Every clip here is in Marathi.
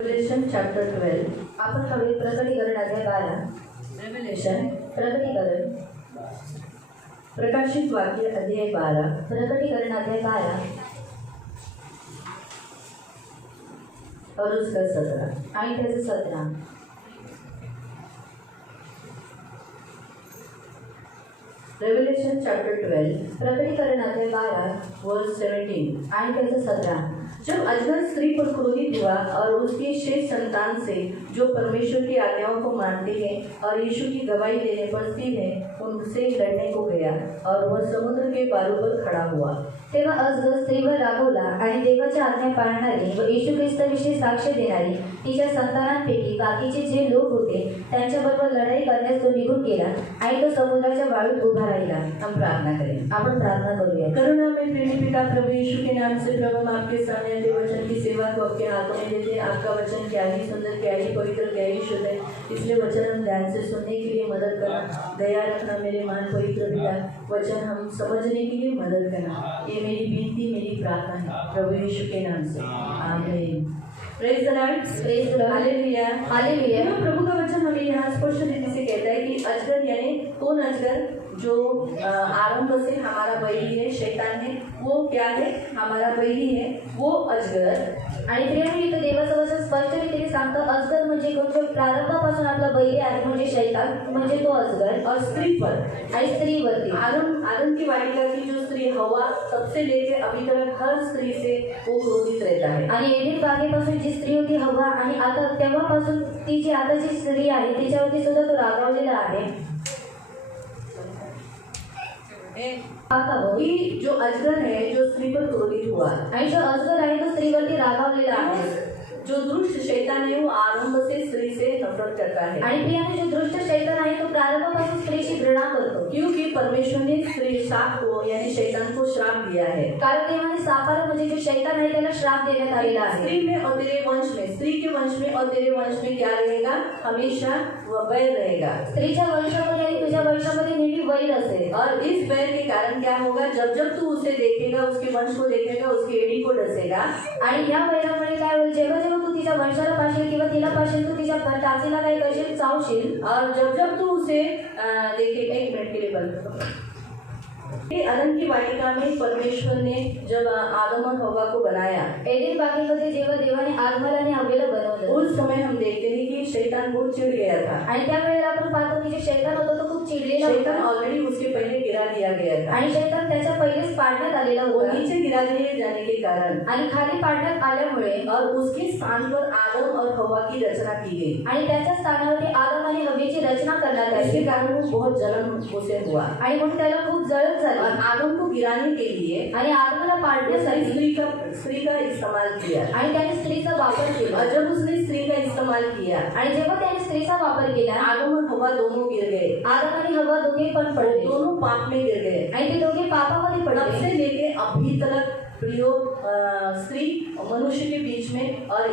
Revelation chapter 12. आपण हवे प्रकटीकरण अध्याय 12. Revelation प्रकटीकरण प्रकाशित वाक्य अध्याय 12 प्रकटीकरण अध्याय 12 और उसका 17. आणि त्याचे 17. Revelation chapter 12 प्रकटीकरण अध्याय 12 verse 17. आणि त्याचे 17. जब अजगर स्त्री पर क्रोधित हुआ और उसके शेष संतान से जो परमेश्वर की आज्ञाओं को मानते हैं और यीशु की गवाही देने पर स्थिर है उनसे लड़ने को गया और वह समुद्र के पारों पर खड़ा हुआ. तेव्हा अजगर स्त्रीवर रागवला आणि देवाच्या आज्ञा पाळणारी व येशू ख्रिस्ताविषयी साक्ष देणारी तिच्या संतानांपैकी बाकीचे जे लोक होते त्यांच्याबरोबर लढाई करण्यास तो निघून गेला आणि तो समुद्राच्या वाळूत उभा राहिला. हम प्रार्थना करें. आपण प्रार्थना करूया. करुणा में प्रेमी पिता प्रभु यीशु के नाम से प्रभु हम आपके सामने आते वचन की सेवा को आपके हाथों में देते हैं. आपका वचन क्या ही सुंदर, क्या ही पवित्र, क्या ही शुद्ध है. इसलिए वचन हम ध्यान से सुनने के लिए मदद करना. दया रखना मेरे महान पवित्र पिता. वचन हम समझने के लिए मदद करना. ये मेरी विनती, मेरी प्रार्थना है प्रभु यीशु के नाम से. आमीन. Praise the Lord. Praise the Lord. Hallelujah. Hallelujah. प्रभु का वचन हमें यहाँ स्पष्ट रीति से कहता है कि अजगर यानी कौन अजगर जो आरंभ से हमारा बैरी है, शैतान है, वो क्या है? हमारा बैरी है, वो अजगर. आणि प्रियाने इथं देवाचं वचन स्पष्ट रीतीने सांगतं अजगर म्हणजे कोण? जो प्रारंभापासून आपला बैरी आहे म्हणजे शैतान म्हणजे तो अजगर. और स्त्री पर आणि स्त्रीवरती आदम की वाटिका की जो स्त्री हवा तब से लेकर अभी तक हर स्त्री से वो क्रोधित रहता है. आणि एडेन बागेपासून जी स्त्री होती हवा आणि आता तेव्हापासून ती जी आता जी स्त्री आहे तिच्यावरती सुद्धा तो रागावलेला आहे. कि जो अजगर है जो स्त्री पर क्रोधित हुआ आणि जो अजगर आहे तो स्त्रीवरती रागावलेला आहे. जो दुष्ट शैतान है वो आरंभ से स्त्री से नफरत करता है. आणि प्रियाने जो दुष्ट शैतान आहे तो प्रारंभापासून स्त्रीशी घृणा करतो. क्योंकि परमेश्वर ने स्त्री साप को यानी शैतान को श्राप दिया है. कारण देवाने सापाला म्हणजे जो शैतान आहे त्याला श्राप देण्यात आलेला आहे. स्त्री में और तेरे वंश में, स्त्री के वंश में और तेरे वंश में क्या रहेगा? हमेशा वह बैर रहेगा. स्त्रीच्या वंशामध्ये आणि तुझ्या वंशामध्ये नेहमी वैर असेल. और इस बैर के कारण क्या होगा? जब जब तू उसे देखेगा, उसके वंश को देखेगा, उसकी एड़ी को डसेगा. आणि या वैरामुळे काय होईल? जेव्हा जेव्हा तू तिच्या वंशाला पाशील किंवा तिला पाशील तू तिच्या टाचीला काय करशील? चावशील. और जब जब तू उसे देखिए, एक मिनट के लिए बंद करो. अदन की वाटिका में परमेश्वर ने जब आदम और हवा को बनाया, एडेन बागेमध्ये जेव्हा देवाने आदमाला आणि हव्वेला बनवलं उस समय हम देखते हैं कि शैतान बहुत चिढ़ गया था. आणि त्यावेळेला आपण पाहतो की जे शैतान होता तो खूप चिडलेला शैतान होता ऑलरेडी उसके पहले गिरा दिया गया था. आणि शैतान त्याच्या पहिलेच पाडण्यात आलेला वो होता. नीचे गिरा दिए जाने के कारण आणि खाली पाडण्यात आल्यामुळे और उसके स्थान पर आदम और हवा की रचना की गई. आणि त्याच्या स्थानावरती आदम आणि हव्वेची रचना करण्यात इसके आली कारण वो बहुत जलन उसे हुआ. आणि म्हणून त्याला खूप जळण और झाली आदम को गिराने के लिए आणि आदमला पाडण्यासाठी स्त्री का इस्तेमाल किया. आणि त्याने स्त्रीचा वापर केला. और जब उसने स्त्री का इस्तेमाल किया, आणि जेव्हा त्याने स्त्रीचा वापर केला आदम और हवा दोनों गिर गए. आदम आणि हवा दोघे पण वो पडले दोनों पाप में गिर गए. आणि ते दोघे पापामध्ये तब पडले. से लेके अभी तक प्रियो स्त्री मनुष्य के बीच में और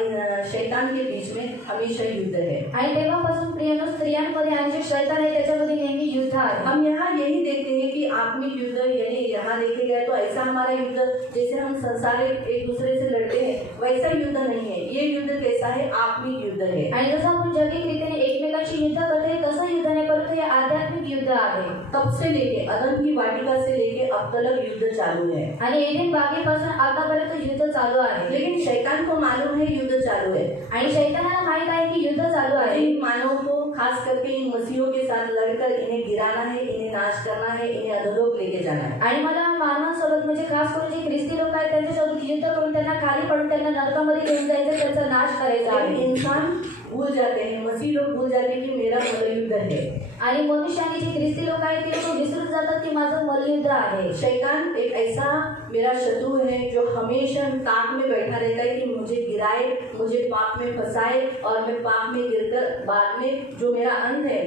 शैतान के बीच में हमेशा युद्ध है. आणि तेव्हापासून प्रियानो स्त्रियांमध्ये आणि जे शैतान आहे त्याच्यामध्ये नेहमी युद्ध आहे. हम यहाँ यही देखते हैं कि आत्मिक युद्ध यानी यहाँ देखे गए तो ऐसा हमारा युद्ध जैसे हम संसार एक दूसरे से लड़ते हैं वैसा युद्ध नहीं है. ये युद्ध कैसा है? आत्मिक युद्ध है. आणि जसं आपण जैविक रीतीने एकमेकांशी युद्ध करतो हे तसं युद्ध नाही परंतु हे आध्यात्मिक युद्ध आहे. तब से लेके अदन की वाटिका से लेके अब तक युद्ध चालू है. आणि एडेन बागेपासून आतापर्यंत युद्ध चालू आहे. लेकिन शैतान को मालूम है युद्ध चालू है. आणि शैतानाला माहित आहे की युद्ध चालू आहे. इन मानव को खास करके इन मसीहों के साथ लड़कर इन्हें गिराना है, इन्हें नाश करना है, इन्हें अधोलोक लेके जाना है. आणि मला मानवांसोबत म्हणजे खास करून जे ख्रिस्ती लोक आहेत त्यांच्यासोबत युद्ध करून त्यांना खाली पडून त्यांना नरकामध्ये घेऊन जायचं, त्यांचा नाश करायचा लेकिन आहे. इंसान भूल जाते हैं, मसीह लोग भूल जाते हैं कि मेरा मल्लयुद्ध है. आणि मनुष्य आणि जे ख्रिस्ती लोक आहेत ते लोक विसरून जातात की माझं मल्लयुद्ध आहे. शैतान एक ऐसा मेरा शत्रु है जो हमेशा ताक में बैठा रहता है कि मुझे गिराए, मुझे पाप में फंसाए और मैं पाप में गिरकर बाद में जो मेरा अंत है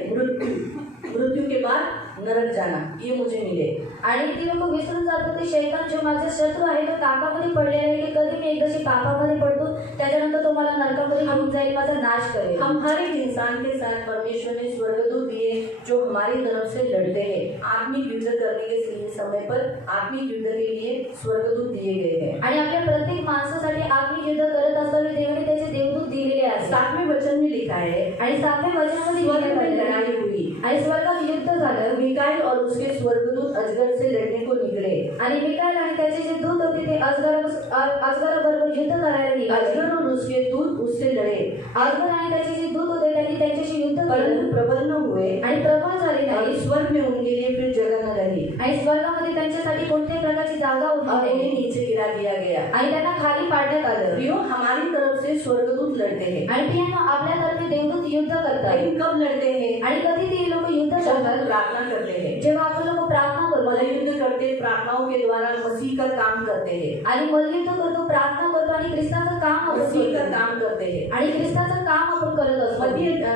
मृत्यू के बाद नरक जाना, ये मुझे मिले. आणि ती लोक विसरून जातात की शैतान जो माझा शत्रू आहे तो ताकामध्ये पडलेला आहे की कधी मी एकदाशी पापामध्ये पडतो त्याच्यानंतर तो मला नरकामध्ये घेऊन जाईल, माझा नाश करेल. हम हर एक इंसान के साथ परमेश्वर ने स्वर्गदूत दिए जो हमारी तरफ से लड़ते हैं. आत्मिक युद्ध करने के समय पर आत्मिक युद्ध के लिए स्वर्गदूत दिए गए हैं. आणि आपल्या प्रत्येक माणसासाठी आत्मिक युद्ध करत असताना देवाने त्याचे देवदूत दिलेले आहेत. 7वें वचन में लिखा है, आणि 7व्या वचनामध्ये स्वर्ग लिहिण्यात में आले लड़ाई हुई, आणि स्वर्गात युद्ध झालं मिकाएल और उसके स्वर्गदूत अजगर से लड़ने को निकले। आणि मिकाएल आणि त्याचे जे दूत होते ते अजगराबरोबर युद्ध करायला निघाले। अजगर और उसके दूत उससे लड़े, अजगर आणि त्याचे जे दूत होते त्यांनी त्यांच्याशी युद्ध केलं परंतु प्रबल न हुए आणि प्रबळ झाले और नाही स्वर्ग में उनके लिए फिर जगह न रही आणि स्वर्गामध्ये त्यांच्यासाठी कोणत्याही प्रकारची जागा और उरली उन्हें नाही नीचे गिरा दिया गया। आणि त्यांना खाली पाडण्यात आलं। प्रियो, हमारी तरफ से स्वर्गदूत लड़ते हैं, आणि प्रियांनो, आपल्यातर्फे देवदूत युद्ध करतात लेकिन कब लड़ते हैं? आणि कधी ते लोक युद्ध जब हम करतात प्रार्थना करते हैं, जेव्हा आपण लोक प्रार्थना करतो मल्लयुद्ध करते, प्रार्थनाओं के द्वारा मसीह का काम करते हैं, आणि मल्लयुद्ध करतो, प्रार्थना करतो आणि ख्रिस्ताचं काम आपण मसीह का करतो काम करते हैं। आणि ख्रिस्ताचं काम आपण करत असतो।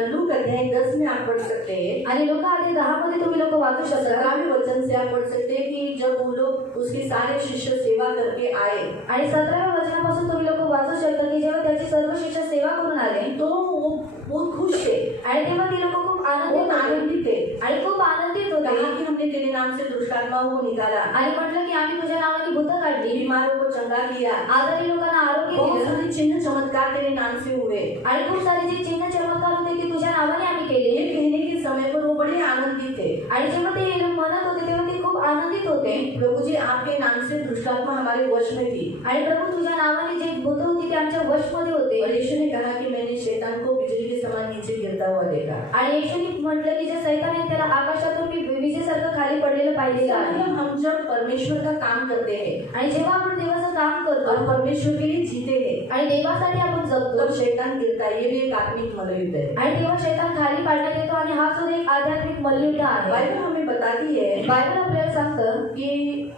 लूक अध्याय 10 में आप पढ़ सकते हैं, आणि लोक आधी 10 मध्ये तुम्ही लोक वाचू शकता 17वें वचन से आप पढ़ सकते हैं कि जब वो लोग उसके सारे शिष्य सेवा करके आए आणि 17व्या वचनापासून तुम्ही लोक वाचू शकता की जेव्हा त्याची सर्व शिष्य सेवा करून आले तो वो बहुत खुश थे, आणि तेव्हा ती लोक खूप बहुत आनंदित थे। आणि खूप आनंदित कहा होते कि हमने तेरे नाम से दुष्ट आत्माओं को निकाला, आणि म्हटलं की आम्ही तुझ्या नावाने भूत काढली, बीमारों को चंगा किया, आजारी लोकांना आरोग्य बहुत दिलं सारे चिन्ह चमत्कार तेरे नाम से हुए। आणि खूप सारे जे चिन्ह चमत्कार होते ते तुझ्या नावाने आम्ही केले। ये कहने के समय पर वो बड़े आनंदित थे। आणि जेव्हा ते लोक म्हणत होते तेव्हा ते खूप आनंदित होते। प्रभु जी, आपके नाम से दुष्ट आत्मा हमारे वश में थी। आणि प्रभु, तुझ्या नावाने जे भूत होती ते आमच्या वशमध्ये होते। और यीशु ने कहा कि मैंने शैतान को बिजली के समान नीचे गिरता हुआ देखा। आणि येशूने म्हटलं की जे सैतान आहे त्याला आकाशातून मी विजेसारखं खाली पडलेलं पाहिलेलं आहे। मतलब हम जब परमेश्वर का काम करते हैं आणि जेव्हा आपण देवाचं काम करतो और परमेश्वर के लिए जीते हैं, आणि देवासाठी आपण जगतो तब शैतान गिरता है। ये भी एक आत्मिक मल्लयुद्ध है। आणि तेव्हा शैतान खाली पाडण्यात येतो आणि हा सुद्धा एक आध्यात्मिक मल्लयुद्ध आहे। बाइबल हमें बताती है बायबल आपल्याला सांगतं कि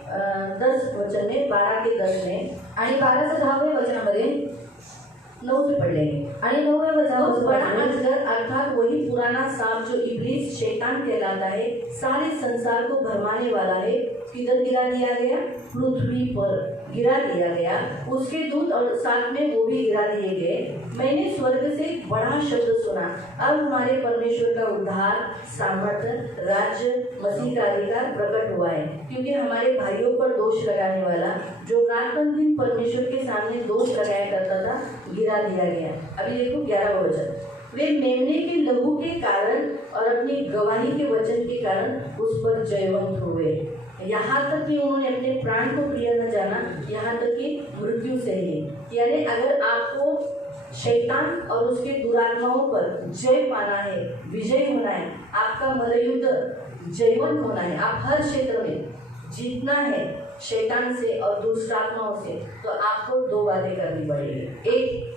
10 वचन में 12 के 10 में आणि 12च्या 10व्या वचनामध्ये 9 से पढ़ लेंगे। आणि 9व्या तो वचनापासून बड़ा पढणार। अजगर अर्थात वही पुराना सांप जो इब्लीस शैतान कहलाता है, सारे संसार को भरमाने वाला है, किधर गिरा दिया गया? पृथ्वी पर गिरा दिया गया। उसके दूत और साथ में वो भी गिरा दिए गए। मैंने स्वर्ग से एक बड़ा शब्द सुना, अब हमारे परमेश्वर का उद्धार, सामर्थ्य, राज्य, मसीह का अधिकार प्रकट हुआ है, क्योंकि हमारे भाइयों पर दोष लगाने वाला जो रात दिन परमेश्वर के सामने दोष लगाया करता था, गिरा दिया गया। अभी देखो 11वां वचन, वे मेमने के लहू के कारण और अपनी गवाही के वचन के कारण उस पर जयवंत हुए, यहाँ तक कि उन्होंने अपने प्राण को प्रिय न जाना, यहाँ तक कि मृत्यु से ही। यानी अगर आपको शैतान और उसके दुरात्माओं पर जय पाना है, विजय होना है, आपका मल्लयुद्ध जयवंत होना है, आप हर क्षेत्र में जीतना है शैतान से और दुष्ट आत्माओं से, तो आपको 2 बातें करनी पड़ेगी। एक,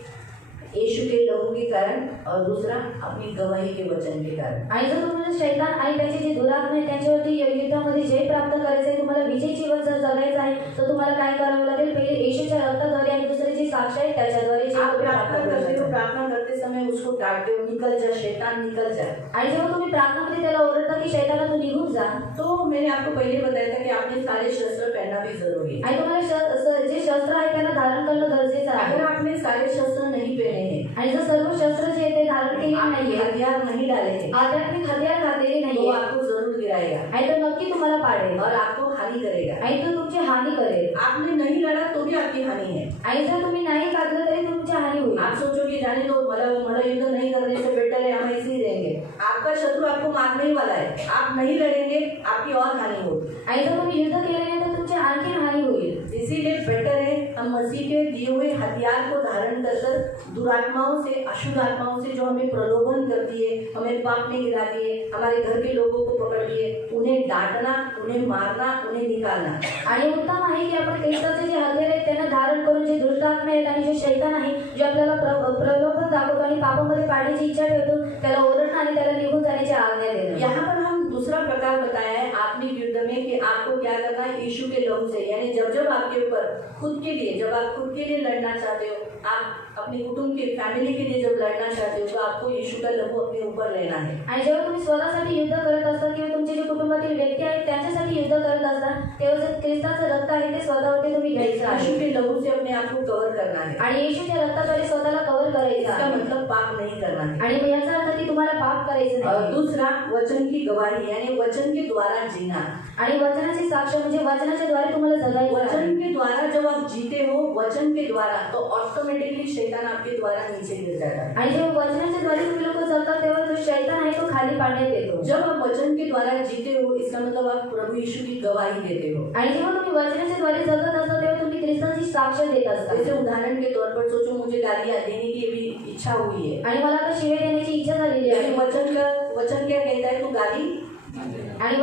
यीशु के लहू के कारण और दूसरा अपनी गवाही के वचन के कारण। आणि जर तुम्हाला शैतान आणि त्याचे जे दुरात्मा आहे त्यांच्यावरती युद्धामध्ये जय प्राप्त करायचं आहे, तुम्हाला विजय जीवन जर जगायचं आहे, तर तुम्हाला काय करावं लागेल? पहिले येशूच्या रक्ताद्वारे आणि दुसरे जे साक्ष आहे त्याच्याद्वारे जे आप प्राप्त प्रार्थना करते हो, करायचं। प्रार्थना करते समय उसको डांटते हो, निकल जा शैतान, निकल जा। आणि जेव्हा तुम्ही प्रार्थनामध्ये त्याला ओरडता की शैताना तू निघून जा, तो मैंने आपको पहले बताया था कि आपने सारे शस्त्र पहनना भी जरूरी है। आणि तुम्हाला जे शस्त्र आहे त्यांना धारण करणं गरजेचं आहे। अगर आपने सारे शस्त्र नहीं पहने हैं, आणि जर सर्व शस्त्र जे आहे ते धारण केले आपने नाहीये, हथियार नहीं डाले हैं, आध्यात्मिक हत्यार घातलेले तो नाहीये, आपको जरूर गिराएगा आणि तो नक्की तुम्हाला पाडेल और आपको हानि करेगा। आणि तो तुमची हानी करेल। आपने नहीं लड़ा तो भी आपकी हानि है। आणि जर तुम्ही नाही घातलं तरी तुमची हानी होईल। आप सोचो कि जाने दो, मल्लयुद्ध नहीं करने से बेटर है, हम ऐसे ही रहेंगे। आपका शत्रु आपको मारने ही वाला है, आप नहीं लड़ेंगे, आपकी और हानि होगी। आणि जर तुम्ही युद्ध केले नाही तर तुमची आणखी हानी होईल। इसीलिए बेटर है हम मसीह के दिए हुए हथियार को धारण कर दुरात्माओं से, अशुद्ध आत्माओं से जो हमें प्रलोभन करती है, हमें पाप में गिराती है, हमारे घर के लोगों को पकड़ती है, उन्हें डांटना, उन्हें मारना, उन्हें निकालना। आणि उत्तम आहे की आपण ख्रिस्ताचे जे हत्यार आहेत त्यांना धारण करून जे दुष्ट आत्मा आहेत आणि जे शैतान आहे जे आपल्याला प्रलोभन दाखवतो आणि पापामध्ये पाडण्याची इच्छा ठेवतो, त्याला ओरडणं आणि त्याला निघून जाण्याची आज्ञा देणं। यहाँ पर हम दूसरा प्रकार बताया है आत्मिक युद्ध में कि आपको क्या करना है, यीशु के लहू से। यानी जब आपके ऊपर खुद के लिए, जब आप खुद के लिए लड़ना चाहते हो, आप अपने कुटुंब के, फैमिली के लिए जब लड़ना चाहते हो, तो आपको यीशु का लहू अपने ऊपर लेना है। आणि जेव्हा तुम्ही स्वतःसाठी युद्ध करत असता किंवा तुमचे जे कुटुंबातील व्यक्ती आहेत त्यांच्यासाठी युद्ध करत असता, तेव्हा जे ख्रिस्ताचं रक्त आहे ते स्वतःवरती तुम्ही घ्यायचं आहे यीशु के लहू से अपने आप को कवर करना है। आणि येशूच्या रक्ताद्वारे स्वतःला कव्हर करायचं इसका आहे। मतलब पाप नहीं करना है। आणि याचा अर्थ की तुम्हाला पाप करायचं और नाही। दूसरा वचन की गवाही, यानी वचन के द्वारा जीना। आणि वचनाची साक्ष म्हणजे वचनाच्या द्वारे तुम्हाला जगायचं आहे. वचन के द्वारा जब आप जीते हो, वचन के द्वारा, तो ऑटोमेटिकली शैतान आपके द्वारा नीचे गिर जाता है। आणि जेव्हा वचनाच्या द्वारे तुम्ही लोक जगतात तेव्हा जो शैतान आहे तो खाली पाडण्यात येतो. जब आप वचन के द्वारा जीते हो, इसका मतलब आप प्रभु यीशु की गवाही देते हो। आणि जेव्हा तुम्ही वचनाच्या द्वारे जगत असता तेव्हा तुम्ही ख्रिस्ताची साक्ष देत असता. जैसे उदाहरण के तौर पर सोचो, मुझे गालियां देने की भी इच्छा हुई है, आणि मला आता शिव्या देण्याची इच्छा झालेली आहे. लेकिन वचन क्या कहता है, तू गाली, आणि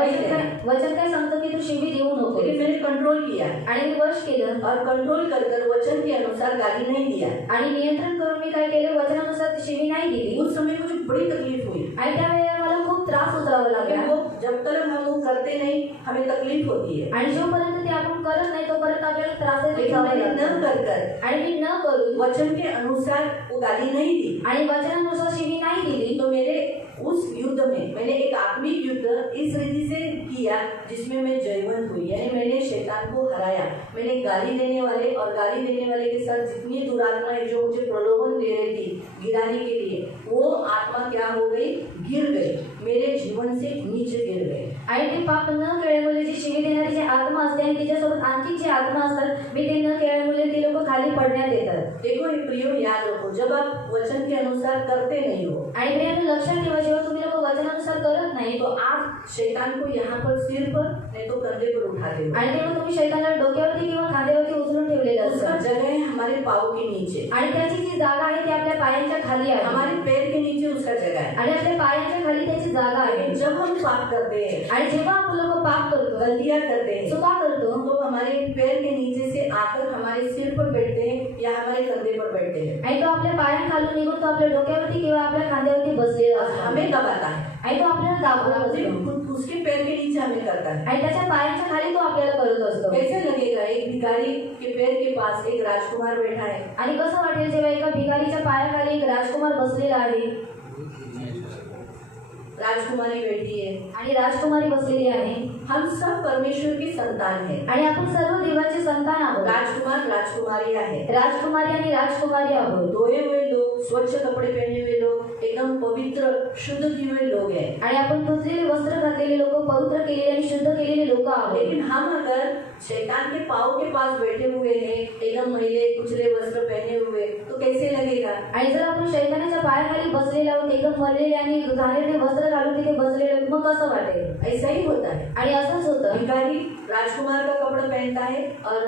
वचन काय सांगतं की तू शिवी देऊ नको. लेकिन मैंने कंट्रोल किया आणि मी वश केलं और कंट्रोल कर वचन के अनुसार गाली नहीं दिया। आणि नियंत्रण करून मी काय केलं, वचनानुसार ती शिवी नाही दिली. उस समय मुझे बड़ी तकलीफ हुई, आणि त्यावेळेला मला खूप त्रास उचलावा लेकिन लागला. वो जब तक हम वो करते नहीं, हमें तकलीफ होती है। आणि जोपर्यंत ते आपण करत नाही तोपर्यंत आपल्याला त्रास लेकिन मैंने न कर आणि मी न करून वचन के अनुसार वो गाली नहीं दी, आणि वचनानुसार शिवी नाही दिली. तो मेरे उस युद्ध में मैंने एक आत्मिक युद्ध इस रीति से किया जिसमें मैं जयवंत हुई, यानी मैंने शैतान को हराया। मैंने गाली देने वाले और गाली देने वाले के साथ जितनी दुरात्माएं जो मुझे प्रलोभन दे रही थी गिराने के लिए, वो आत्मा क्या हो गई, गिर गई, मेरे जीवन से नीचे गिर गई। आणि ते पाप न केल्यामुळे जी शिवी देणारी जी आत्मा असते आणि तिच्यासोबत आणखी जी आत्मा असतात, मी ते न केल्यामुळे ती लोक खाली पडण्यात येतात. देखो हे प्रियो, याद रखो, जब आप वचन के अनुसार करते नहीं हो, आणि प्रियांनो लक्षात ठेवा, जेव्हा तुम्ही लोक वचनानुसार करत नाही तो आप शैतान को यहाँ पर सिर पर नहीं तो कंधे पर उठाते हो, आणि तेव्हा तुम्ही शैतानाला डोक्यावरती किंवा खांद्यावरती उचलून ठेवलेलं उसका असतं. जगह है हमारे पाँव के नीचे, आणि त्याची जी जागा आहे ती आपल्या पायांच्या खाली आहे. हमारे पैर के नीचे उसका जगह है। आणि आपल्या पायांच्या खाली त्याची जागा आहे. लेकिन जब हम पाप करते हैं, आणि जेव्हा आपण लोक पाप करतो, गलतियां करते हैं, चुका करतो, तो हमारे पैर के नीचे से आकर हमारे सिर पर बैठते हैं या हमारे कंधे पर बैठते हैं, आणि तो आपल्या पायांखालून निघून तो आपल्या डोक्यावरती किंवा आपल्या खांद्यावरती बसलेला और असतो. हमें दबाता है, आणि तो आपल्याला दाबून असतो. उसके पैर के नीचे हमें करता है। आणि त्याच्या पायांच्या खाली तो आपल्याला करत असतो. कैसे लगेगा, एक भिखारी के पैर के पास एक राजकुमार बैठा है, आणि कसं वाटेल जेव्हा एका भिकारीच्या पायाखाली एक राजकुमार बसलेला आहे राजकुमारी बैठी है, आणि राजकुमारी बसलेली आहे. हम सब परमेश्वर की संतान है। आणि आपण सर्व देवाचे संतान आहोत. राजकुमार राजकुमारी है, राजकुमारी आणि राजकुमारी आहोत. धोए हुए लोग, स्वच्छ कपड़े पहने हुए लोग, एकदम पवित्र शुद्ध किए हुए लोग हैं। आणि आपण धुतलेले वस्त्र घातलेले लोक, पवित्र केलेले आणि शुद्ध केलेले लोक आहोत. लेकिन हम अगर शैतान के पाँव के पास बैठे हुए हैं, एकदम मैले कुचले वस्त्र पहने हुए, तो कैसे लगेगा। आणि जर आपण शैतानाच्या पायाखाली बसलेले आहोत, एकदम मरलेले आणि घाणेरडे वस्त्र घालून तिथे बसलेले आहोत, मग कसं वाटेल। ऐसा ही होता है। आणि असंच होतं। भिखारी राजकुमार का कपड़ा पहनता है और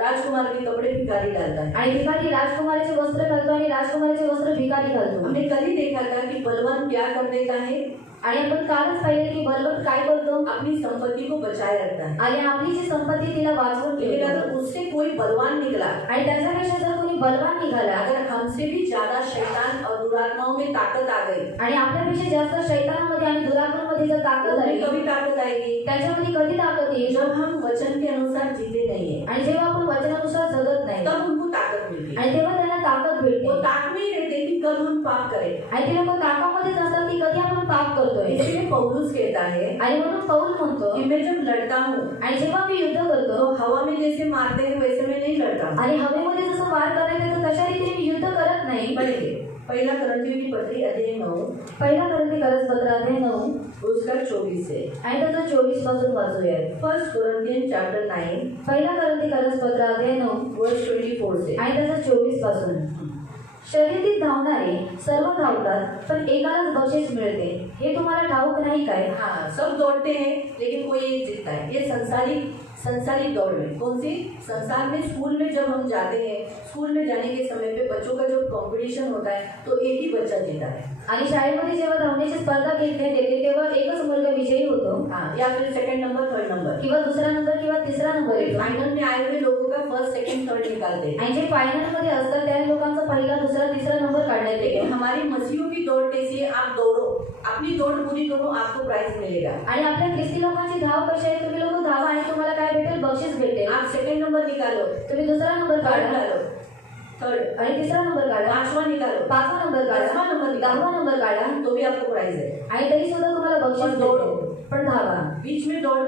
राजकुमार के कपड़े भिखारी डालता है। आणि भिखारी राजकुमाराचे वस्त्र घालतो आणि राजकुमाराचे वस्त्र भिखारी घालतो। हमने कल ही देखा था कि बलवान क्या कर देता है, आणि आपण कालच पाहिलं की बलवंत काय करतो, अपनी संपत्ति को बचाए रखता है। आणि आपली जी संपत्ती तिला वाचवून लेकिन ठेवतो। अगर उससे कोई बलवान निकला, आणि त्याच्यापेक्षा जर कोणी बलवान निघाला, अगर हमसे भी ज्यादा शैतान और दुरात्माओं में ताकत आ गई, आणि आपल्यापेक्षा जास्त शैतानामध्ये आणि दुरात्मांमध्ये जर ताकद आली, कभी ताकत आएगी त्याच्यामध्ये कधी ताकद येईल, जब हम वचन के अनुसार जीते नहीं है, आणि जेव्हा आपण वचनानुसार जगत नाही, तब उनको ताकत मिलती है। आणि तेव्हा त्यांना ताकद भेटते। वो ताक में ही रहते कि कब हम पाप करें। आणि ते लोक ताकामध्येच असतात की कधी आपण पाप करतोय। इसलिए पौलुस कहता है आणि म्हणून पौल म्हणतो कि मैं जब लड़ता हूँ आणि जेव्हा मी युद्ध करतो, तो हवा में जैसे मारते हैं वैसे मैं नहीं लड़ता हूँ। आणि हवेमध्ये जसं वार करायचं तर तशा रीतीने मी युद्ध करत नाही। पढ़ेंगे पहला करंथियों की पत्री अध्याय 9, पहिला करंथी करसपत्र अध्याय 9 उसका 24 से, आणि त्याचं 24 पासून वाचूया। फर्स्ट कोरिन्थियन चैप्टर 9 पहिला करंथी करसपत्र अध्याय 9 वर्स 24 से। आणि त्याचं 24 पासून, शर्यतीत धावणारे सर्व धावतात पण एकालाच बक्षीस मिळते, हे तुम्हाला ठाऊक नाही काय। हाँ, सब दौड़ते हैं लेकिन कोई एक जीतता है। ये संसारिक दौड़ में, कौन सी संसार में, स्कूल में जब हम जाते हैं, स्कूल में जाने के समय पे बच्चों का जब कंपटीशन होता है तो एक ही बच्चा जीता है। आणि शाळेमध्ये जेव्हा धावण्याची स्पर्धा घेण्यात येते तेव्हा एकच मुलगा विजयी होतो, हाँ, या फिर सेकंड नंबर थर्ड नंबर, किंवा दुसरा नंबर किंवा तिसरा नंबर येतो। फाइनल में आए हुए लोगों का फर्स्ट सेकंड थर्ड निकालते हैं। आणि जे फायनल मध्ये असतात त्या लोकांचा पहिला दुसरा तिसरा नंबर काढण्यात लेकिन येतो। हमारी मसीहों की दौड़ कैसी है, आप दौड़ो, अपनी दौड़ पूरी करो, आपको प्राइज मिलेगा। आणि आपल्या ख्रिस्ती लोकांची धाव कशी आहे, तुम्ही लोक धावा आणि तुम्हाला काय भेटेल, बक्षीस भेटेल। आप सेकंड नंबर निकालो, तुम्ही दुसरा नंबर थर्ड काढा निकालो, थर्ड आणि तिसरा नंबर काढा, पांचवा निकालो, पाचवा नंबर काढा, 10वां नंबर निकालो, 10वां नंबर काढा, तो भी आपको प्राइज है। आणि तरी सुद्धा तुम्हाला बक्षीस पण दौडो, भेटेल। पण धावा, बीच में दौड़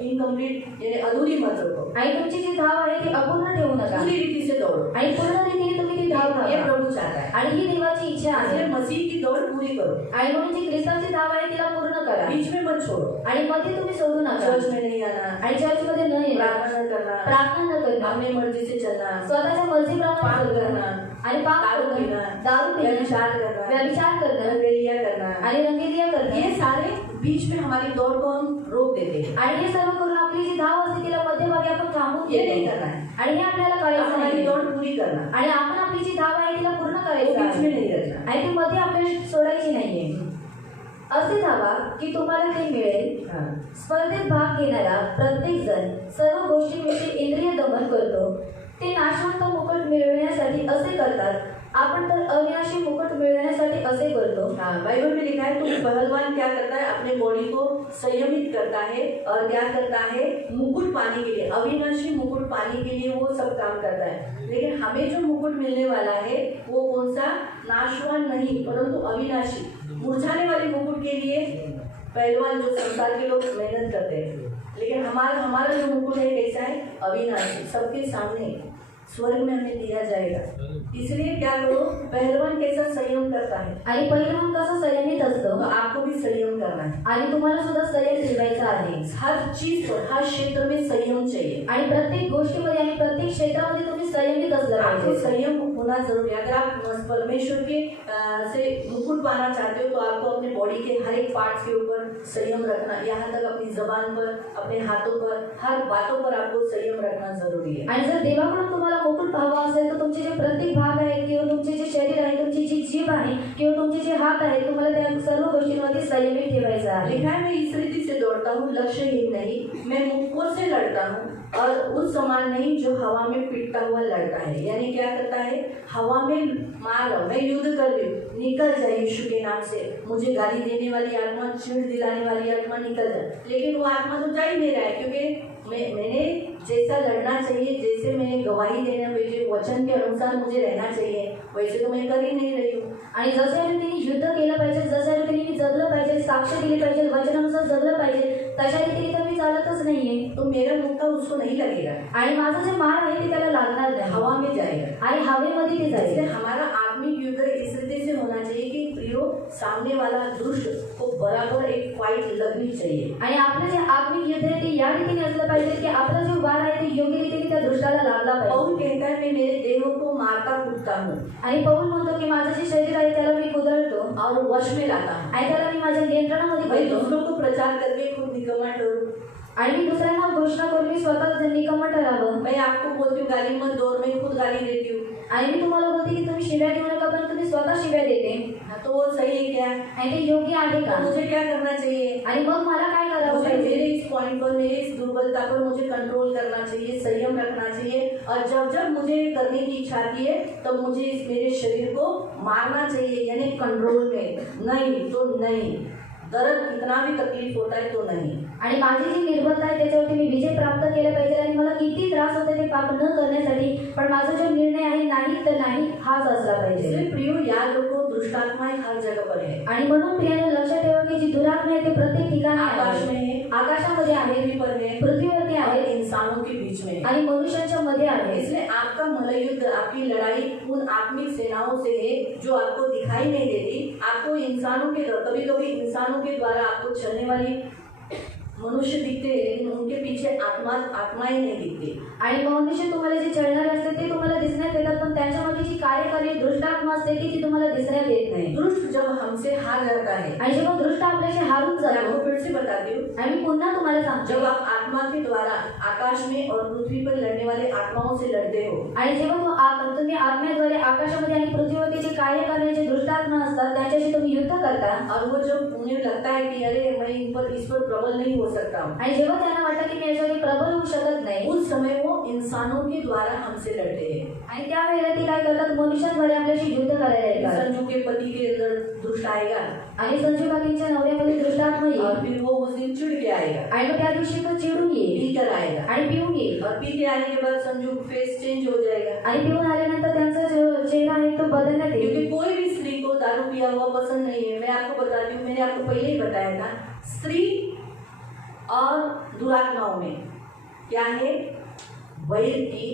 इनकम्प्लीट यानी अधूरी मत रखो, आणि तुमची जी धाव आहे ती अपूर्ण ठेवू नका, पूरी रीति से दौड़ो। आणि पूर्ण रीतीने तुम्ही ती धाव ये धावा. प्रभु चाहता है. आणि ही देवाची इच्छा आहे. इसलिए मसीह की दौड़ पूरी करो. आणि म्हणून जी ख्रिस्ताची धाव आहे तिला पूर्ण करा. बीच में मत छोड़ो. आणि मध्ये तुम्ही सोडू नका. चर्च में नहीं आना, आणि चर्चमध्ये न येणं, प्रार्थना न करना, प्रार्थना न करणं, अपनी मर्जी से चलना, स्वतःच्या मर्जीप्रमाणे पाप करणं करना, आणि पाप दारू करणं, पिणं, दारू पिणं, व्यभिचार करना, व्यभिचार करणं रंगेलिया करना, आणि रंगेलिया करणं, ये सारे बीच में हमारी दौड़ को हम रोक देते हैं. आणि हे सर्व करून आपली जी धाव असते तिला मध्यभागी आपण थांबून ये नहीं देतो. करना है. आणि हे आपल्याला अब करायचं हमारी नाही. दौड़ पूरी करना, आणि आपण आपली जी धाव आहे तिला पूर्ण वो करायचं बीच में आहे. नहीं रखना. आणि ती मध्ये आपल्याला सोडायची नाहीये. असे धावा की तुम्हाला ते मिळेल. हाँ. स्पर्धेत भाग घेणारा प्रत्येक जण सर्व गोष्टींविषयी इंद्रिय दमन करतो. ते नाशवंत मुकुट मिळवण्यासाठी असे करतात. आपण तर अविनाशी मुकुट मिळवण्यासाठी असे करतो. हाँ, बाइबल में लिखा है तो पहलवान क्या करता है, अपने बॉडी को संयमित करता है और क्या करता है, मुकुट पाने के लिए, अविनाशी मुकुट पाने के लिए वो सब काम करता है. लेकिन हमें जो मुकुट मिलने वाला है वो कौन सा, नाशवान नहीं परंतु अविनाशी. मुरझाने वाले मुकुट के लिए पहलवान जो संसार के लोग मेहनत करते हैं, लेकिन हमारा जो मुकुट है कैसा है, अविनाशी, सबके सामने स्वर्ग में हमें दिया जाएगा. इसलिए क्या करो, पहलवान कैसा संयम करता है, आणि पहिलवान कसं संयमित तो असतं आपको भी संयम करना है. आणि तुम्हाला सुद्धा संयम ठेवायचा आहे. हर चीज पर, हर क्षेत्र में संयम चाहिए. आणि प्रत्येक गोष्टीमध्ये आणि प्रत्येक क्षेत्रामध्ये तुम्ही संयमित असलं आपको पाहिजे. संयम होना जरूरी है. अगर आप परमेश्वर के से मुकुट पाना चाहते हो तो आपको अपने बॉडी के हर एक पार्ट्स के ऊपर संयम रखना, यहाँ तक अपनी जबान पर, अपने हाथों पर, हर बातों पर आपको संयम रखना जरूरी है. आणि जर देवाकडून तुम्हाला मुकुट हवा असेल तर तुमचे जे प्रत्येक भाग आहेत किंवा तुमचे जे शरीर आहे, तुमची जी जीभ आहे किंवा तुमचे जे हात आहेत, तुम्हाला त्या सर्व गोष्टींमध्ये संयमित ठेवायचं आहे. लिखा है, मैं इस रीति से दौड़ता हूँ, लक्ष्यहीन नहीं, मैं मुक्कों से लड़ता हूँ और उस समान नहीं जो हवा में पिटता हुआ लड़ता है. यानी क्या करता है, हवा में मार, मैं युद्ध कर रही हूँ, निकल जाए यीशु के नाम से. मुझे गाली देने वाली आत्मा, चिढ़ दिलाने वाली आत्मा निकल जाए. लेकिन वो आत्मा तो जा ही नहीं रहा है, क्योंकि मैंने जैसा लड़ना चाहिए, जैसे मैंने गवाही देना चाहिए, वचन के अनुसार मुझे रहना चाहिए, वैसे तो मैं कर ही नहीं रही हूँ. आणि जशा रीतीने युद्ध केलं पाहिजे, जशा रीतीने मी जगलं पाहिजे, साक्ष दिली पाहिजे, वचनानुसार जगलं पाहिजे, तशा रीतीने तर मी चालतच नाहीये. तो मेरा मुक्का उसको नहीं लगेगा, आणि माझं जे मार आहे ते त्याला लागणार नाही, हवा में जाएगा. आणि हवेमध्ये ते इसलिए जाईल. हमारा आत्मिक युद्ध इस रीति से होना चाहिए कि प्रियो, सामने वाला दुष्ट को बराबर एक फाइट लगनी चाहिए. आणि आपलं जे आत्मिक युद्ध आहे ते या रीतीने असलं पाहिजे की आपला जो वार आहे ते योग्य रीतीने त्या दृष्टाला लागला पाहिजे. पौल कहता है, मैं मेरे देह को मारता कूदता हूँ आणि पौल म्हणतो की माझं जे शरीर आहे त्याला मी कुदळतो और वश में लाता हूँ. आणि त्याला मी माझ्या नियंत्रणामध्ये मैं करतो. दूसरों को प्रचार करके खुद निकम्मा ठहरूं. आणि मी दुसऱ्यांना घोषणा करून मी स्वतः निकम्मा ठरावं. मैं आपको बोलती हूँ गाली मत दो, और मैं खुद गाली देती हूँ. आणि मी तुम्हाला बोलते की तुम्ही शिव्या देऊ नका, पण तुम्ही स्वतः शिव्या देते. हाँ, तो वो सही है क्या? आणि ते योग्य आहे का? तो मुझे क्या करना चाहिए? आणि मग मला काय करावं मुझे पाहिजे? मेरे इस पॉइंट पर, मेरे इस दुर्बलता पर मुझे कंट्रोल करना चाहिए, संयम रखना चाहिए. और जब जब मुझे करने की इच्छा आती है तब मुझे इस मेरे शरीर को मारना चाहिए, यानी कंट्रोल में. नहीं तो नहीं, दर्द कितना भी तकलीफ होता है तो नहीं. आणि माझी जी निर्बलता आहे त्याच्यावरती मी विजय प्राप्त केला पाहिजे. आणि मला किती त्रास होते ते पाप न करण्यासाठी, पण माझा जो निर्णय आहे नाही तर नाही हाच असला पाहिजे. इसलिए प्रियो, याद रखो, दुष्टात्माएं हर जगह पर है. आणि म्हणून प्रियाने लक्षात ठेवा की जी दुरात्मा आहे ते प्रत्येक ठिकाणी आकाश आहे, में है, आकाशामध्ये आहे, पृथ्वी पर है, पृथ्वीवरती और आहे इंसानों के बीच में है. आणि मनुष्यांच्या मध्ये आहे. इसलिए आपका मलयुद्ध, आपकी लड़ाई उन आत्मिक सेनाओं से है जो आपको दिखाई नहीं देती. आपको इंसानों के, कभी कभी इंसानों के द्वारा आपको चलने वाली मनुष्य दिखते हैं, लेकिन उनके पीछे आत्माएं नहीं दिखती. आणि मनुष्य तुम्हाला जे चढणारे असते ते तुम्हाला दिसण्यात येतात, पण त्यांच्यामध्ये जी कार्यकारी दृष्टात्मा असते ती तुम्हाला दिसण्यात येत नाही. दुष्ट जब हमसे हार जाता है, आणि जेव्हा दृष्ट आपल्याशी हारून मैं जातो, आपको फिर से बताती हूँ, आणि मी पुन्हा तुम्हाला सांगतो, जब आप आत्मा के द्वारा आकाश में और पृथ्वी पर लड़ने वाले आत्माओं से लड़ते हो, आणि जेव्हा तुम्ही आत्म्याद्वारे आकाशामध्ये आणि पृथ्वीवरती जे कार्य करण्याचे दृष्टात्मा असतात त्यांच्याशी तुम्ही युद्ध करता, और वो जब उन्हें लगता है कि अरे मैं इस पर प्रबल नहीं हो सकता हूँ, आणि जेव्हा त्यांना वाटतं की मी याच्यावर प्रबल होऊ शकत नाही, उस समय वो इंसानों के द्वारा हमसे लड़ते हैं. आणि त्यावेळेला ती काय करतात, मनुष्यांद्वारे आपल्याशी युद्ध करायला येतात. संजू के पति के अंदर दुष्ट आएगा आणि संजू काकींच्या नवऱ्यामध्ये दृष्टात्मा और येईल, फिर वो उस दिन चिढ़ के आएगा, आणि मग त्या दिवशी तो चिडून येईल पीकर आएगा, आणि पिऊन येईल. और पी के आने के बाद संजू फेस चेंज हो जाएगा. आणि पिऊन आल्यानंतर त्यांचा जो चेहरा आहे तो बदलण्यात येईल. क्योंकि कोई भी स्त्री को दारू पिया हुआ पसंद नहीं है. मैं आपको बताती हूँ, मैंने आपको पहले ही बताया था, स्त्री और दुरात्माओं में क्या है, वैर की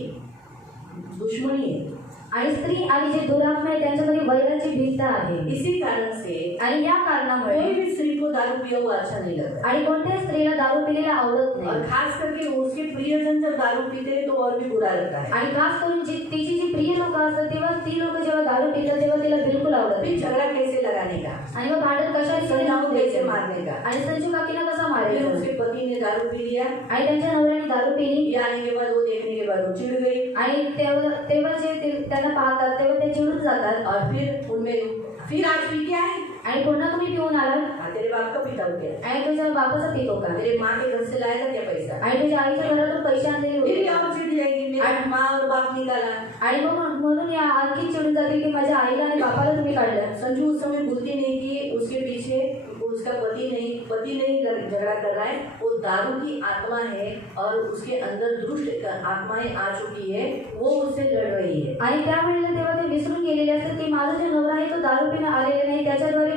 दुश्मनी है. आणि स्त्री आणि जे दुरात्मा आहे त्यांच्यामध्ये वैराची भिंत आहे. इसी कारण से आणि या कारणामुळे कोई भी स्त्री को दारू पिया हुआ अच्छा नहीं लगता, आणि कोणत्याही स्त्रीला दारू पिलेला आवडत और नाही. खास करके उसके प्रियजन जब दारू पीते हैं तो और भी बुरा लगता है. आणि खास करून तिची जी प्रिय लोक असतात तेव्हा ती लोक जेव्हा दारू पितात तेव्हा तिला बिलकुल आवडत फिर नाही. झगड़ा कैसे लगाने का, आणि मग भांडण कशा संजू को कैसे मारने का. आणि संजू काकीला कसा फिर मारायचा. उसके पति ने दारू पी लिया, आणि त्यांच्या नवऱ्याने दारू पिली ये आने के बाद वो देखने के बाद वो चिढ़ गई, आणि तेव्हा जे त्यांना पाहतात तेव्हा ते चिडून जातात. और फिर उनमें फिर आज पी क्या है, आणि पुन्हा तुम्ही पिऊन आलात हाँ, तेरे बाप का पीता हो क्या, आणि तुझ्या बापाचा पितो का, तेरे माँ के घर से लाया था क्या पैसा, आणि तुझ्या आईच्या घरातून पैसे आणलेले फिर होते क्या का? वो चिढ़ जाएगी, मेरी माँ और बाप निकाला. आणि मग म्हणून या आणखी चिडून जातील की माझ्या आईला आणि बापाला तुम्ही काढलं. संजू उस समय भूलती नहीं कि उसके पीछे उसका पति नहीं झगड़ा कर रहा है, वो दारू की आत्मा है और उसके अंदर दुष्ट आत्माएं आ चुकी है, वो उससे लड़ रही है. आणि त्यावेळेला तेव्हा ते विसरून गेलेले असतात की माझा जो नवरा आहे तो दारू पिणं आलेला नाही, त्याच्याद्वारे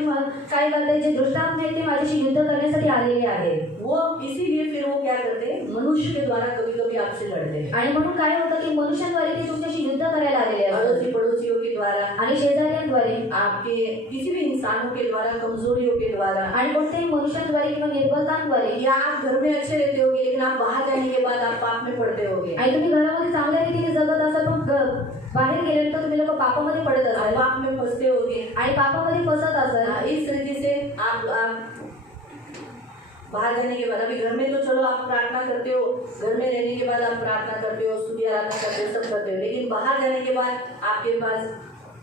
काय करताय जे दुष्टात्मा आहेत ते माझ्याशी युद्ध करण्यासाठी आलेले आहेत. वो इसीलिए फिर वो क्या करते हैं, मनुष्य के द्वारा कभी कभी आपसे लड़ते हैं, आणि म्हणून काय होतं की मनुष्यांद्वारे ते तुमच्याशी युद्ध करायला आलेले असतात. अड़ोसी पड़ोसियों के द्वारा, आणि शेजाऱ्यांद्वारे आपके किसी भी इंसानों के द्वारा, कमजोरियों के द्वारा, आणि कोणत्याही मनुष्यांद्वारे किंवा निर्बलतांद्वारे. या आप घर में अच्छे रहते होगे लेकिन आप बाहर जाने के बाद आप पाप में पड़ते होगे, आणि तुम्ही घरामध्ये चांगल्या रीतीने जगत असाल पण बाहेर गेल्यानंतर तुम्ही लोक पापामध्ये पडत आप असाल पाप में फंसते होगे. आणि पापामध्ये फसत असाल. इस तरीके से आप बाहर जाने के बाद, अभी घर में तो चलो आप प्रार्थना करते हो, घर में रहने के बाद आप प्रार्थना करते हो, स्तुति आराधना करते हो, सब करते हो, लेकिन बाहर जाने के बाद आपके पास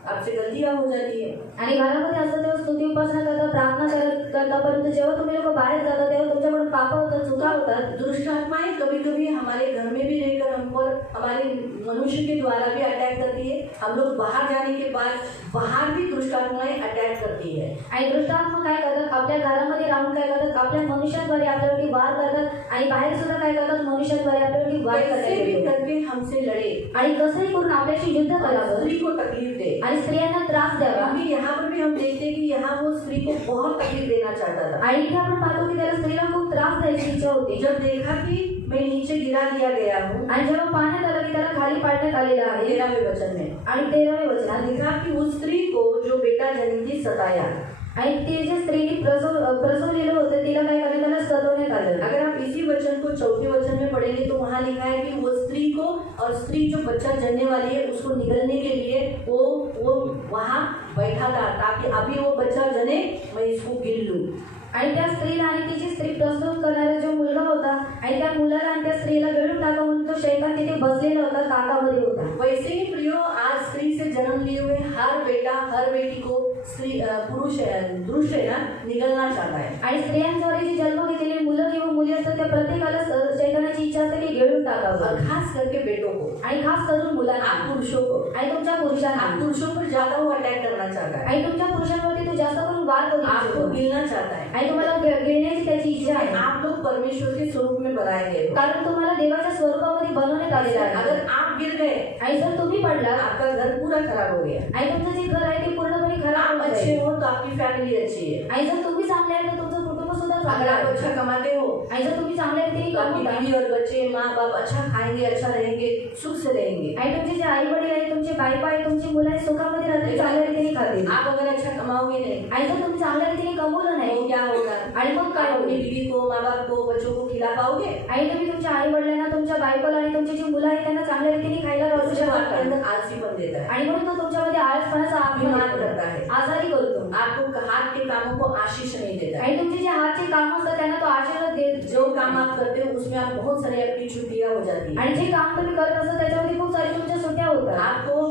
आपसे गलतियां हो जाती है. आणि घरामध्ये असं तेव्हा स्तुती उपासना करता, प्रार्थना करता, परंतु जेव्हा तुम्ही लोक बाहेर जाता तेव्हा तुमच्याकडून पाप होतात, चुका होतात. दुष्ट आत्माएं कभी कभी हमारे घर में भी रहकर हम पर हमारे मनुष्य के द्वारा भी अटैक करती है. हम लोग बाहर जाने के बाद बाहर भी दुष्ट आत्माएं अटैक करती है. आणि दुष्टात्मा काय करतात, आपल्या घरामध्ये राहून काय करतात, आपल्या मनुष्याद्वारे आपल्यावरती वार करतात आणि बाहेर सुद्धा काय करतात, मनुष्याद्वारे आपल्यावरती वार कैसे भी करतात करके हमसे लड़े, आणि कसंही करून आपल्याशी युद्ध करावं स्त्री को तकलीफ दे. आणि स्त्रियांना त्रास द्यावा. अभी यहाँ पर भी हम देखते हैं कि यहाँ वो स्त्री को बहुत तकलीफ देना चाहता था. आणि इथे आपण पाहतो की त्याला स्त्रीला खूप त्रास द्यायची इच्छा होती. जब देखा कि मैं नीचे गिरा दिया गया हूँ, आणि जेव्हा पाहण्यात आलं की त्याला खाली पाडण्यात आलेलं आहे 13वें वचन में, आणि 13वें वचनात लिखा कि उस स्त्री को जो बेटा जन्म थी सताया. आणि ते जे स्त्रीने प्रसवलेलं होतं तिला काय करण्यात त्याला सतवण्यात आलं. अगर आप इसी वचन को चौथे वचन में पढ़ेंगे तो वहाँ लिखा है कि वो स्त्री को, और स्त्री जो बच्चा जन्ने वाली है उसको निगलने के लिए वो वहाँ बैठा था ताकि अभी वो बच्चा जने मैं इसको गिन लूँ. आणि त्या स्त्रीला आणि तिची स्त्री प्रसूत करणारा जो मुलगा होता आणि त्या मुलाला आणि त्या स्त्रीला गिळून टाका म्हणून तो शैतान तिथे बसलेला होता, काकामध्ये होता. वैसे ही प्रियो, आज स्त्री से जन्म लिए हुए हर बेटा हर बेटी को स्त्री पुरुष दुष्ट है ना निगलना चाहता है. आणि स्त्रियांद्वारे जी जन्म घेतलेली मुलं किंवा मुली असतात त्या प्रत्येकाला शैतानाची इच्छा असते की गिळून टाकावं. और खास करके बेटों को, आणि खास करून मुलांना, आप पुरुषों को, आणि तुमच्या आप पुरुषांना, पुरुषों पर ज्यादा वो अटैक करना चाहता है, आणि तुमच्या पुरुषांवरती तो जास्त करून वार करू आपको इच्छितो. गिरना चाहता है. आणि तुम्हाला गिळण्याची त्याची इच्छा आहे. आप लोग परमेश्वर के स्वरूप में बनाए गए हो. कारण तुम्हाला देवाच्या स्वरूपामध्ये बनवण्यात आलेलं आहे. अगर आप गिर गए, आणि जर तुम्ही पडला आपका घर पूरा खराब हो गया. आणि तुमचं जे घर आहे ते पूर्णपणे खराब आप होऊन अच्छे जाईल. हो तो आपकी फैमिली अच्छी है. आणि जर तुम्ही चांगले आहे तर तुमचं कुटुंब सुद्धा अगर चांगलं आप आहे. अच्छा कमाते हो आणि जर तुम्ही चांगल्या रीतीने तो आपकी कमवता बीवी और बच्चे माँ बाप अच्छा खाएंगे, अच्छा रहेंगे, सुख से रहेंगे. आणि तुमचे जे आई वडील आहेत, तुमचे बायको आहे, तुमची मुलं आहेत, सुखामध्ये राहतील, चांगल्या रीतीने खातील. आप अगर अच्छा कमाओगे नहीं आणि जर तुम्ही चांगल्या रीतीने कमवलं नाही तो क्या होगा, आणि मग काय आप अपनी होईल. बीवी को, माँ बाप को, बच्चों को खिला पाओगे? आणि तुम्ही तुमच्या आई वडिलांना, तुमच्या बायकोला आणि तुमची जी मुलं आहेत त्यांना चांगल्या रीतीने खायला घालू उससे आपके शकता. अंदर आलसीपन देता है, आणि म्हणून तो तुमच्यामध्ये आळसपणाचा अभिमान करता है, आजारी करतो. आपको हाथ के कामों को आशीष नहीं देता है. आणि तुमचे जे हातचे काम असतात त्यांना तो आशीर्वाद देत. जो काम आप करते हो उसमें आप बहुत सारी आपकी छुट्टियां हो जाती है. आणि जे काम तुम्ही करत असता त्याच्यामध्ये खूप सारी तुमच्या सुट्ट्या होतात. आपको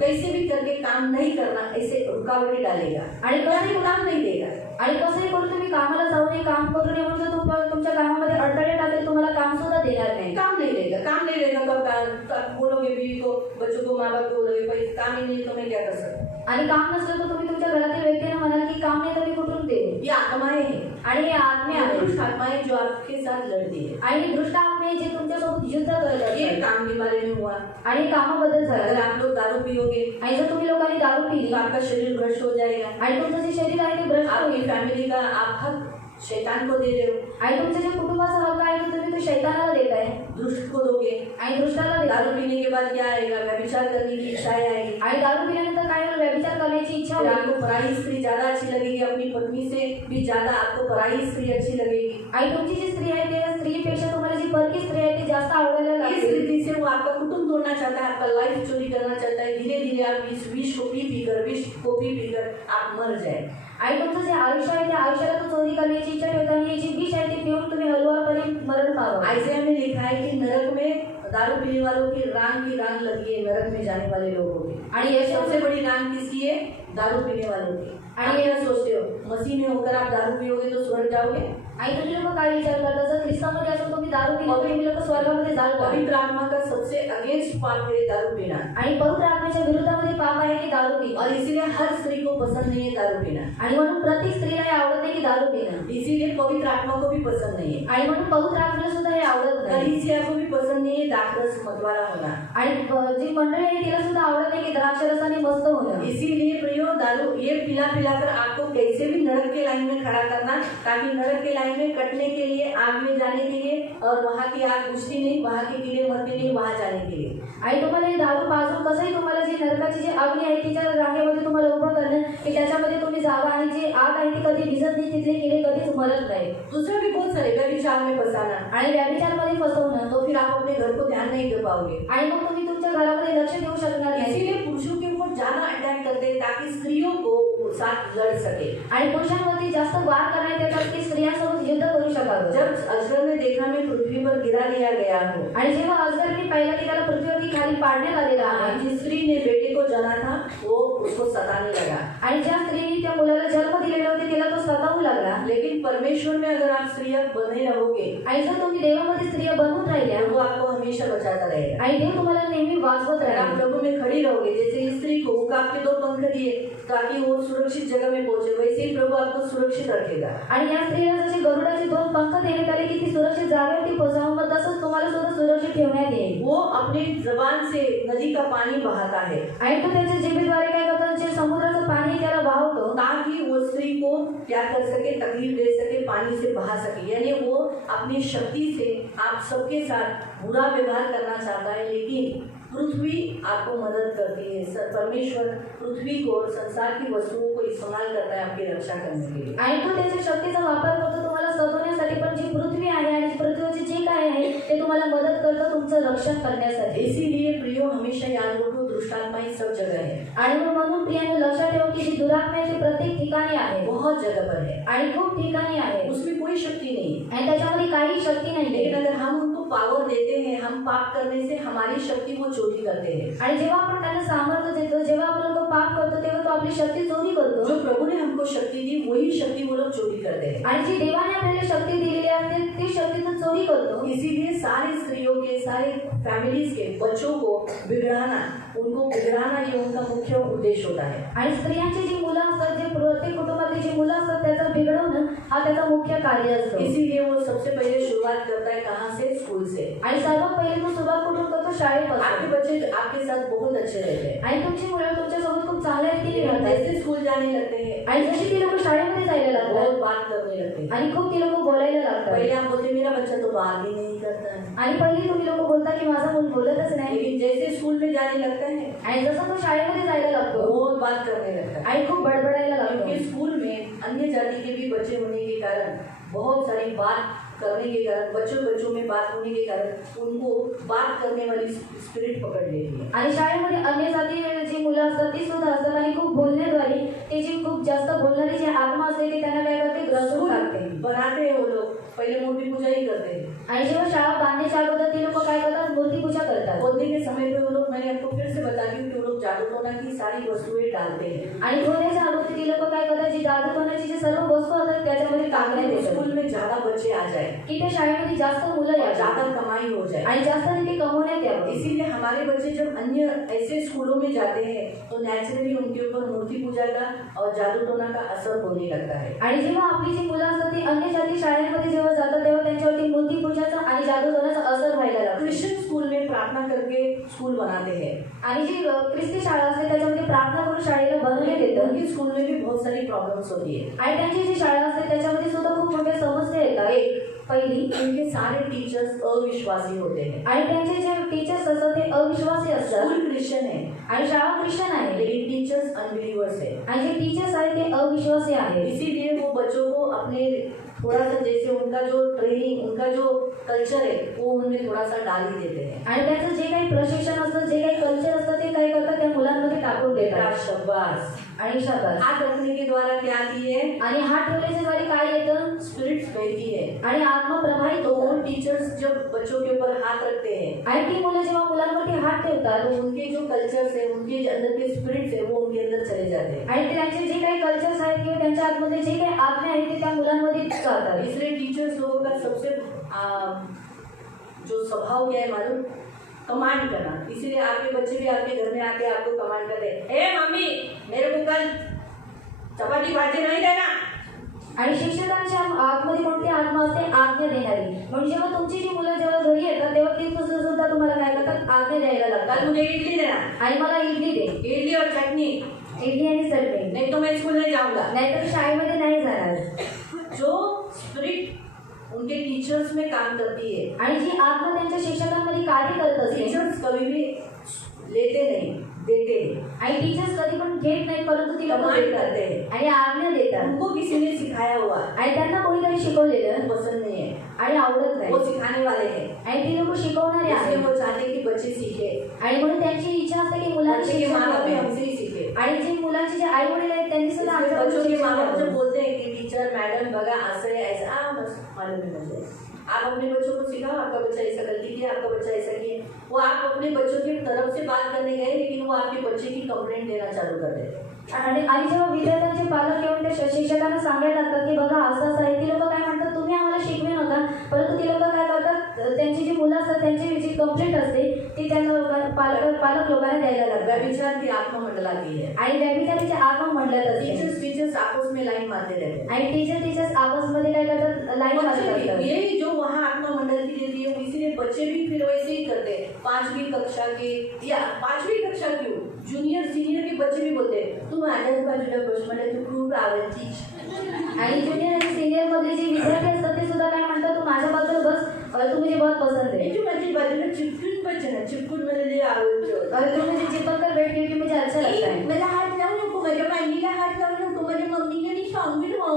कैसे भी करके काम नहीं करना, ऐसे रुकावटें डालेगा आणि कसंही काम नहीं देगा. आणि कसंही करून तुम्ही कामाला जाऊ नये, काम करू नये म्हणून तुमच्या कामामध्ये अडथळे टाकेल, तुम्हाला काम सुद्धा देणार नाही. काम नहीं रहेगा, काम नहीं रहेगा तो आप बोलोगे बीवी को, बच्चों को, माँ बाप को बोलोगे भाई काम ही नहीं तो मैं क्या कर सकता. आणि काम नसलं तर तुम्ही तुमच्या घरातील व्यक्तींना म्हणाल की काम नाही तर मी कुठून देऊ. ये आत्माएं हैं, आणि हे आत्मे आहेत. दुष्ट आत्माएं जो आपके साथ लड़ती है. आणि दुष्ट आत्मे जे तुमच्यासोबत युद्ध करत ये असतात. काम के बारे में हुआ. आणि कामाबद्दल अगर झालं. आप लोग दारू पियोगे आणि जर तुम्ही लोकांनी दारू पिली तो आपका शरीर भ्रष्ट हो जाएगा. आणि तुमचं जे शरीर आहे ते भ्रष्ट आपकी होईल. फैमिली का आप हक शैतान को दे रहे हो, आणि तुमचं जे कुटुंबाचा हक्क आहे तो तुम्ही तो शैतानाला देताय दुष्ट को दोगे। आणि दृष्टाला देताय। दारू पीने के बाद क्या आएगा? व्यभिचार करने की इच्छाएं आएगी। आणि दारू पिल्यानंतर काय होईल? व्यभिचार करण्याची इच्छा फिर होईल। आपको पराई स्त्री ज्यादा अच्छी लगेगी, अपनी पत्नी से भी ज्यादा आपको पराई स्त्री अच्छी लगेगी। आणि तुमची जी स्त्री आहे त्या स्त्रीपेक्षा तुम्हाला जी परकी स्त्री आहे ती जास्त आवडायला इस लागते। रीति से वो आपका कुटुंब तोड़ना चाहता है, आपका लाइफ चोरी करना चाहता है। धीरे धीरे आप इस विष को पी पीकर आप मर जाए। आणि तुमचं जे आयुष्य आहे त्या आयुष्याला तो चोरी करण्याची इच्छा ठेवता आणि जी विष आहे ती पिऊन तुम्ही हलवापर्यंत मरण पावा। आइज़ाया में लिखा है कि नरक में दारू पीने वालों की रांग लगी है, नरक में जाने वाले लोगों की। आणि ये सबसे बड़ी रांग किसकी है? दारू पीने वालों की। आप क्या सोचते हो, मसीह में होकर आप दारू पियोगे तो स्वर्ग जाओगे? आणि तुम्ही लोक काय विचार करता? जर ख्रिस्तामध्ये असून तुम्ही दारू पिली तर तुम्ही लोक स्वर्गामध्ये जाल का? पवित्र आत्मा का सबसे अगेंस्ट पाप है दारू पीना। आणि पवित्र आत्म्याच्या विरोधामध्ये पाप आहे की दारू पिणं। और इसीलिए हर स्त्री को पसंद नहीं है दारू पीना। आणि म्हणून प्रत्येक स्त्रीला हे आवडत नाही की दारू पिणं। इसीलिए पवित्र आत्मा को भी पसंद नहीं है। आणि म्हणून पवित्र आत्म्याला सुद्धा हे आवडत नाही। कलीसिया को भी पसंद नहीं है दाखरस मतवाला होना। आणि जी मंडळी आहे तिला सुद्धा आवडत नाही की द्राक्षरसाने मस्त होणं। इसीलिए प्रियो दारू ये पिला कर आपको कैसे भी नरक के लाइन में खड़ा करना, ताकि नरक के लाइन में कटने के लिए, आग में जाने के लिए, और वहाँ की आग बुझती नहीं, वहाँ के कीड़े मरते नहीं, वहाँ जाने के लिए। आणि तुम्हाला हे दारू पाजून कसंही तुम्हाला जी नरकाची जी अग्नी आहे तिच्या रांगेमध्ये तुम्हाला उभं करणं की त्याच्यामध्ये तुम्ही जावा आणि जी आग आहे ती कधी भिजत नाही, तिथले किडे कधीच मरत नाही। दूसरा भी बहुत सारे व्यभिचार में फंसाना, आणि व्यभिचारमध्ये फसवणं, तो फिर आप अपने घर को ध्यान नहीं दे पाओगे। आणि मग तुम्ही तुमच्या घरामध्ये लक्ष देऊ शकणार नाही। इसीलिए पुरुषों के ऊपर ज्यादा अटैक करते हैं ताकि स्त्रियों को साथ लड़ सके। आणि पुरुषांवरती जास्त वार करण्यात येतात की स्त्रियांसोबत युद्ध करू शकावं। जब अजगर ने देखा मैं पृथ्वी पर गिरा दिया गया हूँ, आणि जेव्हा अजगरने पाहिलं की त्याला पृथ्वीवरती खाली पाडण्यात आलेला आहे, जिस स्त्री ने बेटे को जना था वो उसको सताने लगा। आणि ज्या स्त्रीने त्या मुलाला जन्म दिलेला होता तिला तो सतावू लागला। लेकिन परमेश्वर में अगर आप स्त्रियां बने रहोगे, आणि जर तुम्ही देवामध्ये स्त्रिया बनून राहिल्या, वो आपको हमेशा बचाता रहेगा। आणि देव तुम्हाला नेहमी वाचवत अगर आप राहील। प्रभु में खड़ी रहोगे, जैसे इस स्त्री को आपके 2 पंख दिए ताकि वो सुरक्षित जगह में पहुंचे, वैसे ही प्रभु आपको सुरक्षित रखेगा। आणि या स्त्रीला जसे गरुडाचे 2 पंख देण्यात आले की ती सुरक्षित जागेवरती पोहोचावं, मग तसंच तुम्हाला सुद्धा सुरक्षित ठेवण्यात येईल। वो अपनी जबान से नदी का पानी बहाता है, आणि तो त्याच्या जिभेद्वारे काय करतो? जे समुद्राचं पाणी त्याला वाहवतो ताकि वो स्त्री को क्या कर सके, तकलीफ दे सके, पानी से बहा सके। यानी वो अपनी शक्ति से आप सबके साथ बुरा व्यवहार करना चाहता है, लेकिन पृथ्वी आपको मदद करती है। परमेश्वर पृथ्वी को और संसार की वस्तुओं को इस्तेमाल करता है आपकी रक्षा करने के लिए। आणि तो त्याच्या शक्तीचा वापर करतो तुम्हाला सतवण्यासाठी, पण जी पृथ्वी आहे आणि पृथ्वीवरचे जे काय आहे ते तुम्हाला मदत करतं तुमचं रक्षण करण्यासाठी। इसीलिए प्रियो हमेशा याद रखो, दुष्टात्मा ही सब जगह है। आणि म्हणून प्रियाने लक्षात ठेवा की जी दुरात्मा आहे ती प्रत्येक ठिकाणी आहे, बहुत जगह पर है आणि खूप ठिकाणी आहे। उसमें कोई शक्ति नहीं है, आणि त्याच्यामध्ये काही शक्ती नाही। लेकिन अगर हम उनको पावर देते हैं, हम पाप करने से हमारी शक्ति वो चोरी करते हैं। आणि जेव्हा आपण त्यांना सामर्थ्य देतो, जेव्हा आपण लोक पाप करतो तेव्हा तो आपली शक्ती चोरी करतो। जो प्रभु ने हमको शक्ति दी वही शक्ति वो लोग चोरी करते हैं। आणि जी देवाने आपल्याला शक्ती दिलेली असते ती शक्ती तो चोरी करतो। इसीलिए सारी स्त्रियों के, सारे फैमिलीज के बच्चों को बिगड़ाना, उनको बिगड़ाना ये उनका मुख्य उद्देश्य होता है। आणि स्त्रियांची जी मुलं असतात, जे प्रत्येक कुटुंबातली जी मुलं असतात त्याचा बिघडवणं हा त्याचा मुख्य कार्य असतो। इसीलिए वो सबसे पहले शुरुआत करता है कहाँ से? स्कूल से। आणि सर्वात पहिले तो सुरुवात कुठून करतो? शाळेपासून। आपके बच्चे आपके साथ बहुत अच्छे रहते हैं, आणि तुमची मुलं तुमच्यासोबत खूप चांगल्या रीतीने राहतात। जैसे स्कूल जाने लगते हैं आणि जशी ती लोक शाळेमध्ये जायला लागतात बहुत बात करने लगते हैं। आणि खूप ती लोक बोलायला लागतात। पहले आप बोलते मेरा बच्चा तो बात ही नहीं करता है, आणि पहिले तुम्ही लोक बोलता की माझा मूल बोलतच नाही। लेकिन जैसे स्कूल में जाने लगता है आणि जसं तो शाळेमध्ये जायला लागतो बहुत बात करने लगता है। आणि खूप बडबडायला लागतो। क्योंकि स्कूल में अन्य जाति के भी बच्चे होने के कारण, बहुत सारी बात करने के कारण, बच्चों में बात होने के कारण उनको बात करने वाली स्पिरिट पकड़ लेती है। आणि शाळेमध्ये अन्य जाती जी मुलं असतात ती सुद्धा असतात आणि खूप बोलण्याद्वारे ते जी खूप जास्त बोलणारी जी आत्मा असते ती त्यांना काय करते? ग्रसून टाकते। बनाते हैं वो लोग, पहले मूर्ति पूजा ही करते हैं। आणि जेव्हा शाळा बांधण्याच्या अगोदर ती लोक काय करतात? मूर्ति पूजा करतात। बोलने के समय पे वो लोग, मैंने आपको फिर से बताती हूँ कि वो लोग जादूटोना की सारी वस्तुएं डालते हैं। आणि बोलण्याच्या अगोदर ती लोक काय करतात? जी जादूटोण्याची जी सर्व वस्तू असतात त्याच्यामध्ये टाकण्यात येतात स्कूल में ज्यादा बच्चे आ जाए, की त्या शाळेमध्ये जास्त मुलं और यावं ज्यादा कमाई हो जाए। आणि जास्त रीती कमवण्यात यावं। इसीलिए हमारे बच्चे जब अन्य ऐसे स्कूलों में जाते हैं तो नेचुरली उनके ऊपर मूर्ति पूजा का और जादू टोना का असर होने लगता है। आणि जेव्हा आपली जी मुलं असतात ती अन्य जाती शाळेमध्ये जेव्हा जातात तेव्हा त्यांच्यावरती मूर्ती पूजाचा आणि जादू टोनाचा असर व्हायला लागतो। क्रिश्चियन स्कूल में प्रार्थना करके स्कूल बनाते हैं आणि जी ख्रिस्ती शाळा असते त्याच्यामध्ये प्रार्थना करून शाळेला बनवण्यात येतं। उनकी स्कूल में भी बहुत सारी प्रॉब्लम्स होती है आणि त्यांची जी शाळा असते त्याच्यामध्ये सुद्धा खूप मोठ्या समस्या येतात। एक पहिली, उनके सारे टीचर्स अविश्वासी होते हैं आणि त्यांचे जे टीचर्स असतात ते अविश्वासी असतात स्कूल क्रिश्चियन है आणि शाळा ख्रिश्चन आहे लेकिन टीचर्स अनबिलीवर्स है। आणि जे टीचर्स आहेत ते अविश्वासी आहेत। इसीलिए वो बच्चों को अपने थोड़ा सा जैसे उनका जो ट्रेनिंग उनका जो कल्चर है वो उनमें थोड़ा सा डाल ही देते हैं आणि त्याचं जे काही प्रशिक्षण असतं जे काही कल्चर असतं ते काय करतात त्या मुलांमध्ये टाकून देतात। शाबाश आणि शाबास हाथ रखने के द्वारा क्या की है आणि हात ठेवल्याच्या द्वारे काय येतं स्पिरिट्स बहती है आणि आत्मा प्रभावित तो वो होतो। टीचर्स जब बच्चों के ऊपर हाथ रखते हैं आणि ती मुलं जेव्हा मुलांवरती हात ठेवतात तो उनके जो कल्चर्स है उनके जो अंदर के स्पिरिट्स है वो उनके अंदर चले जाते हैं आणि त्यांचे जे काही कल्चर्स आहेत किंवा त्यांच्या आतमध्ये जे काही आज्ञा आहेत ते त्या मुलांमध्ये जातात। इसलिए टीचर्स लोगों का सबसे जो स्वभाव क्या है मालूम कमांड करना। इसीलिए आपके बच्चे भी आपके घर में आके आपको कमांड करते हैं ए मम्मी मेरे को कल चपाती भाजी नहीं देना। आणि शिक्षकांच्या आतमध्ये कोणती आत्मा असते आज्ञा देणारी। म्हणजे जेव्हा तुमची जी मुलं जेव्हा घरी येतात तेव्हा ती सुद्धा तुम्हाला काय करतात आज्ञा द्यायला कल लागतात। मुझे इडली देना आणि मला इडली दे, इडली और चटनी इडली आणि चटणी, नहीं तो मैं स्कूल नहीं जाऊंगा। नाहीतर शाळेमध्ये नाही जाणार। जो स्पिरिट उनके टीचर्स में काम करती है आणि जी आत्मा त्यांच्या शिक्षकांमध्ये कार्य करत असते टीचर्स कभी भी लेते नहीं देते हैं आणि टीचर्स कधी पण घेत नाही परंतु ती लोक कमांड देतात करते हैं आणि आज्ञा देतात उनको किसी ने सिखाया हुआ आणि त्यांना कोणीतरी शिकवलेलं पसंद नहीं है आणि आवडत नाही वो सिखाने वाले हैं आणि ती लोक शिकवणारे इसलिए आहेत वो चाहते हैं कि बच्चे सीखे आणि म्हणून त्यांची इच्छा असते की मुलांची बच्चे के शिक्षण माँ बाप भी व्हावे। हमसे ही सीखे आणि जे मुलांचे जे आई वडील आहेत त्यांनी सुद्धा इसलिए आमच्याकडून बच्चों के शिक्षण माँ बाप जब घ्यावं। बोलते हैं कि टीचर मैडम बगा ऐसे ऐसा बस मालूम नहीं मुझे आप अपने बच्चों को सिखाओ आपका बच्चा ऐसा गलती किया आपका बच्चा ऐसा किया वो आप अपने बच्चों की तरफ से बात करने गए लेकिन वो आपके बच्चे की कंप्लेंट देना चालू कर देते आणि जेव्हा विद्यार्थ्यांचे पालक येऊन त्या शिक्षकांना सांगायला लागतात की बघा असं असं आहे ती लोक काय म्हणतात तुम्ही आम्हाला शिकवे नका परंतु ती लोक काय करतात त्यांची जी मुलं असतात त्यांची जी कंप्लेंट असते ती त्यांना पालक लोकांना द्यायला लागतात। व्यभिचार की आत्मा मंडलाती है आणि व्यभिचारीची आत्मा म्हणल्यात असते टीचर्स आपस में लाइन मारते रहते हैं आणि टीचर्स आपसमध्ये काय करतात लाईन मारत बच्चे असतात। भी यही जो वहाँ आत्मा मंडल की देती है इसीलिए बच्चे भी फिर वैसे ही करते हैं 5वीं कक्षा के या 5वीं कक्षा क्यों जूनियर सीनियर के बच्चे भी बोलते हैं तू माझ्याच बाजूला बस मला तू खूप आवडतीस आणि ज्युनियर आणि सीनियर मधले जे विद्यार्थी असतात ते सुद्धा काय म्हणतात तू माझ्या बाजूला बस और तू मुझे बहुत पसंद है। तू माझ्या बाजूला चिपकून बस ना चिपकून मला लय आवडतो और तू मुझे चिपक कर बैठ क्योंकि मुझे अच्छा लगता है। मला हात लावू नको माझ्या मांडीला हात लावू नको माझ्या मम्मीला मी सांगेन हो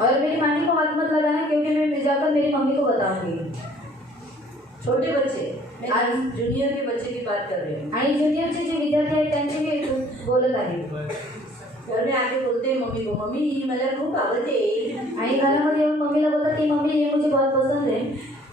और मेरी मांडी को हाथ मत लगाना क्योंकि मैं जाकर मेरी मम्मी को बताऊंगी। छोटे बच्चे मैं आज जूनियर के बच्चे की बात कर रही हूँ आणि ज्युनियरचे जे विद्यार्थी आहेत त्यांचे मी बोलत आहे। घर में आके बोलते हैं मम्मी को मम्मी मला खूप आवडते आणि घरामध्ये येऊन मम्मीला बोलतात की मम्मी ये मुझे बहुत पसंद है।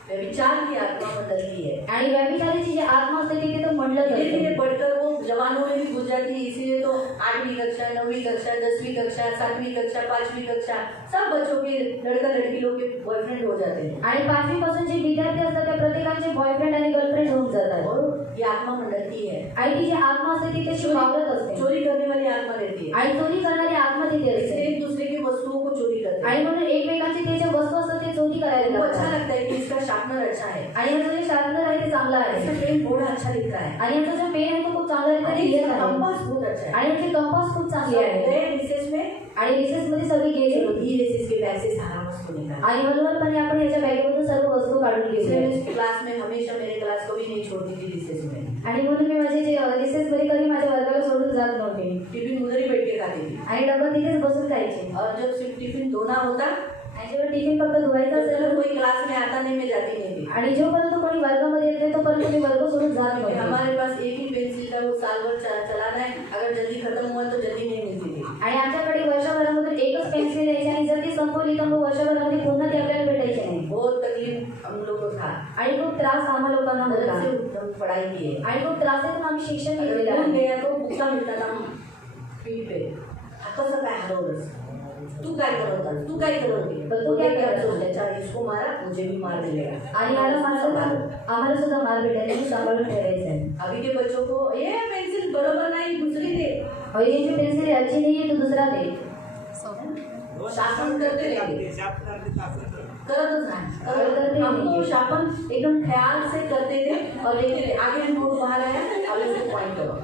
व्यभिचार की आत्मा बदलती है आणि व्यभिचारीची जी आत्मा असते ती तिथं म्हटलं धीरे धीरे जातं। बढ़कर वो जवानों में भी घुस जाती है इसीलिए तो 8वीं कक्षा 9वीं कक्षा 10वीं कक्षा 7वीं कक्षा 5वीं कक्षा सब बच्चों के लड़का लड़की लोग के बॉयफ्रेंड हो जाते हैं आणि 5वी पासून जे विद्यार्थी असतात त्या प्रत्येकाचे बॉयफ्रेंड आणि गर्लफ्रेंड होऊन जातात। और ये आत्मा मंडलती है आणि ती जी आत्मा असते ती त्याची वावरत असते चोरी करने वाली आत्मा रहती है आणि चोरी करणारी आत्मा तिथे इसलिए असते एक दूसरे की वस्तुओं को चोरी करते हैं आणि म्हणून एकमेकांची ते जे वस्तू असतात ते चोरी करायला वो अच्छा लागतात। लगता है कि इसका शार्पनर अच्छा है आणि याचं जे शार्पनर आहे ते चांगलं इसका आहे पेन थोड़ा अच्छा दिखता है आणि याचा जो पेन आहे तो खूप चांगला रीतीने लिहित आहे कंपास बहुत अच्छा है आणि याची कंपास खूप चांगली सब आहे गए रिसेस में आणि रिसेस मध्ये सगळी गेली चलो धीरे से इसके बैग से सारा वस्तु निकाला आणि हळूहळूपणे आपण याच्या बॅगेमधून सर्व वस्तू काढून इसलिए घेतली मैं क्लास में हमेशा मेरे क्लास को भी नहीं छोड़ती थी रिसेस में आणि म्हणून मी माझे जे रिसेस मध्ये कधी माझ्या वर्गाला सोडून जात नव्हते टिफिन उधर ही बैठ के खाती थी आणि डबा तिथेच बसून खायचे और जब सिर्फ टिफिन धोना होता आणि जेव्हा टिफिन फक्त धुवायचा तो असेल कोई क्लास में आता नहीं मैं जाती नहीं थी आणि जोपर्यंत कोणी वर्गामध्ये येत नाही तोपर्यंत मी वर्ग सोडून जात क्योंकि नव्हते हमारे पास एक ही पेंसिल था वो साल भर चलाना है अगर जल्दी खत्म हुआ तो जल्दी नहीं मिलती थी आणि आमच्याकडे वर्षभरामध्ये एकच पेन्सिल द्यायची आणि जर ती संपवली तर मग वर्षभरामध्ये पुन्हा ती आपल्याला भेटायची नाही बहुत तकलीफ हम लोग को था आणि खूप त्रास आम्हा लोकांना मदद होता से उत्तम पढ़ाई की है आणि खूप त्रासातून आम्ही शिक्षण अगर घेतलेलं भूल आहे गया तो भुगता मिलता था फी पे कसं काय हरवलंस तू काय करत होतास तू काय करत होती तर तू काय करत होती? त्याच्या इसको मारा मुझे भी मार मिलेगा आणि याला मारलं आम्हाला सुद्धा मार भेटायला सांभाळून ठेवायचं आहे। अभी के बच्चों को ये पेंसिल बरोबर नहीं दूसरी दे और ये जो पेंसिल अच्छी नहीं है तो दूसरा दे। शासन करते रहेंगे, करतच करते नाही। हम तो रहेंगे। शासन एकदम ख्याल से करते थे और लेकिन आगे नोट बाहर आया और इसको पॉइंट करो,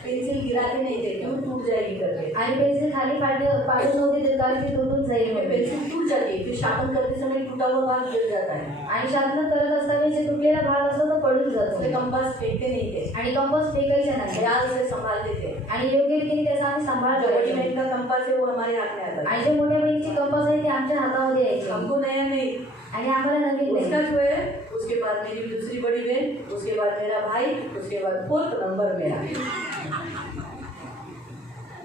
पेंसिल गिराते नहीं थे, क्यों टूट जाएगी करके। आणि पेन्सिल खाली पाडून होती तर कारण ती तुटून जाईल म्हणून। पेंसिल टूट जाती है, फिर शासन करते समय टूटा हुआ भाग गिर जाता है। आणि शासन करत असताना जे तुटलेला भाग असतो तो पडून इसलिए जातो कंपास फेंकते नहीं थे, आणि कंपास फेकायचा नाही ख्याल से संभालते थे। आणि योग्य रीतीने त्याचा आम्ही सांभाळ जो बड़ी करायचो। बहन का कंपास है वो हमारे हाथ में आता आणि है, जे मोठ्या बहिणीची कंपास आहे ते आमच्या हातामध्ये यायचे हमको नया नहीं। आणि आम्हाला नवीन उसका नाही। जो है, उसके बाद मेरी दूसरी बड़ी बहन, उसके बाद मेरा भाई, उसके बाद 4th नंबर मेरा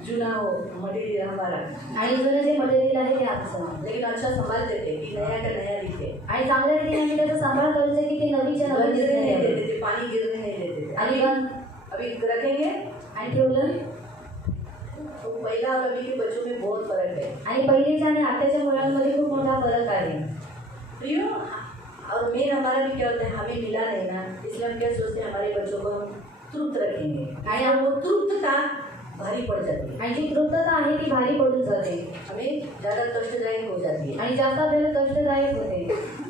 जुना हो मटेरियल हमारा। आणि जुनं जे मटेरियल आहे ते आमचं। लेकिन अच्छा संभालते थे कि नया का नया दिखे, आणि चांगल्या रीतीने आम्ही त्याचा सांभाळ करायचा की ते नवीनच्या नवीन गिरने दिसणे नहीं नाही। देते थे, पानी गिरने नहीं देते थे। आणि अभी रखेंगे आणि ठेवलं तो पहला और अभी के बच्चों में बहुत फर्क है। आणि पहिलेच्या आणि आताच्या मुलांमध्ये खूप मोठा फरक आहे। प्रियो, और मेन हमारा भी क्या होता है, हमें मिला नहीं ना, इसलिए हम क्या सोचते हैं हमारे बच्चों को हम तृप्त रखेंगे, आणि और वो तृप्तता भारी पड़ जाती है, आणि जी तृप्तता आहे ती भारी पडून जाते हमें ज़्यादा कष्टदायक हो जाती है। आणि जास्त आपल्याला कष्टदायक होते।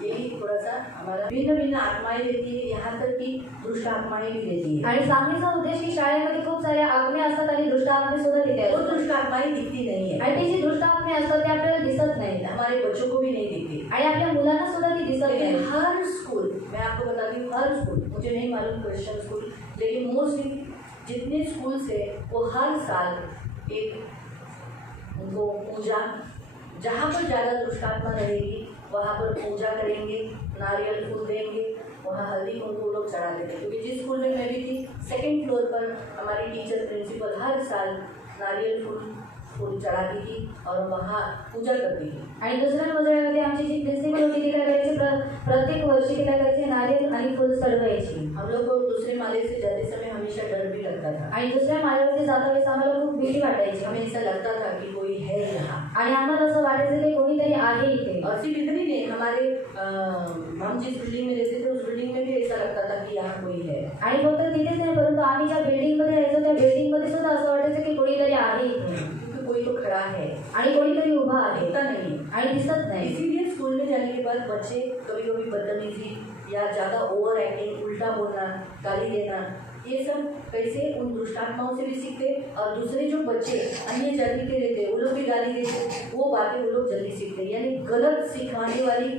यही थोड़ा सा हमारा भिन्न भिन्न आत्माएं रहती है, यहाँ तक कि दुष्ट आत्माएं भी रहती है। आणि सांगण्याचा उद्देश की शाळेमध्ये खूप साऱ्या आज्ञा असतात आणि दुष्ट आज्ञा सुद्धा तिथे वो असतात दुष्ट आत्माएं दिखती नहीं है, आणि ते जी दुष्ट आज्ञा असतात ते आपल्याला दिसत नाही हमारे बच्चों को भी नहीं दिखती। आणि आपल्या मुलांना सुद्धा ती दिसत लेकिन नाही। हर स्कूल, मैं आपको बताती हूँ, हर स्कूल, मुझे नहीं मालूम क्रिश्चियन स्कूल, लेकिन मोस्टली जितने स्कूल्स है वो हर साल एक उनको पूजा, जहाँ पर ज़्यादा दुष्टात्मा रहेगी वहाँ पर पूजा करेंगे, नारियल फूल देंगे, वहाँ हल्दी कुंकू लोग चढ़ा देते। क्योंकि जिस स्कूल में मैं भी थी, 2nd फ्लोर पर हमारी टीचर प्रिंसिपल हर साल नारियल फूल चढ़ाती थी और वहाँ पूजा करती थी। आणि दुसऱ्या मजल्यामध्ये आमची जी प्रिन्सिपल होती ती काय करायची, प्रत्येक वर्षी ती काय करायची, नारियल आणि फुल चढवायची। हम लोग को दूसरे माले से जाते समय हमेशा डर भी लगता था, आणि दुसऱ्या माळ्यावरती जाता वेळेस आम्हाला खूप भीती वाटायची हमें ऐसा लगता था कि कोई है यहाँ। आणि आम्हाला असं वाटायचं की कोणीतरी आहे इथे। और सिर्फ इतनी नहीं, हमारे हम जिस बिल्डिंग में रहते थे उस बिल्डिंग में भी ऐसा लगता था कि यहाँ कोई है। आणि फक्त तिथेच नाही, परंतु आम्ही ज्या बिल्डिंगमध्ये राहायचो त्या बिल्डिंगमध्ये सुद्धा असं वाटायचं की कोणीतरी आहे इथे क्योंकि कोई तो खड़ा है, आणि कोणीतरी उभा आहे दिखता नहीं। आणि दिसत नाही। इसीलिए स्कूल में जाने के बाद बच्चे कभी कभी बदतमीजी या ज़्यादा ओवर एक्टिंग, उल्टा बोलना, गाली देना, ये सब कैसे उन दुष्टात्माओं से भी सीखते। और दूसरे जो बच्चे अन्य जाति के रहते वो लोग भी गाली देते, वो बातें वो लोग जल्दी सीखते। यानी गलत सिखाने वाली,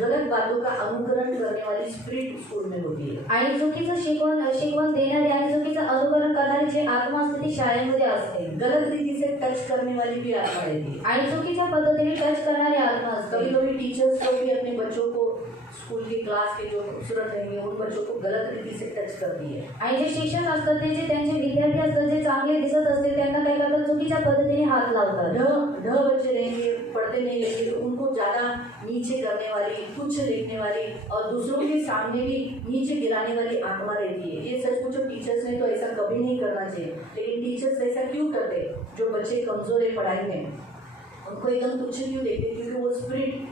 गलत बातों का अनुकरण करने वाली स्पिरिट स्कूल में होती है। आणि चुकीचं शिकवण देणारी आणि चुकीचं अनुकरण करणारी जी आत्मा असते ती शाळेमध्ये असते। गलत रीति से टच करने वाली भी आत्मा रहती है। आणि चुकीच्या पद्धतीने टच करणारी आत्मा असते। कभी कभी टीचर्स लोग भी अपने बच्चों को, स्कूल की क्लास के जो खूबसूरत रहेंगे उन बच्चों को गलत रीति से टच करती है। आणि जे शिक्षक असतात ते जे त्यांचे विद्यार्थी असतात जे चांगले दिसत असते त्यांना काय करतात, चुकीच्या पद्धतीने हात लावतात। ढ बच्चे रहेंगे, पढ़ते नहीं रहेंगे, तो उनको ज़्यादा नीचे करने वाली, तुच्छ देखने वाली और दूसरों के सामने भी नीचे गिराने वाली आत्मा रहती है। ये सच पूछो, टीचर्स ने तो ऐसा कभी नहीं करना चाहिए, लेकिन टीचर्स ऐसा क्यों करते? जो बच्चे कमज़ोर है पढ़ाई में उनको एकदम तुच्छ क्यों देखते? क्योंकि वो स्पिरिट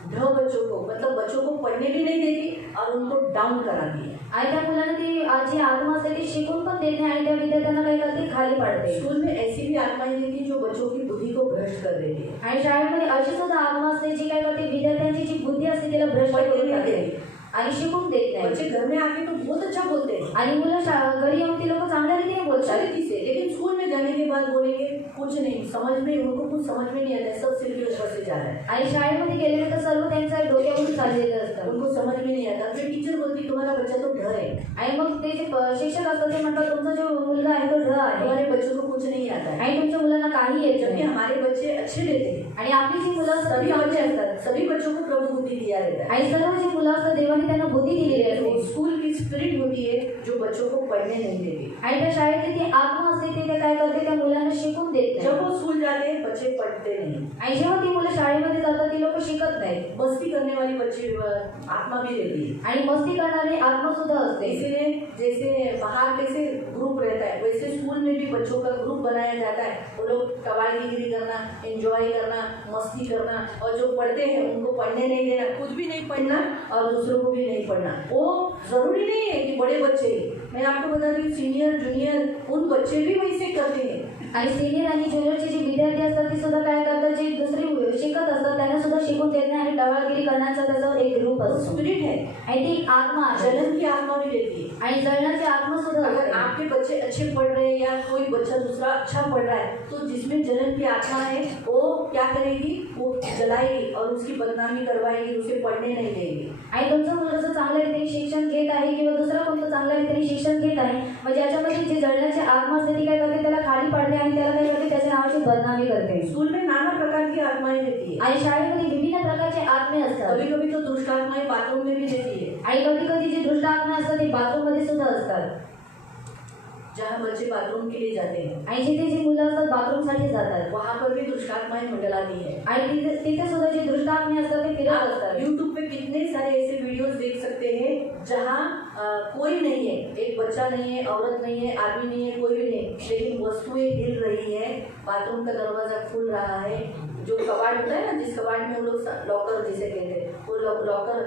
ढ बच्चों को, मतलब बच्चों को पढ़ने भी नहीं देती और उनको डाउन कराती है। आणि त्या मुलांना ती जी आत्मा असते ती शिकून पण देत नाही आणि त्या विद्यार्थ्यांना काय करते, खाली पाडते। स्कूल में ऐसी भी आत्माएं रहती जो बच्चों की बुद्धि को भ्रष्ट कर देती है। आणि शाळेमध्ये अशी सुद्धा आत्मा असते जी काय करते, विद्यार्थ्यांची जी बुद्धी असते तिला भ्रष्ट करून टाकते आणि शिकून देत नाही। बच्चे घर में आके तो बहुत अच्छा बोलते हैं आणि मुलं घरी येऊन ती लोक चांगल्या रीतीने अच्छा बोलतात, रीति से, लेकिन स्कूल में जाने के बाद बोलेंगे कुछ नहीं समझ में, उनको कुछ समझ में नहीं आता है, सब सिर के ऊपर से जा रहा है। आणि शाळेमध्ये गेलेले तर सर्व त्यांच्या डोक्यावरून चाललेलं असतं, उनको समझ में नहीं आता। फिर टीचर बोलती तुम्हारा बच्चा तो ढ है, आणि मग ते जे शिक्षक असतात ते म्हणतात तुमचा जो मुलगा आहे तो ढ आहे तुम्हारे बच्चों को कुछ नहीं आता है। आणि तुमच्या मुलांना काही येत जबकि नाही। हमारे बच्चे अच्छे रहते हैं, आणि आपली जी मुलं असतात सभी ती बच्चे अच्छी असतात सभी बच्चों को प्रभु बुद्धि दिया रहता है। आणि सर्व जी मुलं असतात देवाने त्यांना बुद्धी दिलेली तो असते स्कूल की स्पिरिट होती है जो बच्चों को पढ़ने नहीं देती। आणि त्या शाळेतली ती आत्मा असते ती काय करते, त्या मुलांना शिकून देत जब नाही. वो स्कूल जाते हैं बच्चे पढ़ते नहीं. आणि जेव्हा ती मुलं शाळेमध्ये जातात ती लोक शिकत नाही. मस्ती करने वाली बच्चे आत्मा भी रहती है. आणि मस्ती करणारी आत्मा सुद्धा असते. इसलिए जैसे बाहर कैसे ग्रुप रहता है वैसे स्कूल में भी बच्चों का ग्रुप बनाया जाता है. वो लोग कवालीगिरी करना, एंजॉय करना, मस्ती करना, और जो पढ़ते हैं उनको पढ़ने नहीं देना, खुद भी नहीं पढ़ना और दूसरों को भी नहीं पढ़ना. वो जरूरी नहीं है कि बड़े बच्चे, मैं आपको बता दूं सीनियर जूनियर उन बच्चे भी वैसे करते हैं. आणि सिनियर आणि ज्युनियरचे जे विद्यार्थी असतात ते सुद्धा काय करतात, जे दुसरे शिकत असतात त्यांना सुद्धा शिकून देत नाही आणि टवाळगिरी करण्याचा त्याचा एक ग्रुप असतो. स्पिरिट है, आणि ती एक आत्मा आहे. जलन की आत्मा भी रहती है. आणि जळणाची आत्मा सुद्धा अगर असते. आपके बच्चे अच्छे पढ़ रहे हैं या कोई बच्चा दूसरा अच्छा पढ़ रहा है तो जिसमें जलन की आत्मा है वो क्या करेगी, वो जलाएगी और उसकी बदनामी करवाएगी, उसे पढ़ने नहीं देगी. आणि तुमचं मुलं जर चांगल्या रीतीने शिक्षण घेत आहे किंवा दुसरा कोणतं चांगल्या रीतीने शिक्षण घेत आहे म्हणजे याच्यामध्ये जी जळण्याची आत्मा असते ती काय करते, त्याला खाली पाडते आणि त्याला काय करते, त्याच्या नावाची बदनामी करते. स्कूल में नाना प्रकार की आत्माएं रहती है. आणि शाळेमध्ये विभिन्न प्रकारचे आत्मे असतात. कभी कभी तो दुष्ट आत्माएं बाथरूम में भी रहती है. आणि कधी कधी जे दुष्ट आत्मा असतात ते बाथरूम मध्ये सुद्धा असतात. जहाँ बच्चे बाथरूम के लिए जाते हैं आणि जिथे जी मुलं असतात बाथरूम साठी जातात वहाँ पर भी दुष्ट आत्माएं मंडलाती है. आणि तिथे सुद्धा जे दुष्ट आत्मे असतात ते फिरत आप असतात. YouTube पे कितने सारे ऐसे वीडियोस देख सकते हैं जहाँ कोई नहीं है, एक बच्चा नहीं है, औरत नहीं है, आदमी नहीं है, कोई भी नहीं, लेकिन वस्तुएं हिल रही है, बाथरूम का दरवाजा खुल रहा है, जो कबाड़ होता है ना, जिस कबाड़ में वो लोग लॉकर जिसे कहते हैं, वो लॉकर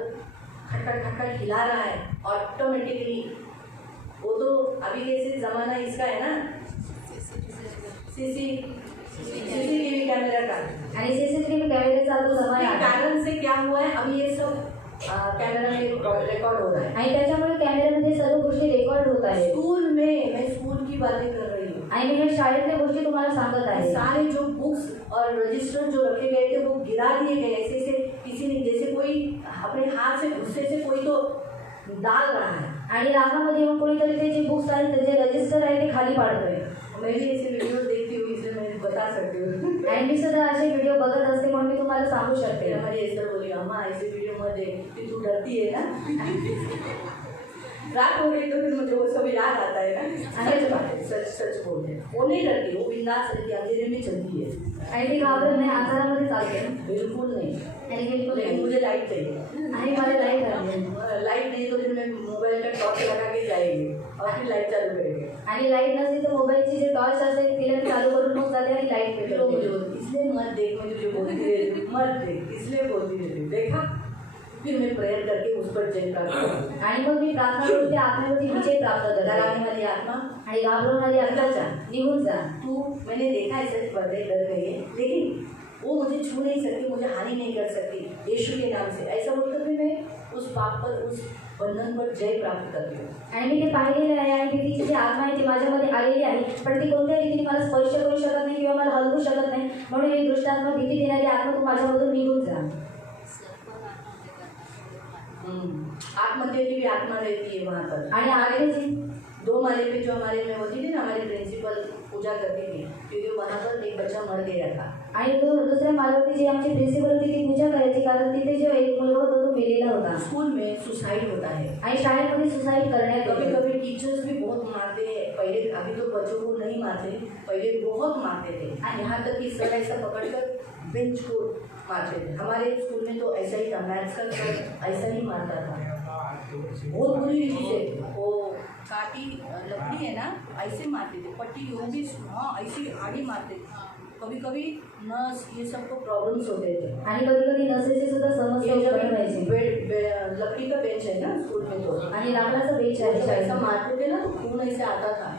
खटखट खटखट हिला रहा है ऑटोमेटिकली. वो तो अभी कैसे जमाना इसका है ना, सीसीटीवी कैमरा का. आणि सीसीटीव्ही कॅमेऱ्याचा तो उसके जमाना आहे. कारण से क्या हुआ है, अभी ये सब कैमरा में रिकॉर्ड हो रहा है. आणि त्याच्यामुळे कॅमेऱ्यामध्ये सर्व गोष्टी रेकॉर्ड होत आहेत. स्कूल में मैं स्कूल की बातें कर रही हूँ. आणि मी हे शाळेतल्या गोष्टी तुम्हाला सांगत आहे. सारे जो बुक्स और रजिस्टर जो रखे गए थे वो गिरा दिए गए. ऐसे ऐसे किसी ने, जैसे कोई अपने हाथ से गुस्से से कोई तो डाल रहा है. आणि रागामध्ये येऊन कोणीतरी ते जे बुक्स आहेत जे रजिस्टर आहे ते खाली पाडतोय. मैं भी ऐसे वीडियो देखती हूँ इसलिए मैं बता सकती हूँ. आणि मी सुद्धा असे व्हिडिओ बघत असते म्हणून मी तुम्हाला सांगू फिर शकते. हमारी ऐसा बोली, अम्मा ऐसे वीडियो मत देख, कि तू डरती है ना. रात हो गई तो फिर मुझे वो सब याद आता है ना. सच बात है, सच सच बोलते हैं. वो नहीं डरती, वो बिंदास रहती है, अंधेरे में चलती है. आणि ती घाबरत नाही, अंधारामध्ये चालते. बिल्कुल नहीं. आणि बिलकुल लेकिन नाही. मुझे लाइट चाहिए. आणि मला लाईट हवी. लाइट नहीं तो फिर मैं मोबाइल का टॉर्च लगा के जाएगी और फिर लाइट चालू करेंगे. आणि लाईट नसली तर मोबाईलची जे टॉर्च असेल तिला मी चालू करून मग जाते आणि लाईट फिर वो मुझे पेटवते. बोलती, इसलिए मत देख, मैं तुझे बोलती रहती हूँ, मत देख, इसलिए बोलती रहती हूँ. देखा, फिर मैं प्रेयर करके उस पर जय प्राप्त करती. आणि मग मी प्रार्थना करून त्या आत्म्यावरती विजय प्राप्त करते. डराने वाली आत्मा, आणि घाबरवणारी आत्मा निघून जा. तू, मैंने देखा है सच बातें डर गई है, लेकिन वो मुझे छू नहीं सकती, मुझे हानि नहीं कर सकती यीशु के नाम से. ऐसा बोलकर भी मैं उस पाप पर, उस बंधन पर जय प्राप्त करती हूँ. आणि मी ते पाहिलेले आहे आणि तिची जी आत्मा आहे ती माझ्यामध्ये आलेली आहे, पण ती कोणत्या रीतीने मला स्पर्श करू शकत नाही किंवा मला हलवू शकत नाही. म्हणून ही दुष्टात्मा, भीती देणारी आत्मा तू माझ्यामधून निघून जा. आत्महत्या की भी आत्मा रहती है वहाँ पर. आणि आगे जी 2 माले पे जो हमारे में होती थी ना, हमारी प्रिंसिपल पूजा करती थी, क्योंकि वहाँ पर एक बच्चा मर गया था. आणि दुसऱ्या मालावरती जी आमची प्रिन्सिपल होती ती पूजा करायची, कारण तिथे जो एक मुलगा होता तो मेलेला होता. स्कूल में सुसाइड होता है. आणि शाळेमध्ये सुसाइड करण्यात कभी येते. कभी टीचर्स भी बहुत मारते हैं. पहले, अभी तो बच्चों को नहीं मारते, पहले बहुत मारते थे. यहाँ तक कि सर ऐसा पकड़कर बेंच को मारते थे. हमारे स्कूल में तो ऐसा ही था, मैथ्स का सर ऐसा ही मारता था, बहुत बुरी रीति से. वो काटी लकड़ी है ना, ऐसे मारते थे, पट्टी होगी, हाँ ऐसे आगे मारते थे. कभी कभी नस, ये सबको प्रॉब्लम्स होते थे. आणि कधी कधी नसेचे सुद्धा समस्या ये उत्पन्न जब व्हायची. लकड़ी का बेंच है ना स्कूल में, तो आणि लाकडाचं बेंच आहे जब ऐसा शाळेत. मारते थे ना तो खून ऐसे आता था,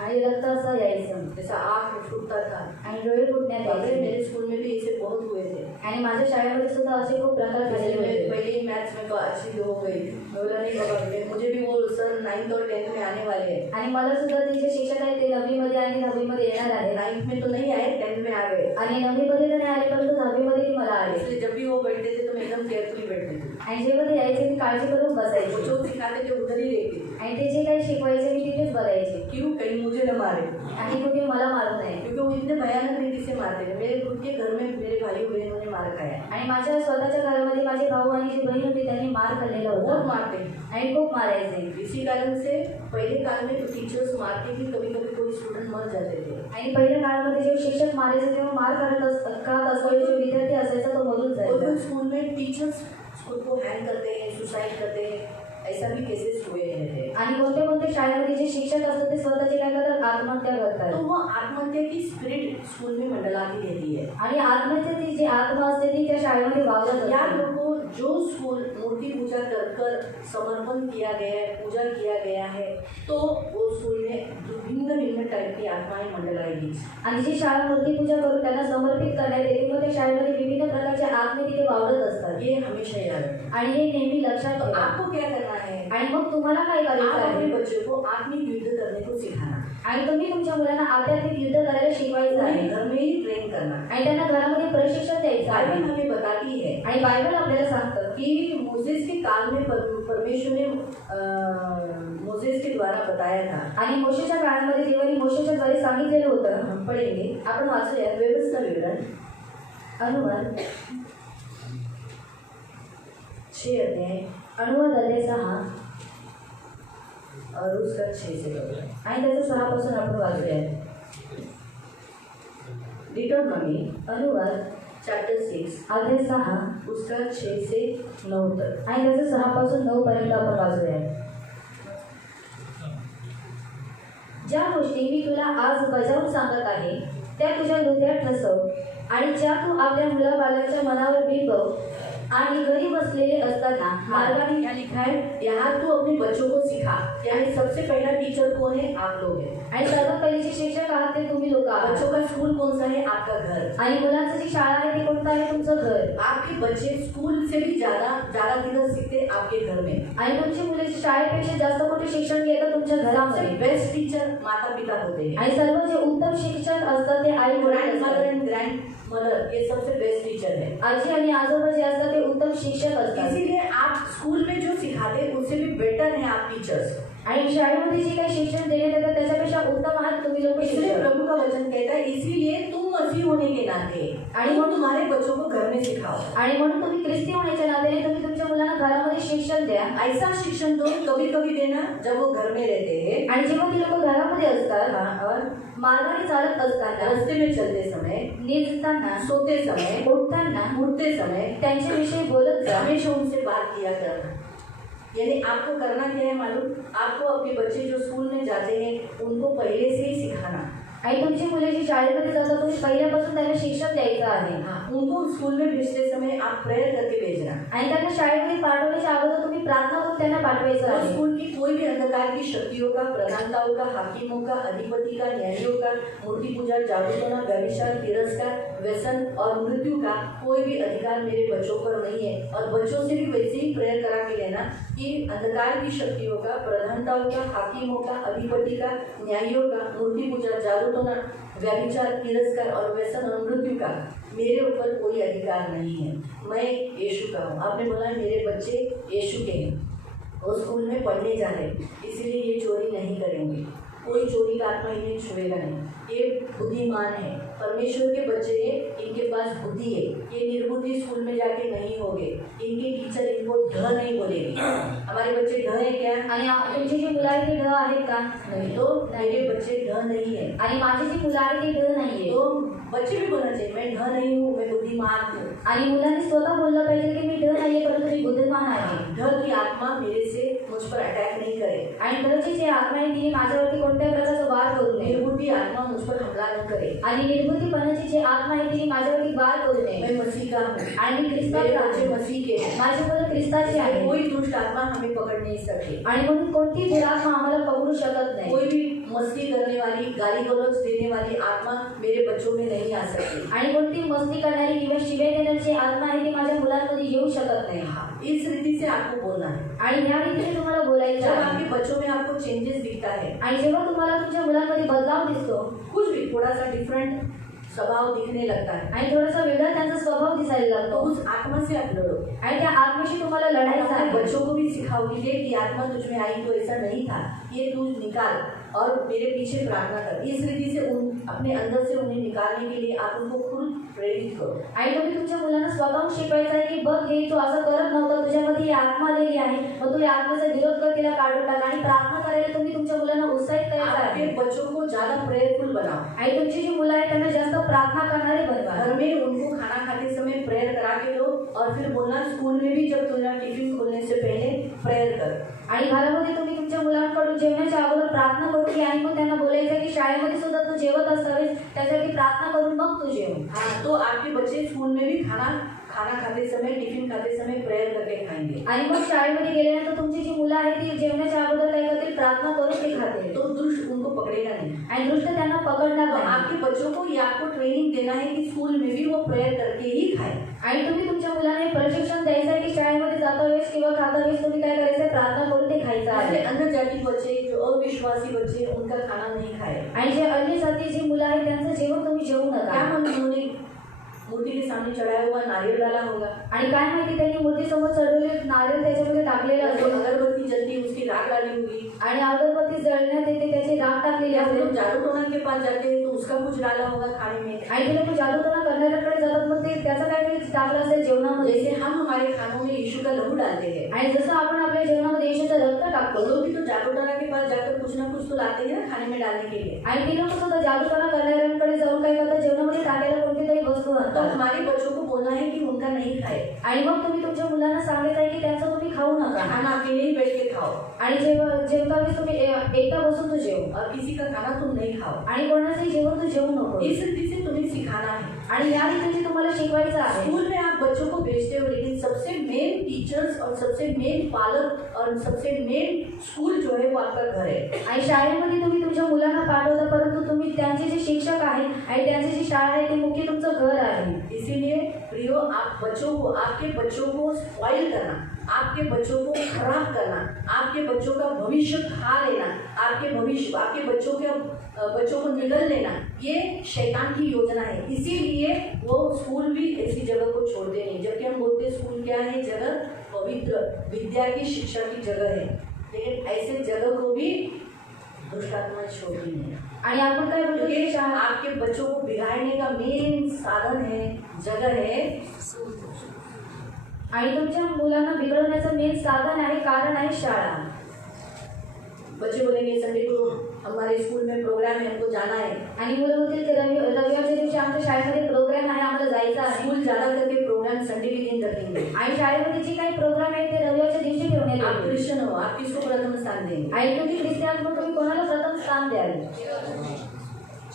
आणि रक्त असं यायचं जैसा आँख फूटता था. आणि डोळे फुटण्यात बाबरे, यायचे. मेरे स्कूल में भी ऐसे बहुत हुए थे. आणि माझ्या शाळेमध्ये सुद्धा असे खूप प्रकार झालेले जैसे मैं होते. पहले ही मैथ्स में तो अच्छी हो गई, मैं बोला नहीं बाबा, मुझे भी वो सर 9th और 10th में आने वाले हैं. आणि मला सुद्धा ते जे शिक्षक आहेत ते 9वीमध्ये आणि 10वीमध्ये येणार आहे. 9th में तो नहीं आए, 10th में आ गए. आणि 9वीमध्ये तर नाही आले, परंतु 10वीमध्ये ती मला आले. इसलिए जब भी वो बैठते थे तो मैं एकदम केयरफुली बैठती थी. आणि जेव्हा ते यायचे मी काळजी करून वो बसायचे. जो सिखाते थे उधर ही रहती थी. आणि ते जे काही शिकवायचे मी तिथेच बघायचे. क्यों? कहीं मुझे न मारे, आणि कुठे मला मारू नये. क्योंकि वो इतने भयानक रीति से मारते थे. मेरे खुद के घर में मेरे भाई बहनों ने मार खाया है, आणि माझ्या स्वतःच्या घरामध्ये माझे भाऊ आणि जी बहीण होती त्यांनी मार खाल्लेला बहुत होता मारते. आणि खूप मारायचे. इसी कारण से पहले काल में तो टीचर्स मारते थी, कभी कभी कोई स्टूडेंट मर जाते थे. आणि पहिल्या काळामध्ये जेव्हा शिक्षक मारायचे तेव्हा मार खात असलेले जो विद्यार्थी असायचा तो मरून कोई जायचा. कोई स्कूल में टीचर्स खुद को हैंग करते हैं, सुसाइड करते हैं, ऐसा भी केसेस हुए हैं. आणि कोणत्या कोणत्या शाळेमध्ये जे शिक्षक असतात ते स्वतःचे काय करतात, आत्महत्या करतात. तो वो आत्महत्या की स्पिरिट स्कूल में मंडलाती रहती है. आणि आत्महत्याची जी आत्मा असते ती त्या शाळेमध्ये वावरत या असते. लोगों जो स्कूल मूर्ति पूजा कर समर्पण किया गया है, पूजा किया गया है, तो वो स्कूल में भिन्न भिन्न टाइप की आत्माएं मंडलाएगी. आणि जी शाळा मूर्ती पूजा करून त्यांना समर्पित करण्यात येते मग त्या शाळेमध्ये विविध प्रकारच्या आत्मे तिथे वावरत असतात. ये हमेशा याद रखना. आणि हे नेहमी लक्षात तो ठेवा. आपको क्या करना है? आणि मग तुम्हाला काय आप करायचं अपने आहे? बच्चों को आत्मिक युद्ध करने को सिखाना, आणि तुम्ही तुमच्या मुलांना आध्यात्मिक युद्ध करायला शिकवायचं उन्हें आहे घर में ही ट्रेन करना. आणि त्यांना घरामध्ये प्रशिक्षण द्यायचं आहे. बाइबल हमें बताती है आणि बायबल आपल्याला सांगतं कि मोसेस के काल में परमेश्वर ने मोसेस के द्वारा बताया था. आणि मोशेच्या काळामध्ये देवाने मोशेच्या द्वारे सांगितलेलं होतं. हम पढ़ेंगे, आपण वाचूया व्यवस्था विवरण अनुवाद 6 अध्याय अनुवाद अध्याय 6 और उसका 6 से 9. आणि त्याचं 6 पासून आपण वाचूया. डिटोनॉमी अनुवाद चैप्टर 6 अध्याय 6 उसका 6 से 9 तक. आणि त्याचं 6 पासून 9 पर्यंत आपण वाचूया. ज्या गोष्टी मी तुला आज बजावून सांगत आहे त्या तुझ्या हृदयात ठसव आणि ज्या तू आपल्या मुलाबाळांच्या मनावर बिंबव आणि घरी बसलेले असताना मार्गाने क्या लिखा है? यहाँ तू अपने बच्चों को सिखा. यानी सबसे पहला टीचर कौन है? आप लोग हैं. आणि सर्वात पहिले जे शिक्षक आहात ते तुम्ही लोक आहात. बच्चों का स्कूल कौन सा है? आपका घर. आणि मुलांचं जी शाळा आहे ते कोणतं आहे? तुमचं घर. आपके बच्चे स्कूल से भी ज्यादा किधर सीखते? आपके घर में. आणि तुमची मुले शाळेपेक्षा जास्त मोठे शिक्षण घेतात तुमच्या घरामध्ये. सबसे बेस्ट टीचर माता पिता होते हैं. आणि सर्व जे उत्तम शिक्षक असतात ते आई वडील ग्रैंड मदर असतात. एंड ग्रैंड मदर ये सबसे बेस्ट टीचर है. आजी आणि आजोबा जे असतात ते उत्तम शिक्षक असतात. इसीलिए आप स्कूल में जो सिखाते हैं उससे भी बेटर है आप टीचर्स. आणि शाळेमध्ये जे काही शिक्षण देण्यात येतं त्याच्यापेक्षा उत्तम आहात तुम्ही लोक इसलिए शिक्षक. प्रभु का वचन कहता है इसीलिए तुम मसीह होने के नाते आणि तुम तुम्हारे बच्चों को घर में सिखाओ. आणि म्हणून तुम्ही ख्रिस्ती होण्याच्या नात्याने तुम्ही तुमच्या मुलांना घरामध्ये शिक्षण द्या. ऐसा शिक्षण तो कभी कभी देना जब वो घर में रहते हैं. आणि जेव्हा ती लोक घरामध्ये असतात हाँ, और मार्गाने चालत असताना, रास्ते में चलते समय, निजताना, सोते समय, उठताना उठते समय त्यांच्याविषयी बोलत जा. हमेशा उनसे बात किया करना. यानी आपको करना क्या है मालूम? आपको अपने बच्चे जो स्कूल में जाते हैं उनको पहले से ही सिखाना. आणि तुमची मुले जी शाळेमध्ये जातात तुम्ही पहिल्यापासून त्यांना शिक्षण द्यायचं आहे. उनको स्कूल में भेजते समय आप प्रेयर करके भेजना. आणि त्यांना शाळेमध्ये पाठवण्याच्या अगोदर तुम्ही प्रार्थना करून त्यांना पाठवायचं और आहे. स्कूल की कोई भी अंधकार की शक्तियों का, प्रधानताओं का, हाकिमों का, अधिपति का, न्यायियों का, मूर्ति पूजा, जादूटोना, व्यभिचार, तिरस्कार, व्यसन और मृत्यु का कोई भी अधिकार मेरे बच्चों पर नहीं है. और बच्चों से भी वैसे ही प्रेयर करा के लेना कि अंधकार की शक्तियों का, प्रधानताओं का, हाकिमों का, अधिपति का, न्यायियों का, मूर्ति पूजा, जादूटोना, व्यभिचार, तिरस्कार और व्यसन और मृत्यु का मेरे ऊपर कोई अधिकार नहीं है. मैं यीशु का हूँ. आपने बोला मेरे बच्चे यीशु के हैं, वो स्कूल में पढ़ने जा रहे हैं, इसलिए ये चोरी नहीं करेंगे. कोई चोरी का आत्मा इन्हें छुएगा नहीं. ये बुद्धिमान है, परमेश्वर के बच्चे हैं, इनके पास बुद्धि है. ये निर्बुद्धि स्कूल में जाके नहीं होंगे. इनके टीचर इनको ढ नहीं बोलेगी. हमारे बच्चे ढ है क्या? आणि तुमची जी मुलं आहेत ती ढ आहेत का? नहीं. तो मेरे बच्चे ढ नहीं है. आणि माझी जी मुलं आहेत ती ढ नाहीये. तो बच्चे भी बोलना चाहिए मैं ढ नहीं हूँ, मैं बुद्धिमान हूँ. आणि मुलांनी स्वतः बोललं पाहिजे की मी ढ नाहीये परंतु मी बुद्धिमान आहे. ढ की आत्मा मेरे से मुझ पर अटैक नहीं करे. आणि ढची जी आत्मा आहे तिने माझ्यावरती कोणत्याही प्रकारचा वार करू नये. निर्बुद्धि आत्मा मुझ पर हमला न करे. आणि निर्बुद्धीपणाची जी आत्मा आहे तिने माझ्यावरती वार करू नये. मैं मसीह का हूँ. आणि मी मेरे ख्रिस्ताचा बच्चे आहे. मसीह के हैं. माझी मुलं ख्रिस्ताची आहे. कोई दुष्ट आत्मा हमें पकड़ नहीं सकती. आणि म्हणून कोणती दुरात्मा आम्हाला पकडू शकत नाही. कोई भी मस्ती करने वाली, गाली गलौज देने वाली आत्मा मेरे बच्चों में नहीं आ सकती. आणि कोणती मस्ती करणारी किंवा शिव्या देण्याची आत्मा आहे ती माझ्या मुलांमध्ये येऊ शकत नाही. इस रीति से आपको बोलना है. आणि ह्या रीतीने तुम्हाला बोलायचं जब आहे. आपके बच्चों में आपको चेंजेस दिखता है, आणि जेव्हा तुम्हाला तुमच्या मुलांमध्ये बदलाव दिसतो कुछ भी थोड़ा सा डिफरेंट स्वभाव दिखने लगता है, आणि थोडासा वेगळा त्यांचा स्वभाव दिसायला तो लागतो उस आत्मा से आप लड़ो. आणि त्या आत्म्याशी तुम्हाला लढायचं अपने आहे. बच्चों को भी सिखाओ कि देख ये आत्मा तुझ में आई तो ऐसा नहीं था, ये तू निकाल. और मेरे पीछे प्रार्थना कर। इस रीति से अपने अंदर से उन्हें निकालने के लिए आप उनको खुद प्रेरित करो। आणि तुम्ही तुमच्या मुलांना स्वतःहून शिकवायचं आहे की बघ हे तू असं करत नव्हतं, तुझ्यामध्ये ही आत्मा आलेली आहे, मग तू या आत्म्याचा विरोध कर, तिला काढून टाक आणि प्रार्थना करायला तुम्ही तुमच्या मुलांना उत्साहित करायचं आपके आहे। बच्चों को ज्यादा प्रेयरफुल बनाओ आणि तुमची जी मुलं आहेत त्यांना जास्त प्रार्थना करणारे बनवा। घर में उनको खाना खाते समय प्रेयर करा के दो और फिर बोलना स्कूल में भी जब तुम्हारा टिफिन खोलने से पहले प्रेयर कर। आणि घरामध्ये तुम्ही तुमच्या मुलांकडून जेवणाच्या अगोदर प्रार्थना करून घ्या आणि मग त्यांना बोलायचं की शाळेमध्ये सुद्धा तू जेवत असावेस, त्यासाठी प्रार्थना करून मग तू जेव। हाँ, तो आपके बच्चे स्कूल में भी खाना खाते समय टिफिन खाते समय प्रेयर करके खाएंगे। आणि मग शाळेमध्ये गेल्यानंतर तुमची जी मुलं आहेत ती जेवणाच्या अगोदर काय करतील, प्रार्थना करून ते खातील। तो दुष्ट उनको पकड़ेगा नहीं। आणि दुष्ट त्यांना पकडणार तो नाही। आपके बच्चों को ये आपको ट्रेनिंग देना है कि स्कूल में भी वो प्रेयर करके ही खाए। आणि तुम्ही तुमच्या मुलांना हे प्रशिक्षण द्यायचं आहे की शाळेमध्ये जाता वेळेस किंवा खाता वेळेस तुम्ही काय करायचं, प्रार्थना करून ते खायचं इसलिए आहे। अन्य जाति बच्चे, जो अविश्वासी बच्चे, उनका खाना नहीं खाए। आणि जे अन्य जाती जी मुलं आहेत त्यांचं जेवण तुम्ही जेवू क्या नका। मन उन्होंने मूर्ति के सामने चढ़ाया हुआ नारियल डाला होगा, आणि काय माहिती त्यांनी मूर्तीसमोर चढवले नारळ त्याच्यामध्ये टाकलेलं जो असेल अगरबत्ती जलती उसकी राख डाली होगी। आणि अगरबत्ती जळण्यात येते त्याची राख टाकलेली या असेल। लोग जादू टोना के पास जाते हैं तो उसका कुछ डाला होगा खाने में। आणि ते लोक जादूटोणा करणाऱ्याकडे जातात, मग ते त्याचं काहीतरी टाकलं असेल जेवणामध्ये। जैसे हम हमारे खानों में यीशु का लहू डालते हैं, आणि जसं आपण आपल्या जेवणामध्ये येशूचं रक्त तो टाकतो, लोग भी तो जादू टोना के पास जाकर कुछ ना कुछ तो लाते हैं ना खाने में डालने के लिए। आणि ते लोक सुद्धा जादूटोणा करणाऱ्यांकडे जाऊन काय करतात, जेवणामध्ये टाकायला कोणती तरी वस्तू तो आणतात। हमारे बच्चों को बोलना है कि उनका नहीं खाए। आणि मग तुम्ही तुमच्या मुलांना सांगायचं आहे की त्यांचं तुम्ही खाऊ नका। खाना अकेले ही बैठ के खाओ आणि जेवता वेळेस तुम्ही एकटा बसून तू जेव और किसी का खाना तुम नहीं खाओ। आणि कोणाचंही जेवण तू जेवू नको। इस रीति से तुम्हें सिखाना है। आणि या रीतीने तुम्हाला शिकवायचं आहे। स्कूल में आप बच्चों को भेजते हो, लेकिन सबसे मेन टीचर्स और सबसे मेन पालक और सबसे मेन स्कूल जो है वो आपका घर है। आणि शाळेमध्ये तुम्ही तुमच्या मुलांना पाठवता, परंतु तुम्ही त्यांचे जे शिक्षक आहेत आणि त्यांची जी शाळा आहे ते मुख्य तुमचं घर आहे। इसीलिए प्रियो, आप बच्चों को, आपके बच्चों को स्पॉइल करना, आपके बच्चों को खराब करना, आपके बच्चों का भविष्य खा लेना, आपके बच्चों को निगल लेना, ये शैतान की योजना है। इसीलिए वो स्कूल भी ऐसी जगह को छोड़ते नहीं। जबकि हम बोलते हैं स्कूल क्या है, जगह पवित्र विद्या की शिक्षा की जगह है, लेकिन ऐसे जगह को भी दुष्ट आत्मा छोड़ती नहीं। आणि आपण काय बोलतो की क्योंकि आपके बच्चों को बिगाड़ने का मेन साधन है, जगह है। आणि तुमच्या मुलांना बिघडवण्याचं मेन साधन आहे, कारण आहे शाळा। बच्चे बोलेंगे संडे को हमारे स्कूल में प्रोग्राम है, हमको जाना है। आणि मुलं होतील की रविवारच्या दिवशी आमच्या शाळेमध्ये प्रोग्राम आहे, आम्हाला जायचं आहे। स्कूल ज्यादा करके प्रोग्राम संडे के दिन रखेंगे। आणि शाळेमध्ये जे काही प्रोग्राम आहे ते रविवारच्या दिवशी ठेवण्यात आप येतील। क्रिश्चियन हो, आप किसको प्रथम स्थान देंगे? आणि तुम्ही ख्रिस्ती मग तुम्ही कोणाला प्रथम स्थान द्याल?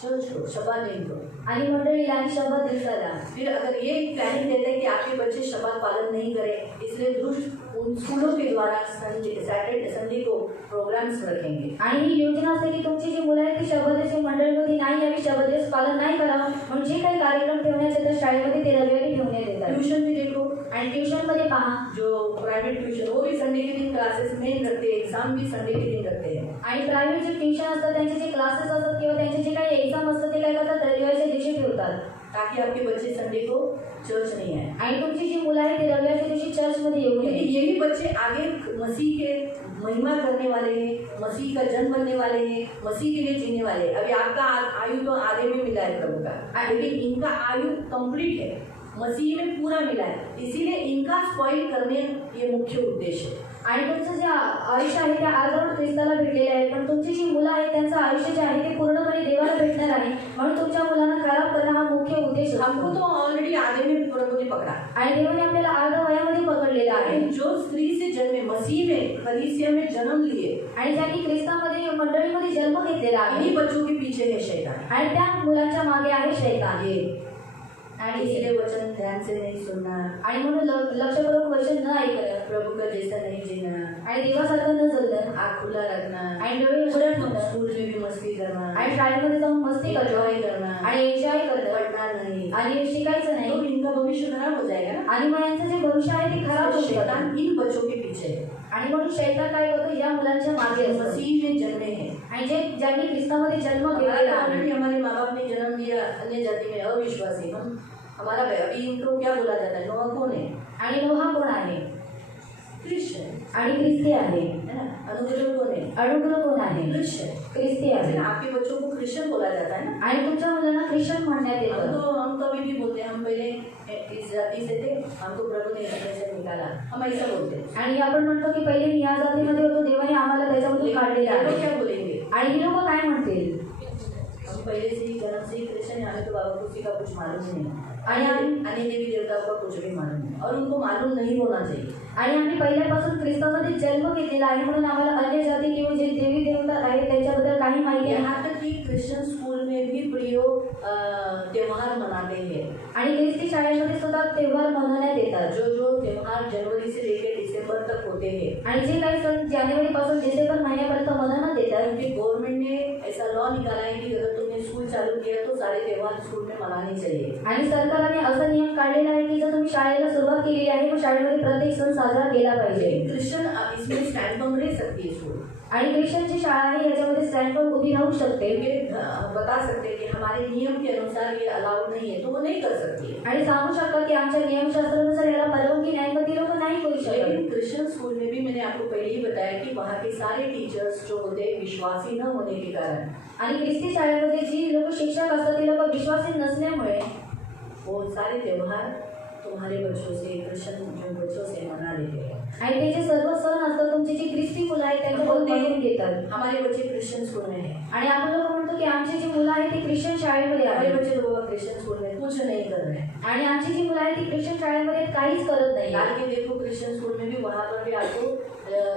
चर्च को, शबात दिन को। आणि मंडळीला आणि शब्द दिवसाला। फिर अगर ये प्लानिंग देते हैं कि आपके बच्चे शबात पालन नहीं करें, इसलिए दुष्ट उन स्कूलों के द्वारा सैटरडे संडे को प्रोग्राम्स रखेंगे। आणि ही योजना असते की तुमची जी मुलं आहेत ती शब्दाची मंडळीमध्ये नाही यावी, शब्दाचे पालन नाही करावं, म्हणून जे काही कार्यक्रम ठेवण्यात येतात शाळेमध्ये ते रविवारी ठेवण्यात येतात। ट्यूशन भी देखो, आणि ट्यूशनमध्ये पहा, जो प्राइवेट ट्यूशन वो भी संडे के दिन क्लासेस मेन रखते हैं, एग्जाम भी संडे के दिन रखते हैं। आणि प्रायव्हेट जे ट्युशन असतात त्यांचे जे क्लासेस असतात किंवा त्यांचे जे काही एक्झाम असतात ते काय करतात, रविवारच्या दिवशी ठेवतात, ताकि आपके बच्चे संडे को चर्च नहीं आए। आणि तुमची जी मुलं आहेत ती रविवारच्या दिवशी चर्चमध्ये येऊ क्योंकि नये। यही बच्चे आगे मसीह के महिमा करने वाले हैं, मसीह का जन बनने वाले हैं, मसीह के लिए जीने वाले हैं। अभी आपका आयु तो आधे में मिला है प्रभु का, लेकिन इनका आयु कंप्लीट है, मसीह में पूरा मिला है। इसीलिए इनका स्पॉइल करने ये मुख्य उद्देश्य है। आणि तुमचं जे आयुष्य आहे ते अर्धवट ख्रिस्ताला भेटलेले आहे, पण तुमची जी मुलं आहेत त्यांचं आयुष्य जे आहे ते पूर्णपणे देवाला भेटणार आहे, म्हणून तुमच्या मुलांना खराब करणं हा मुख्य उद्देश असतो। हमको तो ऑलरेडी आधे में प्रभु ने पकड़ा, आणि देवाने आपल्याला अर्ध वयामध्ये पकडलेलं आहे। लेकिन जो स्त्री से जन्मे, मसीह में कलीसिया में जन्म लिए, आणि ज्यांनी ख्रिस्तामध्ये मंडळीमध्ये जन्म घेतलेला आहे, इन्हीं बच्चों के पीछे है शैतान। आणि त्या मुलांच्या मागे आहे शैतान। आणि इसलिए वचन ध्यान से नहीं सुनना, आणि म्हणून लक्षपूर्वक वचन न ऐकणं, प्रभु का जैसा नहीं जीना, आणि देवासारखं न जगणं, आँख खुला रखना, आणि डोळे उघडं ठेवणं, स्कूल में भी मस्ती करना, आणि शाळेमध्ये जाऊन मस्ती एन्जॉय करणं करना, आणि एन्जॉय करणं, पढ़ना नहीं, आणि शिकायचं तो नाही, इनका भविष्य खराब हो जाएगा ना। आणि मग यांचं जे भविष्य आहे ते खराब तो होऊ शकतं। शैतान इन बच्चों के पीछे है। आणि म्हणून शैतान काय करतो, या मुलांच्या मागे असतो। मसीह में जन्मे हैं, आणि जे ज्यांनी ख्रिस्तामध्ये जन्म घेतलेला आहे, ऑलरेडी हमारे माँ बाप ने जन्म दिया अन्य जाति में, अविश्वासी, हम हमारा अभी इनको क्या बोला जाता है, नोआ कौन है? आणि नोहा कोण आहे? क्रिश्चियन आणि ख्रिस्ती आहे. है ना, अनुग्रह कौन है? अनुग्रह कोण आहे? क्रिश्चियन। ख्रिस्ती आहे. लेकिन आपके बच्चों को क्रिश्चियन बोला जाता है ना। आणि तुमच्या मुलांना ख्रिश्चन म्हणण्यात येतं. हम कभी भी बोलते हैं हम पहले इस जाति से थे, हमको प्रभु ने इस जाति से निकाला, हम ऐसा बोलते हैं। आणि आपण म्हणतो की पहिले मी या जातीमध्ये होतो, देवाने आम्हाला त्याच्यामधून काढलेलं ये लोग आहे. क्या बोलेंगे? आणि ही लोक काय म्हणतील? हम पहले से ही जन्म से ही क्रिश्चियन हैं, हमें तो बाबा कुछ का कुछ मालूम नहीं है, आणि अन्य देवी देवताओं का कुछ भी मालूम नहीं, और उनको मालूम नहीं होना चाहिए। आणि आम्ही पहिल्यापासून ख्रिस्तामध्ये जन्म घेतलेला आहे, म्हणून आम्हाला अन्य जाती किंवा जे देवी देवता आहेत त्यांच्याबद्दल काही माहिती आहे. यहाँ तक कि क्रिश्चियन स्कूल में भी प्रियो त्योहार मनाते हैं, आणि ख्रिस्ती शाळेमध्ये सुद्धा त्योहार मनवण्यात येतात. जो त्योहार जनवरी से लेकर दिसंबर तक होते हैं, आणि जे काही सण जानेवारी पासून डिसेंबर महिन्यापर्यंत मनवण्यात येतात. क्योंकि गवर्नमेंट ने ऐसा लॉ निकाला है कि अगर तुमने स्कूल चालू किया तो सारे त्योहार स्कूल में मनाने चाहिए। आणि सरकारने असा नियम काढलेला आहे की जर तुम्ही शाळेला सुरुवात केलेली आहे मग शाळेमध्ये प्रत्येक सण साजरा केला पाहिजे. क्रिश्चियन इसमें स्टैंड फॉर्म रह सकती है स्कूल, आणि ख्रिश्चनची शाळा आहे याच्यामध्ये स्टँड पर उभी राहू शकते. बता सकते हैं कि हमारे नियम के अनुसार ये अलाउड नहीं है, तो वो नहीं कर सकती है। आणि सांगू शकता की आमच्या नियमशास्त्रानुसार याला परवानगी नाही, मग ती लोक नाही करू शकत. लेकिन क्रिश्चियन स्कूल में भी मैंने आपको पहले ही बताया कि वहाँ के सारे टीचर्स जो होते हैं विश्वासी न होने के कारण, आणि ख्रिस्ती शाळेमध्ये जी लोक शिक्षक असतात ती लोक विश्वासी नसल्यामुळे वो सारे त्योहार तुम्हारे बच्चों से, क्रिश्चियन जो बच्चों से मना लेते हैं। आणि ते जे सर्व सण असतात तुमची जी ख्रिस्ती मुलं आहेत त्यांच्याकडून बनवून घेतात. हमारे बच्चे क्रिश्चियन स्कूल में हैं, आणि आपण लोक म्हणतो की आमची जी मुलं आहेत ती ख्रिश्चन शाळेमध्ये हमारे आहेत. बच्चे लोग क्रिश्चियन स्कूल में कुछ नहीं कर रहे हैं। आणि आमची जी मुलं आहेत ती ख्रिश्चन शाळेमध्ये काहीच करत नाही. आगे देखो क्रिश्चियन स्कूल में भी वहाँ पर भी आपको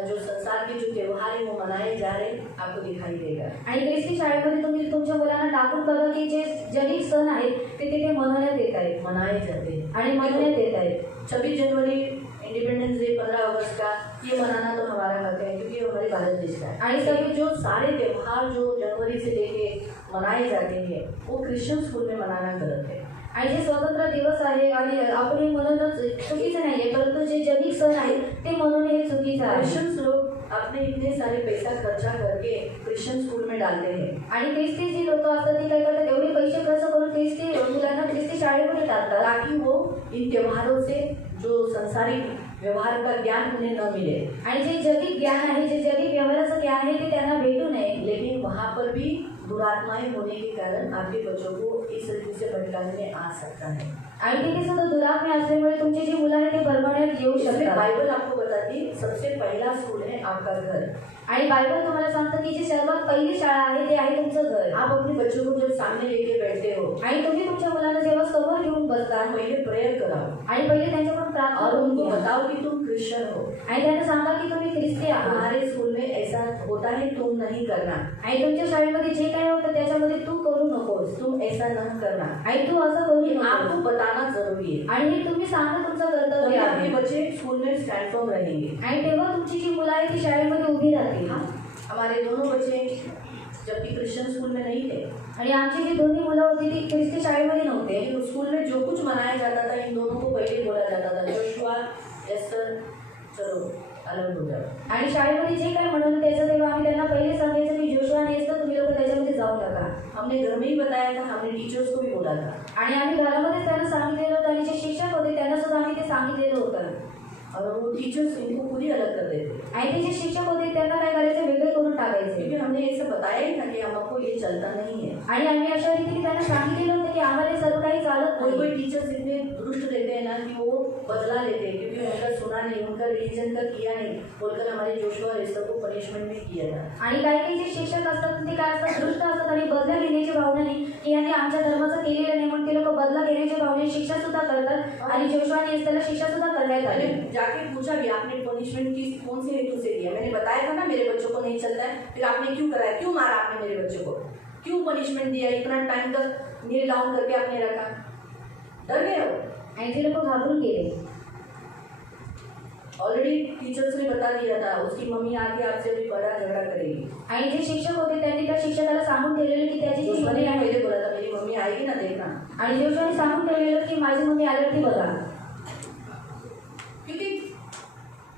जो संसार के जो त्योहार है वो मनाए जा रहे हैं, आपको दिखाई देगा। आणि ख्रिस्ती शाळेमध्ये तुम्ही तुमच्या मुलांना टाकून बघा की जे जगीक सण आहेत ते तिथे मनवण्यात येत आहेत, मनाए जाते हैं। आणि मनवण्यात येत आहेत. 26 जनवरी इंडिपेंडेंस डे, 15 अगस्त का ये मनाना तो हमारा हक है, क्योंकि ये हमारे भारत देश का है। आणि सभी जो सारे त्योहार जो जनवरी से लेके मनाए जाते हैं वो क्रिश्चियन स्कूल में मनाना गलत है। आणि जे स्वतंत्र दिवस आहे आणि आपण हे मनवणं चुकीचं नाही आहे, परंतु जे जगीक सण आहेत ते मनवणे हे चुकीचं आहे. क्रिश्चियन लोग अपने इतने सारे पैसा खर्चा करके क्रिश्चियन स्कूल में डालते हैं, आणि ख्रिस्ती जी लोक असतात ती काय करतात, एवढे पैसे खर्च करून ख्रिस्ती मुलांना ख्रिस्ती शाळेमध्ये टाकतात ताकि वो इन त्योहारों से जो संसारिक व्यवहार का ज्ञान उन्हें न मिले। आणि जे जगीक ज्ञान आहे, जे जगीक व्यवहाराचं ज्ञान आहे ते त्यांना भेटू नये. लेकिन वहाँ पर भी दुरात्माएं होने के कारण आपके बच्चों को इस रीति से भटकाने में आ सकता है। आणि तिथे सुद्धा दुरात्मे असल्यामुळे तुमची जी मुलं आहेत ते भरभण्यात येऊ इसलिए शकतात. बाइबल आपको बताती है सबसे पहला स्कूल है आपका घर। आणि बायबल तुम्हाला सांगतं की जी सर्वात पहिली शाळा आहे ते आहे तुमचं घर. आप अपने बच्चों को जब सामने लेके बैठते हो, आणि तुम्ही तुमच्या मुलांना जेव्हा समोर घेऊन बसता पहले प्रेयर कराओ आणि पहिले त्यांच्याकडून प्रार्थना और करून उनको घ्या. बताओ कि तुम क्रिश्चियन हो। आणि त्यांना सांगा की तुम्ही ख्रिस्ती आहात हमारे स्कूल में ऐसा होता है, तुम नहीं करना, आणि तुमच्या शाळेमध्ये जे काय होतं त्याच्यामध्ये तू करू नकोस, तुम ऐसा न करना। आणि तू असं करू ये नकोस. आपको बताना जरूरी है, आणि हे तुम्ही सांगणं तुमचं कर्तव्य तभी आपके आहे. बच्चे स्कूल में स्टैंड फॉर्म रहेंगे। आणि तेव्हा तुमची जी मुलं आहे ती शाळेमध्ये उभी राहतील. हमारे दोनों बच्चे जबकि क्रिश्चियन स्कूल में नहीं थे, आणि आमची जी दोन्ही मुलं होती ती ख्रिस्ती शाळेमध्ये नव्हते. लेकिन स्कूल में जो कुछ मनाया जाता था इन दोनों को पहले बोला जाता था, जोशुआ, एस्टर, चलो अलग हो जाओ। आणि शाळेमध्ये जे काय म्हणून त्याचं तेव्हा आम्ही त्यांना पहिले सांगायचं की जोशुआ आणि एस्टर तुम्ही लोक त्याच्यामध्ये जाऊ नका. हमने घर में ही बताया था, हमने टीचर्स को भी बोला था। आणि आम्ही घरामध्ये त्यांना सांगितलेलं होतं आणि जे शिक्षक होते त्यांना सुद्धा आम्ही ते सांगितलेलं होतं. और वो टीचर्स इनको खुद ही अलग कर देते, आणि ते जे शिक्षक होते त्यांना काय करायचं, वेगळे करून टाकायचे. क्योंकि हमने ऐसा बताया ही था कि हमको ये चलता नहीं है। आणि आम्ही अशा रीतीने त्यांना सांगितलेलं होतं की आम्हाला हे सर्व काही चालत कोई नाही. कोई टीचर्स इतने दुष्ट रहते हैं ना कि वो बदला लेते हैं, क्योंकि उनका सुना नहीं, उनका रिलीजन का किया नहीं बोलकर हमारे जोशुआ और एस्टर को पनिशमेंट में किया था। आणि काही काही जे शिक्षक असतात ते काय असतात, दृष्ट असतात आणि बदला घेण्याची भावना नाही की यांनी आमच्या धर्माचं केलेलं नाही म्हणून ते लोक बदला घेण्याच्या भावनेने शिक्षा सुद्धा करतात. आणि जोशुआ आणि एस्टरला शिक्षा सुद्धा करण्यात आली. मैंने जाके पूछा कि आपने पनिशमेंट किस कौन से हेतु से दिया? मैंने बताया था ना मेरे बच्चों को नहीं चलता है, फिर आपने क्यों कराया, क्यों मारा आपने मेरे बच्चों को, क्यों पनिशमेंट दिया, इतना टाइम तक नील डाउन करके आपने रखा? डर गए हो? आणि ते लोक घाबरून गेले. ऑलरेडी टीचर्स ने बता दिया था उसकी मम्मी आके आपसे भी बड़ा झगड़ा करेगी। आणि जे शिक्षक होते त्यांनी त्या शिक्षकाला सांगून ठेवलेलं की त्याची जी जोशुआ मम्मी ने आहे, पहले बोला था मेरी मम्मी आएगी ना देखना, आणि जोशुआने सांगून ठेवलेलं की माझी मम्मी आल्यावरती बघा. क्योंकि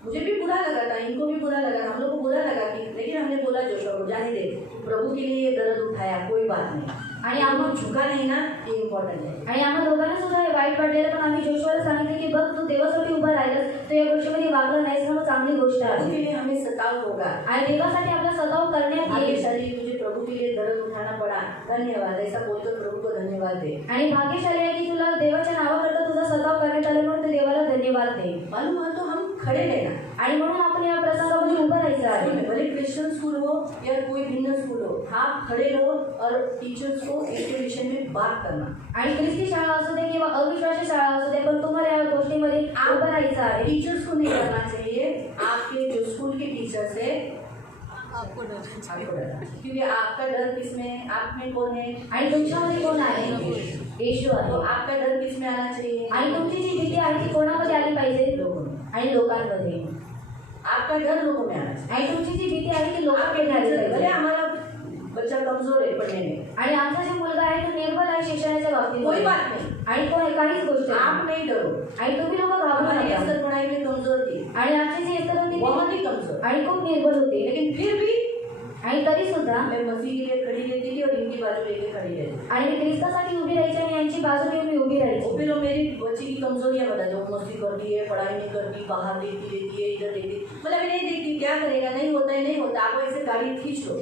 मुझे भी बुरा लगा था, इनको भी बुरा लगा, हम लोग को बुरा लगा कि, लेकिन हमने बोला जोशुआ को जाने दे, प्रभु के लिए ये दर्द उठाया, कोई बात नहीं, आणि हम झुका नहीं ना, ये इम्पोर्टेंट है। आणि आम्हा दोघांना सुद्धा हे वाईट वाईट वाटलेलं, पण आम्ही जोशुआला सांगितले की बघ तू देवासाठी उभा राहिलास, तू या गोष्टीमध्ये वागला नाहीस ना, मग चांगली गोष्ट प्रभु आहे. के लिए हमें सताव होगा, आणि देवासाठी आपला सताव करण्यात येईल. भाग्यशाली तुझे प्रभु के लिए दर्द उठाना पड़ा, धन्यवाद, ऐसा बोलकर प्रभु को धन्यवाद दे. आणि भाग्यशाली आहे की तुला देवाच्या नावाकरता तुझा सताव करण्यात आला, म्हणून तू देवाला धन्यवाद दे. मालूम है तो हम खड़े रहना. आणि म्हणून आपण या प्रसंगामध्ये उभं राहायचं स्कूल आहे. में भले क्रिश्चियन स्कूल हो या कोई भिन्न स्कूल हो, आप खड़े रहो और टीचर्स को इसके विषय में बात करना. आणि ख्रिस्ती शाळा असू दे किंवा अविश्वासी शाळा असू दे, पण तुम्हाला या गोष्टीमध्ये उभं राहायचं आहे. टीचर्स को नहीं करना चाहिए, आपके जो स्कूल के टीचर्स है आपको डर क्योंकि आपका डर किसमें, आप में कौन है, आणि तुमच्यामध्ये कोण आहे? येशू तो आहे. आपका डर किसमें आना चाहिए, आणि तुमची जी भीती आहे ती कोणामध्ये आली पाहिजे? लोगों में. आणि लोकांमध्ये. आपका डर लोगों में आना चाहिए. आणि तुमची जी भीती आहे ती आपके लोकांमध्ये आली टीचर भले पाहिजे. हमारा बच्चा कमजोर है पढ़ने में, आणि आमचा जो मुलगा आहे तो निर्बल आहे शिक्षणाच्या बाबतीत. कोई बात नहीं, आणि तो काहीच गोष्ट आप नाही. नहीं डरो. आणि तुम्ही लोक घाबरू हमारी नका. असर पढ़ाई में कमजोर थी, आणि आमची जी इतर होती बहुत ही कमजोर, आणि खूप निर्बल होती. लेकिन फिर भी आणि तरी सुद्धा मैं मसीह के लिए खड़ी रहती थी और इनकी बाजू लेके खड़ी रहती थी. आणि मी ख्रिस्तासाठी उभी राहायची आणि यांची बाजू घेऊन मी उभी और राहायची. फिर वो मेरी बच्ची की कमजोरियां बता दो, मस्ती करती है, पढ़ाई नहीं करती, बाहर देखती रहती है, इधर देखती, मतलब अभी नहीं देखती, क्या करेगा, नहीं होता है, नहीं होता, आपको ऐसे गाड़ी खींच लो,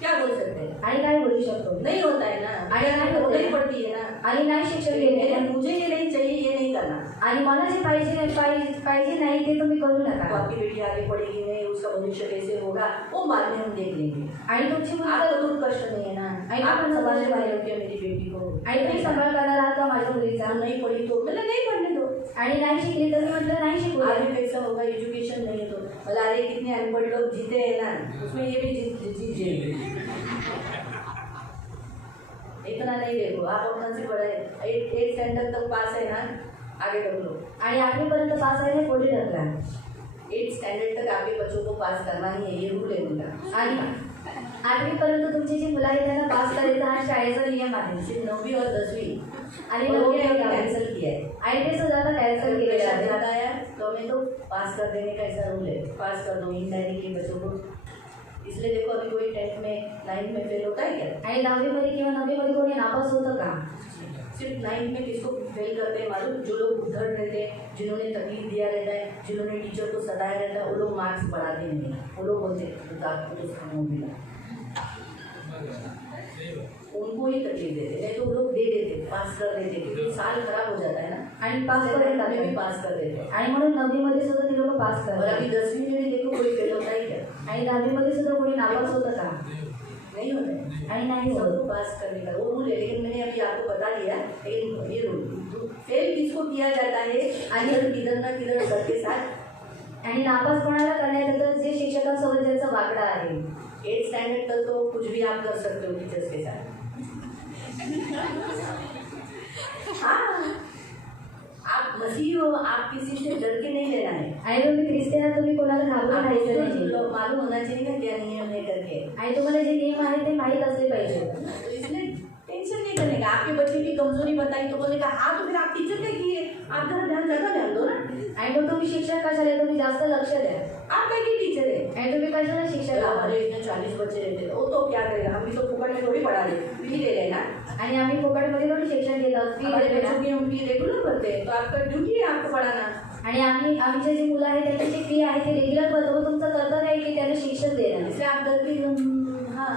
क्या बोल सकते हैं, आणि काय बोलू शकतो? नहीं होता है ना, अरे नहीं होता होना ही है. पड़ती है ना. आणि नाही शिक्षण घेतलेलं. मुझे ये नहीं चाहिए, ये नहीं करना. आणि मला जे पाहिजे नाही ते तुम्ही करू तो नका. आपकी बेटी आगे पढ़ेगी नहीं, उसका भविष्य कैसे होगा, वो बाद में हम देख लेंगे. आणि तुमची मुलगी आपको तो कष्ट नहीं है ना, आई आप तो संभालने समझ वाले हो क्या मेरी बेटी को, आणि तुम्ही सांभाळ करणार आहात का माझ्या मुलीचा? तो नहीं पढ़ी तो मतलब नहीं पढ़ने दो. आणि नाही शिकली तर मी म्हटलं नाही शिकू दे. आगे कैसा होगा, एजुकेशन नहीं है तो मतलब अरे कितने अनपढ़ लोग जीते हैं ना, उसमें ये भी जीत जाएंगे. इतना नहीं देखो, आप अपना से बड़ा है, 8 स्टैंडर्ड तक पास है ना, आगे बढ़ लो. आणि 8वी पर्यंत पास आहे पुढे ढकला. 8 स्टैंडर्ड तक आपके बच्चों को पास करना ही है, ये रूल है उनका. आणि 8वी पर्यंत तुमची जी मुलं आहेत त्यांना पास करायचा हा शाळेचा नियम आहे. सिर्फ 9वीं और 10वीं आणि और वो 9वी भी आणि कैंसिल किया है. आणि ते सुद्धा आता कॅन्सल केलेलं प्रेशर आहे. ज़्यादा है तो हमें तो पास कर देने का ऐसा रूल है, पास कर दो इनडायरेक्टली बच्चों को. इसलिए देखो अभी कोई 10th में 9th में फेल होता है क्या, आणि 10वी मध्ये किंवा 9वी मध्ये कोणी नापास होतं का? सिर्फ 9th में किसको फेल करते हैं मालूम, जो लोग उधर रहते हैं, जिन्होंने तकलीफ दिया रहता है, जिन्होंने टीचर को सताया रहता है, वो लोग मार्क्स बढ़ाते नहीं, वो लोग बोलते हैं आपको तो खाना मिला, उनको ही तकलीफ देते, नहीं तो वो लोग दे देते, पास कर देते, क्योंकि साल खराब हो जाता है ना, आणि पास में करून भी पास कर देते. आणि म्हणून 9वी मध्ये सुद्धा ती लोक पास और करतात. अभी 10वीं में भी देखो कोई फेल होता है क्या, आणि 10वी मध्ये सुद्धा कोणी नापास होतं का? नहीं होता है. आणि नाही होत. सबको पास करने का वो रूल है, लेकिन मैंने अभी आपको बता दिया, लेकिन ये रूल फेल किसको किया जाता है, अगर किधर ना किधर सर के साथ. आणि नापास कोणाला करण्यात येतं? जे शिक्षकांसोबत ज्यांचा वाकडा आहे. 8 स्टैंडर्ड तक तो कुछ भी आप कर सकते हो टीचर्स के साथ. हाँ, आप मसीह हो, आप किसी से डर के नहीं रहना है. आणि तुम्ही ख्रिस्ती आहात, तुम्ही कोणाला घाबरून राहायचं नाही. आपको मालूम होना चाहिए ना क्या नियम है करके. आणि तुम्हाला जे नियम आहेत ते माहीत असले पाहिजे. तो इसलिए टेंशन नहीं करने का. आपके बच्चे की कमजोरी बताई तो बोलेगा हाँ, तो फिर आप टीचर क्या किए, आप जरा ध्यान दो ना. आणि मग तुम्ही शिक्षक कशाला, तुम्ही जास्त लक्ष द्या. आप क्या की टीचर है. आणि तुम्ही कशाला शिक्षक आहात. हमारे इतने 40 बच्चे रहते थे, वो तो क्या करेगा, हम भी तो फुकट में थोड़ी पढ़ा रहे, फी ले रहे ना. आणि आम्ही फुकटमध्ये थोडी शिक्षण घेत आहोत. हमारे फी बच्चों की हम फी रेगुलर भरते हैं, तो आपका ड्यूटी है आपको पढ़ाना. आणि आमचे जे मुलं आहेत त्यांची जी फी आहे ती रेग्युलर भरतो. तुमचं कर्तव्य आहे की त्यांना शिक्षण देणं. इसलिए आप डर के हाँ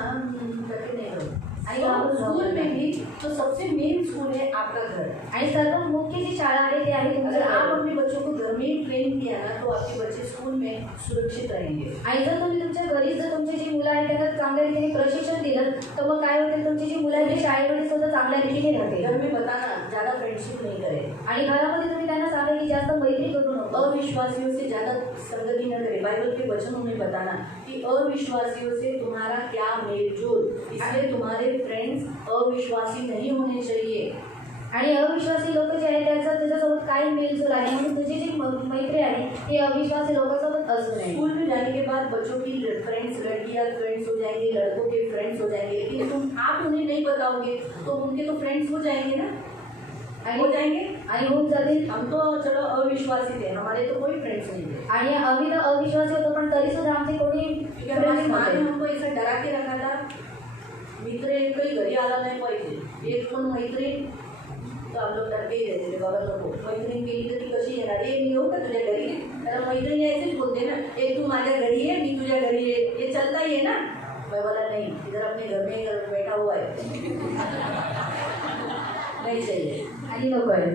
करके नहीं रहो. आणि स्कूल में भी तो सबसे मेन स्कूल है आपका घर. आणि सर्व मुख्य जी शाळा आहे ती आहे अगर तुमचं आप घर. अपने बच्चों को घर में ही ट्रेन किया ना, तो आपके बच्चे स्कूल में सुरक्षित रहेंगे. आणि जर तुम्ही तुमच्या घरी जर तुमची जी मुलं आहेत त्यांना चांगल्या रीतीने प्रशिक्षण दिलं तर मग काय होते, तुमची जी मुलं आहेत ती शाळेमध्ये सुद्धा चांगल्या रीतीने राहते. घर में बताना ज़्यादा फ्रेंडशिप नहीं करे. आणि घरामध्ये तुम्ही त्यांना सांगा की जास्त मैत्री करू नको. अविश्वासियों से ज़्यादा संगति न करे. बाइबल के वचनों में बताना कि अविश्वासियों से तुम्हारा क्या मेलजोल, इसलिए तुम्हारे फ्रेंड्स अविश्वासी नहीं होने चाहिए. आणि अविश्वासी लोक जे आहेत त्याच्यासोबत काय मेलजोल आहे, म्हणून तुझी जी मैत्री आहे ती अविश्वासी लोकांसोबत असू नये. स्कूल में जाने के बाद बच्चों की फ्रेंड्स, लड़कियां फ्रेंड्स हो जाएंगे, लड़कों के फ्रेंड्स हो जाएंगे, लेकिन तुम आप उन्हें नहीं बताओगे तो उनके तो फ्रेंड्स हो जाएंगे ना. हो जाएंगे आणि होऊन जातील. हम तो चलो अविश्वासी थे, हमारे तो कोई फ्रेंड्स नहीं थे. आणि आम्ही तर अविश्वासी होतो, पण तरी सुद्धा आमचे कोणी क्योंकि हमारी माँ ने हमको ऐसा डरा के रखा था, मित्र एकही घरी आला नाही पाहिजे. एक पण मैत्रीण तर आपलं टक्के येते बाबा नको. मैत्रीण केली तर ती कशी येणार? मी येऊ का तुझ्या घरी? त्याला मैत्रीण यायचीच बोलते ना, तू माझ्या घरी ये, मी तुझ्या घरी ये चलता ही है ना. मैं बोला नहीं, इधर अपने घर में बैठा हुआ है. नहीं चाहिए. आणि नको आहे.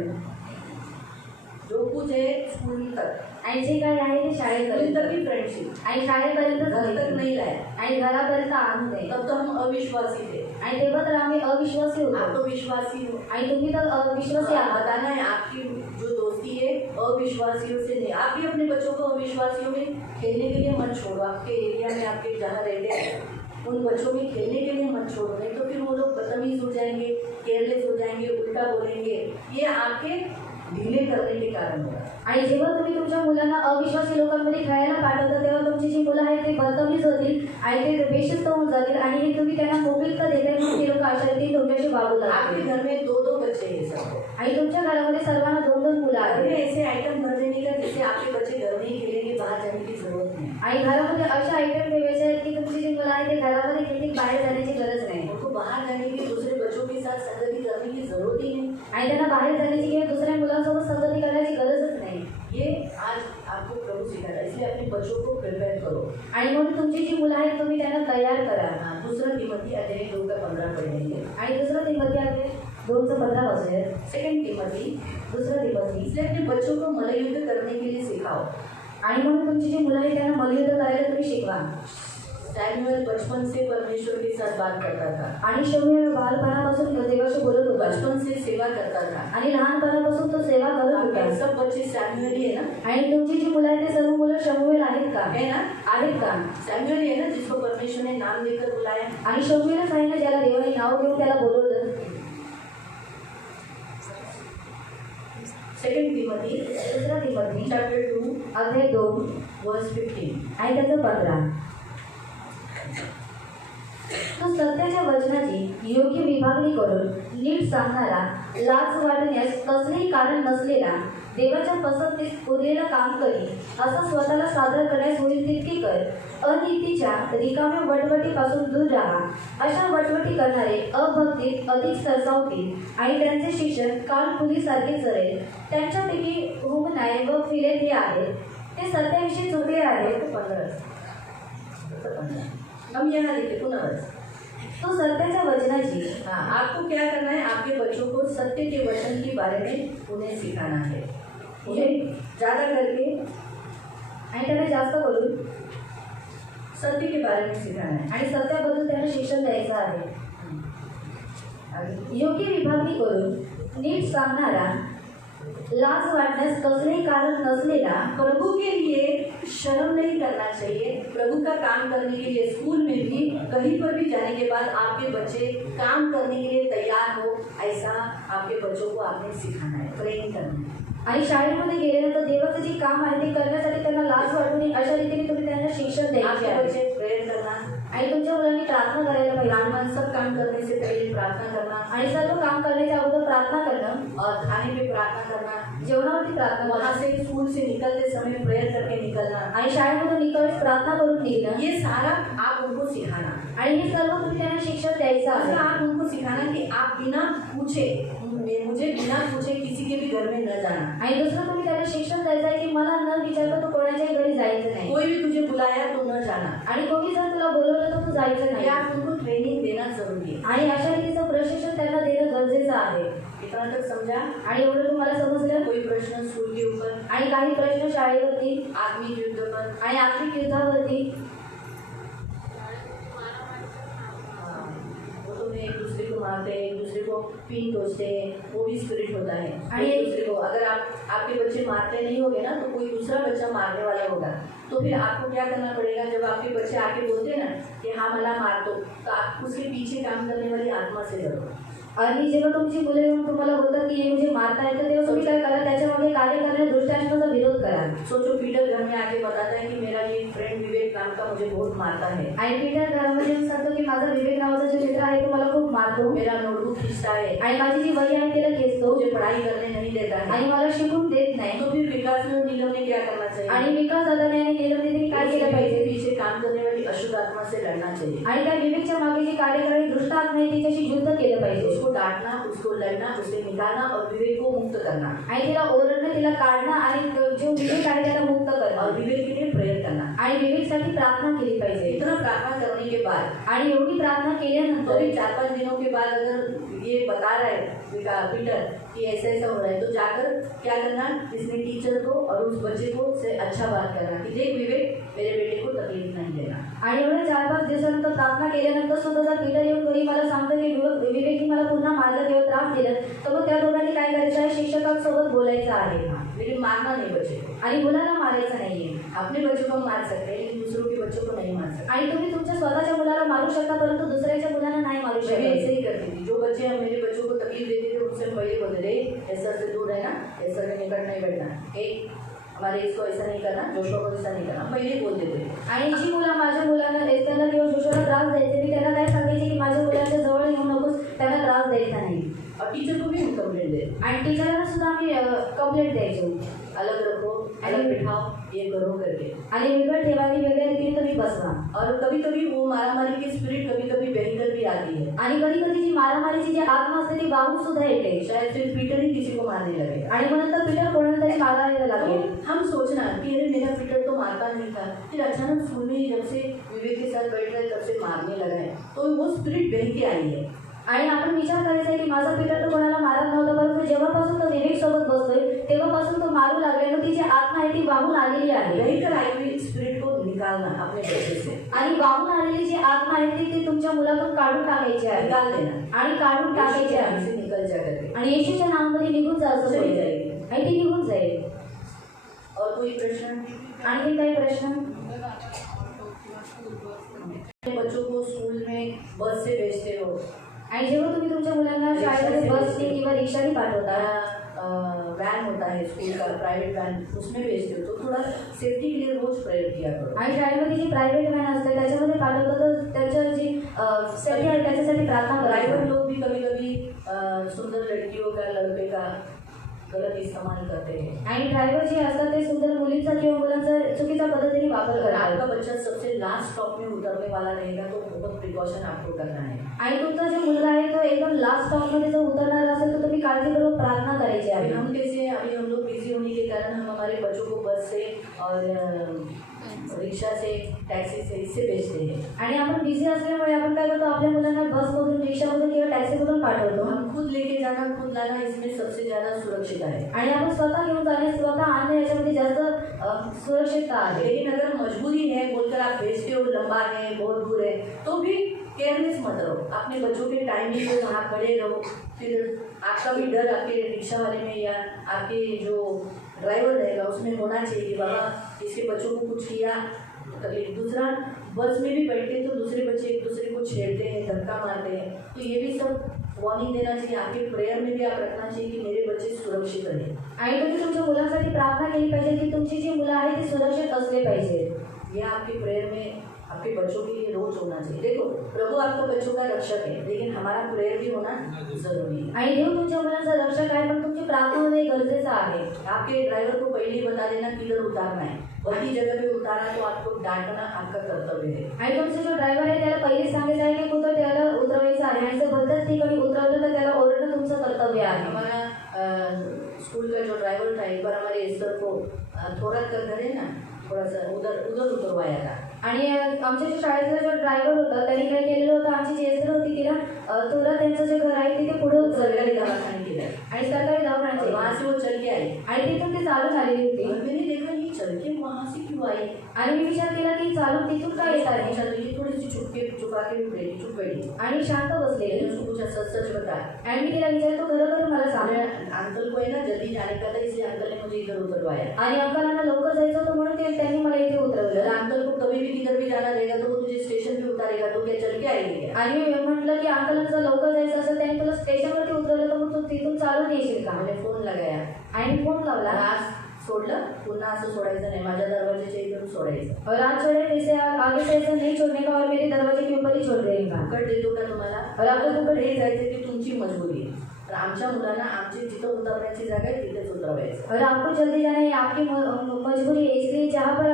जो कुछ है स्कूल तक, आणि जे काही आहे ते स्कूल शाळेपर्यंत तक की फ्रेंडशिप, आणि शाळेपर्यंत घर तक नहीं लाया. आणि घरापर्यंत आणू नये. तब तो हम अविश्वासी थे. आणि तेव्हा तर आम्ही अविश्वासी आप होतो. तो विश्वासी हो. आणि तुम्ही तर अविश्वासी आहात. बताना है आपकी जो दोस्ती है अविश्वासियों से नहीं. आप भी अपने बच्चों को अविश्वासियों में खेलने के लिए मत छोड़ो. आपके एरिया में आपके जहाँ रहते हैं उन बच्चों में खेलने के लिए मत छोड़ो, नहीं तो फिर वो लोग बदतमीज हो जाएंगे, केयरलेस हो जाएंगे, उल्टा बोलेंगे. ये आपके ढीले करने के कारण होगा. आणि जेव्हा तुम्ही तुमच्या मुलांना अविश्वासी लोकांमध्ये खेळायला पाठवता तेव्हा तुमची जी मुलं आहेत ते बदतमीज होतील आणि ते बेशिस्त होऊन जातील आणि हे तुम्ही त्यांना मोकळीक देताय म्हणून ते लोक अशा रीतीने तुमच्याशी वागू आपके लागतील. घर में 2-2 बच्चे हैं सब. आणि तुमच्या घरामध्ये सर्वांना 2-2 मुलं अरे आहेत. ऐसे आइटम भर देने का जिससे आपके बच्चे घर में ही खेलेंगे, बाहर जाने की जरूरत नहीं. आणि घरामध्ये अशा आयटम ठेवायचे आहेत की तुमची जी मुलं आहेत ते घरामध्ये खेळतील, बाहेर जाण्याची गरज नाही. उनको बाहर जाने की, दूसरे बच्चों के साथ संगति करने की जरूरत ही नहीं. आणि त्यांना बाहेर जाण्याची किंवा दुसऱ्या मुलांसोबत संगती करण्याची गरजच नाही. ये आज आपको प्रभु सिखाता है, इसलिए अपने बच्चों को प्रिपेयर करो. आणि म्हणून तुमची जी मुलं आहेत तुम्ही त्यांना तयार करा. दूसरा तिमोथी अध्याय 2:15 पढ़ेंगे. आणि दुसरं तिमोथी आहे 2:15 वाचूया. सेकंड तिमोथी, दुसरं तिमोथी. इसलिए अपने बच्चों को मल्लयुद्ध करने के लिए सिखाओ. आणि म्हणून तुमची जी मुलं आहेत त्यांना मल्लयुद्ध करायला तुम्ही शिकवा. सैमुअल बचपन से परमेश्वर के साथ बात करता था. आणि शमूएल बालपणापासून देवाशी बोलत होता बचपन से सेवा करता था. आणि लहानपणापासून तो सेवा करत होता. आपके सब बच्चे सैमुअल ही है ना? आणि तुमची जी मुलं आहेत ते सर्व मुलं शमूएल आहेत का? है ना? आहेत का? सैमुअल ही है ना जिसको परमेश्वर ने नाम देकर बुलाया. आणि शमूएलच आहे ना ज्याला देवाने नाव घेऊन त्याला बोलवलं. सेकंड तिमोथी दुसरा तिमोथी चैप्टर 2 अध्याय 2 वर्स 15. आणि त्याचं 15. तो सत्याच्या वचनाची योग्य विभागणी करून नीट सांगणारा, लाज वाटण्यास कसलेही कारण नसलेला, देवाच्या पसंतीस उरलेलं काम करी, असं स्वतःला सादर करण्यास होईल तितके कर. अनीतीच्या रिकाम्या वटवटीपासून दूर राहा. अशा वटवटी करणारे अभक्तीत अधिक सरसावतील आणि त्यांचे शिक्षण कालफुलीसारखे चरेल. त्यांच्यापैकी हुमनाय व फिलेत हे आहेत, ते सत्याविषयी चुकले आहेत. 15. हम यहाँ देखिए पुनः. तो सत्याच्या वचनाची. हाँ, आपको क्या करना है? आपके बच्चों को सत्य के वचन के बारे में उन्हें सिखाना है. उन्हें ज़्यादा करके आणि त्यांना जास्त करून सत्य के बारे में सिखाना है. आणि सत्याबद्दल त्यांना शिक्षण द्यायचं आहे. आगे. योग्य विभागणी करून नीट सांगणारा, लाज वाटण्यास कसलेही कारण नसलेला, प्रभु के लिए शर्म नहीं करना चाहिए. प्रभु का काम करने के लिए स्कूल में भी कहीं पर भी जाने के बाद आपके बच्चे काम करने के लिए तैयार हो, ऐसा आपके बच्चों को आपने सिखाना है. ट्रेन करना है. आणि शाळेमध्ये गेल्यानंतर देवाचं जे काम आहे ते करण्यासाठी त्यांना लाज वाटू नये अशा रीतीने तुम्ही त्यांना शिक्षण द्यायचे आपके आहे. बच्चे प्रेयर करना, आणि तुमच्या मुलांनी प्रार्थना करायला पाहिजे. लहान सब काम करने से पहले प्रार्थना करना आणि सर्व काम करण्याच्या अगोदर प्रार्थना करणं, और खाने पे प्रार्थना करना. जेवणावरती प्रार्थना वहाँ करणं से स्कूल से निकलते समय प्रेयर करके निकलना. आणि शाळेमधून निकळत प्रार्थना करून निघणं. ये सारा आप उनको सिखाना. आणि हे सर्व तुम्ही त्यांना शिक्षण द्यायचं आहे. दूसरा आप उनको सिखाना कि आप बिना पूछे, मुझे बिना पूछे किसी के भी घर में न जाना. आणि दुसरं तुम्ही त्याला शिक्षण द्यायचं आहे की मला न विचारता तू कोणाच्याही घरी जायचं नाही. कोई भी तुझे बुलाया तो न जाना. आणि कोणी जर तुला बोलवलं तर तू जायचं ये नाही. आप उनको ट्रेनिंग देना जरूरी है. आणि अशा रीतीचं प्रशिक्षण त्यांना देणं गरजेचं आहे. इतना तक समझा? आणि एवढं तुम्हाला समजलं. कोई प्रश्न स्कूल के ऊपर, आणि काही प्रश्न शाळेवरती आत्मिक युद्ध पर, आणि आर्थिक युद्धावरती. वो तो एक दूसरे को मारते हैं, एक दूसरे को पीन तोड़ते हैं, वो भी स्पिरिट होता है. अरे- एक दूसरे को अगर आपके बच्चे मारते नहीं होंगे ना तो कोई दूसरा बच्चा मारने वाला होगा. तो फिर आपको क्या करना पड़ेगा? जब आपके बच्चे आके बोलते हैं ना कि हाँ मला मारतो, तो आप उसके पीछे काम करने वाली आत्मा से लड़ो. आणि जेव्हा तुमची मुलं येऊन तुम्हाला बोलतात की हे मुझे मारता है, तर तेव्हा तुम्ही काय करा? त्याच्यामागे कार्य करण्यात दुष्टात्माचा विरोध करा. सोचो पीटर घर में आके बताता है कि मेरा ये फ्रेंड विवेक नाम का मुझे बहुत मारता है. आणि पीटर घरामध्ये येऊन सांगतो की माझा विवेक नावाचा जो मित्र आहे तो मला खूप मारतो. मेरा नोटबुक खींचता है, आणि माझी जी वही आहे तिला खेचतो. मुझे पढ़ाई करने नहीं देता है. आणि मला शिकून देत नाही. तो फिर विकास में और नीलम ने क्या करना चाहिए? आणि विकास दादाने आणि नीलम दीदीने काय केलं उसके पाहिजे? पीछे काम करने वाली अशुद्ध आत्मा से लड़ना चाहिए। आणि त्या विवेकच्या मागे जी कार्य करणारी दुष्ट आत्मा आहे तिच्याशी युद्ध केलं पाहिजे। उसको डांटना, उसको लड़ना, उसे निकालना और विवेक को मुक्त करना। आणि तिला ओरडणं, तिला काढणं आणि जो विवेक आहे त्याला मुक्त करणं और विवेक के लिए प्रेयर करना। आणि विवेकसाठी प्रार्थना केली पाहिजे। इतना प्रार्थना करने के बाद आणि एवढी प्रार्थना केल्यानंतर 4-5 दिनों के बाद अगर ये बता रहा है पीटर कि ऐसा ऐसा हो रहा है, तो जाकर क्या करना, इसमें टीचर को और उस बच्चे को से अच्छा बात करना कि देख विवेक, मेरे बेटे को तकलीफ नहीं देना। आणि एवढ्या 4-5 दिवसानंतर प्रार्थना केल्यानंतर सुद्धा जर पीटर येऊन घरी मला सांगतो की विवेकने मला पुन्हा मारलं किंवा त्रास दिला, तर मग त्या दोघांनी काय करायचं आहे, शिक्षकांसोबत बोलायचं आहे लेकिन मारना नहीं बच्चे को। आणि मुलाला मारायचं नाहीये। अपने बच्चों को मार सकते हैं लेकिन दूसरों के बच्चों को नहीं मार सकते। आणि तुम्ही तुमच्या स्वतःच्या मुलाला मारू शकता परंतु दुसऱ्याच्या मुलाला नाही मारू मैं भी ऐसे शकत। ही करती थी। जो बच्चे मेरे बच्चों को तकलीफ देते थे उनसे पहले बोलते थे ऐसा से दूर रहना, ऐसा के निकट नहीं बैठना, एक हमारे इसको ऐसा नहीं करना, जोशुआ को ऐसा नहीं करना, पहले बोलते थे। आणि जी मुलं माझ्या मुलांना एस्टरला किंवा जोशुआला त्रास द्यायचे, मी त्यांना काय सांगायचे की माझ्या मुलाच्या जवळ येऊ नकोस, त्यांना त्रास द्यायचा नाही। और टीचर को भी हम कंप्लेंट दे, आणि टीचरला सुद्धा आम्ही कंप्लेंट द्यायचो, अलग रखो, अलग बिठाओ, ये करो करके। आणि वेगळं ठेवा आणि वेगळ्या रीतीने तुम्ही बसवा। और कभी कभी वो मारामारी की स्पिरिट कभी कभी बहकर भी आती है। आणि कधी कधी जी मारामारीची जी आत्मा असते ती वाहून सुद्धा येते। शायद फिर पीटर ही किसी को मारने लगे आणि मग नंतर पीटर कोणाला तरी मारायला लागेल। तो हम सोचना कि अरे मेरा पीटर तो मारता नहीं था, फिर अचानक स्कूल में जब से विवेक के साथ बैठ रहे तब से मारने लगा है, तो वो स्पिरिट बह के आई है। आणि आपण विचार करायचा आहे की माझा पीटर तर कोणाला मारत नव्हता, परंतु जेव्हापासून तो विवेक सोबत बसतोय तेव्हापासून तो मारू लागला, मग ती जी आत्मा आहे ती वाहून आलेली आहे। बहकर आई हुई स्पिरिट को निकालना अपने बच्चे से, आणि वाहून आलेली जी आत्मा आहे ती तुमच्या मुलातून काढून टाकायची आहे, निकाल देना आणि काढून टाकायची आहे हमसे निकल जा करके। आणि येशूच्या नावामध्ये निघून जा असं चली बोलले। जाएगी। आणि ती निघून जाईल। और कोई प्रश्न? आणखी काही प्रश्न? बच्चों को स्कूल में बस से भेजते हो, आणि जेव्हा तुम्ही तुमच्या मुलांना शाळेमध्ये बसने किंवा रिक्षाने पाठवता, वैन होता है स्कूल का, प्राइवेट वैन, उसमें भेजते हो, तो थोड़ा सेफ्टी के लिए रोज प्रेयर किया करो। आणि शाळेमध्ये जी प्रायव्हेट व्हॅन असते त्याच्यामध्ये पाठवतो तर त्याच्या जी सेफ्टी आहे त्याच्यासाठी प्रार्थना ड्राइवर करायला। लोग भी कभी कभी सुंदर लड़कियों का, लड़के का गलत इस्तेमाल करते हैं। आणि ड्रायव्हर जे असतात ते सुंदर मुलींचा किंवा मुलांचा चुकीचा पद्धतीने वापर अगर आपका करतात। बच्चा सबसे लास्ट स्टॉप में उतरने वाला रहेगा तो बहुत प्रिकॉशन आपको करना है। आणि तुमचा जो मुलगा आहे तो एकदम लास्ट स्टॉपमध्ये जर उतरणार असेल तर तुम्ही काळजीपूर्वक प्रार्थना करायची अभी आहे। हम कैसे, अभी हम लोग बिजी होने के कारण हम हमारे बच्चों को बस से और रिक्शा से, टैक्सी से, इससे भेजते हैं। आणि आपण बिझी असल्यामुळे आपण काय करतो, आपल्या मुलांना बसमधून, रिक्षामधून किंवा टॅक्सीमधून पाठवतो। हम खुद लेके जाना, खुद लाना, इसमें सबसे ज़्यादा सुरक्षित है। आणि आपण स्वतः घेऊन जाणे, स्वतः आणणे याच्यामध्ये जास्त सुरक्षितता आहे। लेकिन अगर मजबूरी है बोलकर आप भेजते हो, लंबा है, बहुत दूर है, तो भी केयरलेस मत रहो, अपने बच्चों के टाइमिंग पे वहाँ खड़े रहो। फिर आपका भी डर आपके रिक्शा वाले में या आपके जो ड्राइवर रहेगा उसमें होना चाहिए कि बाबा इसके बच्चों को कुछ किया तकलीफ। दूसरा, बस में भी बैठते तो दूसरे बच्चे एक दूसरे को छेड़ते हैं, धक्का मारते हैं, तो ये भी सब वार्निंग देना चाहिए। आपके प्रेयर में भी आप रखना चाहिए कि मेरे बच्चे सुरक्षित रहे। आणि तुम्ही तुमच्या मुलांसाठी प्रार्थना केली पाहिजे की तुमची जी मुलं आहेत ती सुरक्षित असले पाहिजे। यह आपके प्रेयर में आपके बच्चों के लिए रोज होना चाहिए। देखो, प्रभु आपका बच्चों का रक्षक है, लेकिन हमारा प्रेयर भी होना जरूरी है। आणि देव तुमच्या मुलांचा रक्षक आहे पण तुमची प्रार्थना होणे गरजेचं आहे। आपके ड्राइवर को पहले ही बता देना किधर उतारना है, वही जगह पे उतारा तो आपको डांटना आपका कर्तव्य है। आणि तुमचा जो ड्रायव्हर आहे त्याला पहिलेच सांगायचं आहे की कुठं त्याला उतरवायचं आहे आणि जर भलत्याच ठिकाणी उतरवलं तर त्याला ओरडणं तुमचं कर्तव्य आहे। हमारा स्कूल का जो ड्राइवर था, एक बार हमारे एस्टर को थोड़ा का घर है ना, थोड़ा सा उधर उतरवाया था। आणि आमच्या जो शाळेतला जो ड्रायव्हर होता त्यांनी काय केलेलं होतं, आमची जी एस्टर होती तिला तुला त्यांचं जे घर आहे तिथे पुढे सरकारी उचललेलं दवाखाने के लिए, आणि सरकारी दवाखान्याचे वहाँ से वो चल के आई। आणि तिथून ती चालून आलेली होती। और मैंने देखा ये चल के वहाँ से क्यों आई। आणि मी विचार केला की चालून तिथून का येत आहे चल रही थोड़ी सी छुपा के भी बैठी, चुप बैठी। आणि शांत बसलेली। मैंने उसको पूछा सच सच बता। आणि मी तिला विचारतो खरं मला सांग। अंकल को है ना जल्दी जाने का था, इसलिए अंकल ने मुझे इधर उतरवाया। आणि अंकलांना लवकर जायचं होतं म्हणून त्यांनी मला इथे उतरवलं। अगर अंकल को कभी भी किधर भी जाना रहेगा तो वो तुझे स्टेशन पे उतारेगा, तो क्या चल के आएगी क्या? आणि मी म्हटलं की अंकलांना जर लवकर जायचं असेल त्यांनी तुला स्टेशनवरती उतरवलं तर मग तू तिथून चालून येशील का? मैंने फोन लगाया आणि फोन लावला। आज सोडलं, पुन्हा असं सोडायचं नाही, माझ्या दरवाजाच्या इथून सोडायचं। और आज छोड़े इसे आगे से ऐसा नहीं छोड़ने का और मेरे दरवाजे के ऊपर ही छोड़ देने का। फुकट देतो का तुम्हाला? और आपको फुकट हे जायचं ती तुमची मजबुरी आहे। तर आमच्या मुलांना आमची जिथं उतरण्याची जागा आहे तिथेच उतरवायचं. और आपको जल्दी जाना है, आपकी मजबूरी है, इसलिए जहाँ पर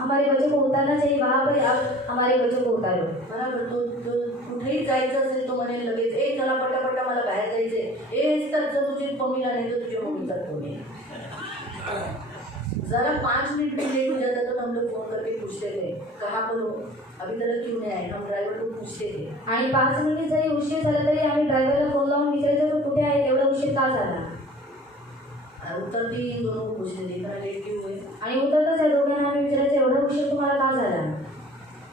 हमारे बच्चों को उतारना चाहिए वहाँ पर आप हमारे बच्चों को उतारो. बरोबर. तो कुठेही जायचं असेल तो म्हणेल लगेच, ए चला पटापटा मला बाहेर जायचंय. ए तर जर तुझी मम्मीला नाही तर तुझ्या मम्मीचा फोन आहे. जरा 5 मिनट भी लेट हो जाता तो हम लोग फोन करके पूछते थे कहाँ पर हो, अभी तक क्यों नहीं आए. हम ड्रायव्हर को पूछते थे. आणि 5 मिनिट जरी उशीर झाला तरी आम्ही ड्रायव्हरला फोन लावून विचारायचो की कुठे आहे, एवढा उशीर का झाला. उतरती इन दोनों को पूछते थे इतना लेट क्यों हुए. आणि उतरताच या दोघांना आम्ही विचारायचो एवढा उशीर तुम्हाला का झाला.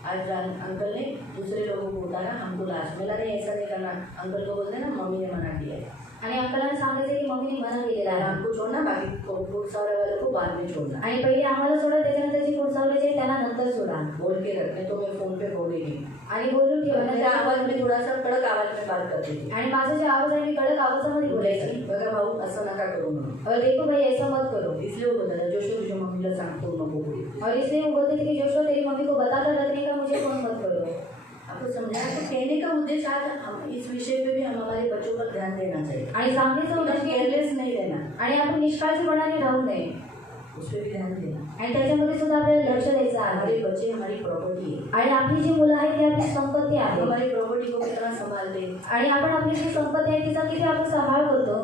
आज अंकल ने दूसरे लोगों को उतारा, हमको लास्ट. मेला नहीं ऐसा नहीं करना. अंकल को बोलते ना मम्मी ने मना किया है. आणि अंकलांना सांगायचं की मम्मीने मना केलेला आहे. हमको छोड़ना, बाकी पुरसावरे वाले को बाद में छोड़ना. आणि पहिले आम्हाला सोडा, त्याच्यानंतर जी पुढचावले जे त्यांना नंतर सोडा. बोल के रखने तो मैं फोन पे बोलेगी. आणि बोलून ठेवा. मेरा आवाज में थोड़ा सा कडक आवाज में बात करती थी. आणि माझा जे आवाज आहे मी कडक आवाजामध्ये बोलायची. बघा भाऊ असं नका करू म्हणून. और देखो भाई ऐसा मत करो. इसलिए वो बोलता था जोशो तुझ्या मम्मीला सांगतो नको बोलू. और इसलिए वो बोलते थे कि जोशो तेरी मम्मी को बताकर रखने का, मुझे फोन मत करो. आपको समझाया. तो कहने का उद्देश्य आज हम इस विषय पे भी हम हमारे बच्चों पर ध्यान देना चाहिए. आणि सांगण्याचं उद्देश केयरलेस नहीं रहना. आणि आपण निष्काळजीपणाने राहू नये. उस पर भी ध्यान देना. आणि त्याच्यामध्ये सुद्धा आपल्याला लक्ष द्यायचं हमारे आहे. बच्चे हमारी प्रॉपर्टी है. आणि आपली जी मुलं आहेत ती आपली संपत्ती आहे. हमारी प्रॉपर्टी को कितना संभालते हैं आणि आपण आपली जी संपत्ती आहे तिचा किती आपण सांभाळ करतो.